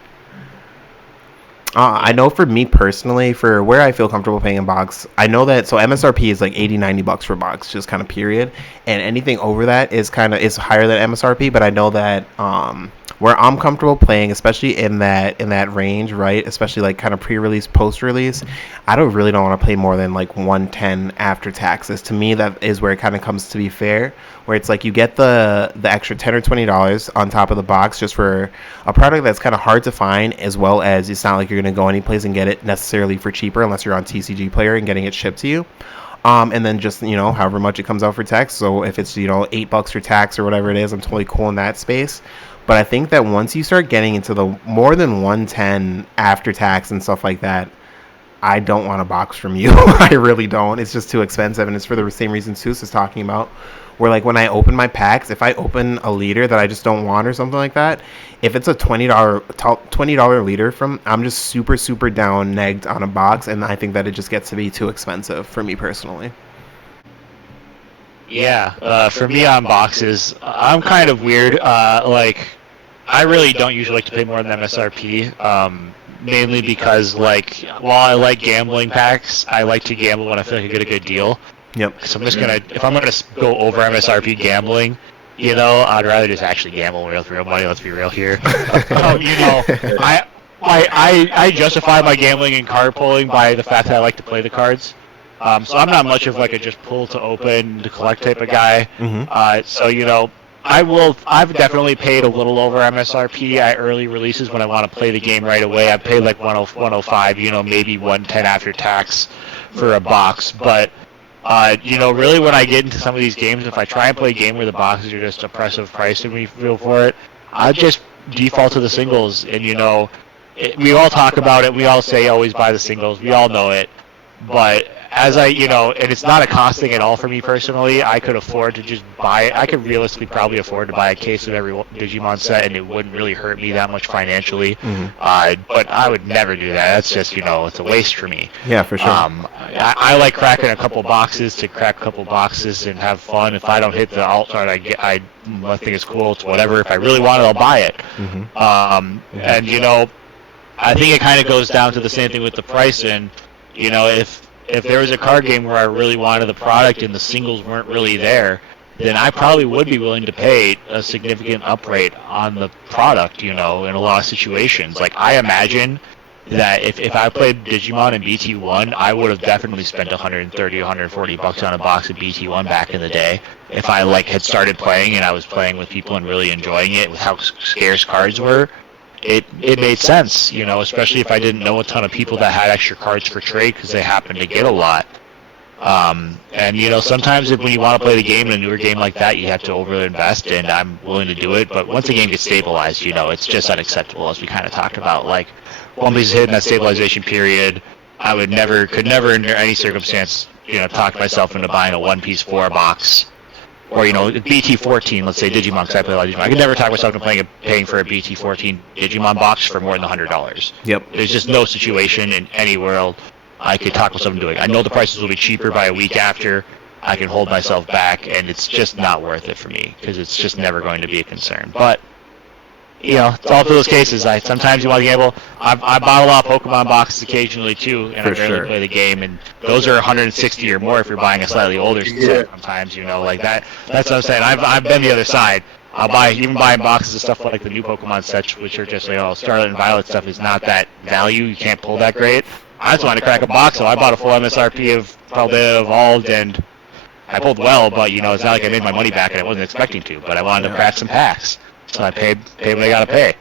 I know for me personally, for where I feel comfortable paying in box, I know that, so MSRP is like 80, 90 bucks for box, just kind of period. And anything over that is higher than MSRP, but I know that where I'm comfortable playing, especially in that range, right? Especially like kind of pre-release, post-release, I really don't want to pay more than like 110 after taxes. To me, that is where it kind of comes to be fair, where it's like you get the extra $10 or $20 on top of the box just for a product that's kind of hard to find, as well as it's not like you're going to go any place and get it necessarily for cheaper unless you're on TCG Player and getting it shipped to you. And then just, however much it comes out for tax. So if it's, $8 for tax or whatever it is, I'm totally cool in that space. But I think that once you start getting into the more than 110 after tax and stuff like that, I don't want a box from you. I really don't. It's just too expensive, and it's for the same reason Seuss is talking about. Where like when I open my packs, if I open a leader that I just don't want or something like that, if it's a $20 leader I'm just super, super down negged on a box, and I think that it just gets to be too expensive for me personally. Yeah, for me on boxes, I'm kind of weird. I really don't usually like to pay more than MSRP, mainly because, while I like gambling packs, I like to gamble when I feel like I get a good deal. Yep. So if I'm gonna go over MSRP gambling, I'd rather just actually gamble with real money. Let's be real here. I justify my gambling and card pulling by the fact that I like to play the cards. So I'm not much of like a just pull to open to collect type of guy. Mm-hmm. I've definitely paid a little over MSRP at early releases when I want to play the game right away. I paid like 105, maybe 110 after tax for a box. But, really when I get into some of these games, if I try and play a game where the boxes are just oppressive pricing me for it, I just default to the singles. And, we all talk about it. We all say always buy the singles. We all know it. But as and it's not a cost thing at all for me personally. I could afford to just buy. I could realistically probably afford to buy a case of every Digimon set, and it wouldn't really hurt me that much financially. Mm-hmm. But I would never do that. That's just it's a waste for me. Yeah, for sure. I like cracking a couple boxes to crack a couple boxes and have fun. If I don't hit the alt card, I think it's cool. It's whatever. If I really want it, I'll buy it. Mm-hmm. And I think it kind of goes down to the same thing with the price. And if there was a card game where I really wanted the product and the singles weren't really there, then I probably would be willing to pay a significant uprate on the product, in a lot of situations. Like, I imagine that if I played Digimon and BT1, I would have definitely spent 130, 140 bucks on a box of BT1 back in the day. If I, had started playing and I was playing with people and really enjoying it with how scarce cards were, it made sense, especially if I didn't know a ton of people that had extra cards for trade because they happened to get a lot. And sometimes when you want to play the game in a newer game like that, you have to over-invest, and I'm willing to do it. But once the game gets stabilized, it's just unacceptable, as we kind of talked about. Like, One Piece is hitting that stabilization period. I could never under any circumstance, talk myself into buying a One Piece 4 box. or BT14, let's say Digimon, because I play a lot of Digimon. I could never talk myself into paying for a BT14 Digimon box for more than $100. Yep. There's just no situation in any world I could talk myself into doing. I know the prices will be cheaper by a week after. I can hold myself back, and it's just not worth it for me because it's just never going to be a concern. But it's all for those cases. Sometimes you want to gamble. I bottle out Pokemon boxes occasionally too, and I barely play the game. And those are 160 or more if you're buying a slightly older set. Sometimes like that. That's what I'm saying. I've been the other side. I'll buying boxes of stuff like the new Pokemon sets, which are just Scarlet and Violet stuff is not that value. You can't pull that great. I just wanted to crack a box, so I bought a full MSRP of Paldea Evolved, and I pulled well. But it's not like I made my money back, and I wasn't expecting to. But I wanted to crack some packs. So I paid what I gotta pay.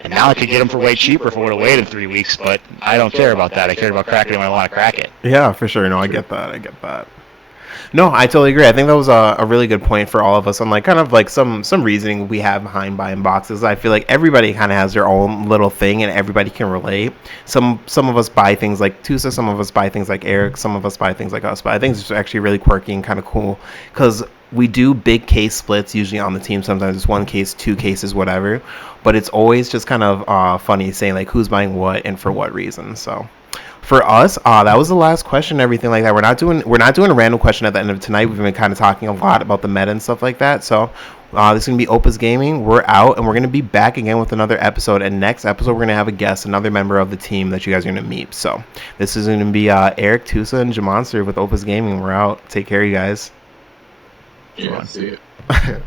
And now I could get them for way cheaper if I would have waited 3 weeks, but I don't care about that. I care about cracking it when I want to crack it. Yeah, for sure. No, I get that. No, I totally agree. I think that was a really good point for all of us on kind of some reasoning we have behind buying boxes. I feel like everybody kind of has their own little thing and everybody can relate. Some of us buy things like Tusa, some of us buy things like Eric, some of us buy things like us. But I think it's actually really quirky and kind of cool because we do big case splits usually on the team. Sometimes it's one case, two cases, whatever. But it's always just kind of funny saying who's buying what and for what reason. So for us, that was the last question and everything like that. We're not doing a random question at the end of tonight. We've been kind of talking a lot about the meta and stuff like that. So this is going to be Oppas Gaming. We're out, and we're going to be back again with another episode. And next episode, we're going to have a guest, another member of the team that you guys are going to meet. So this is going to be Eric, Tusa, and Jamonster with Oppas Gaming. We're out. Take care, you guys. Yeah, see you.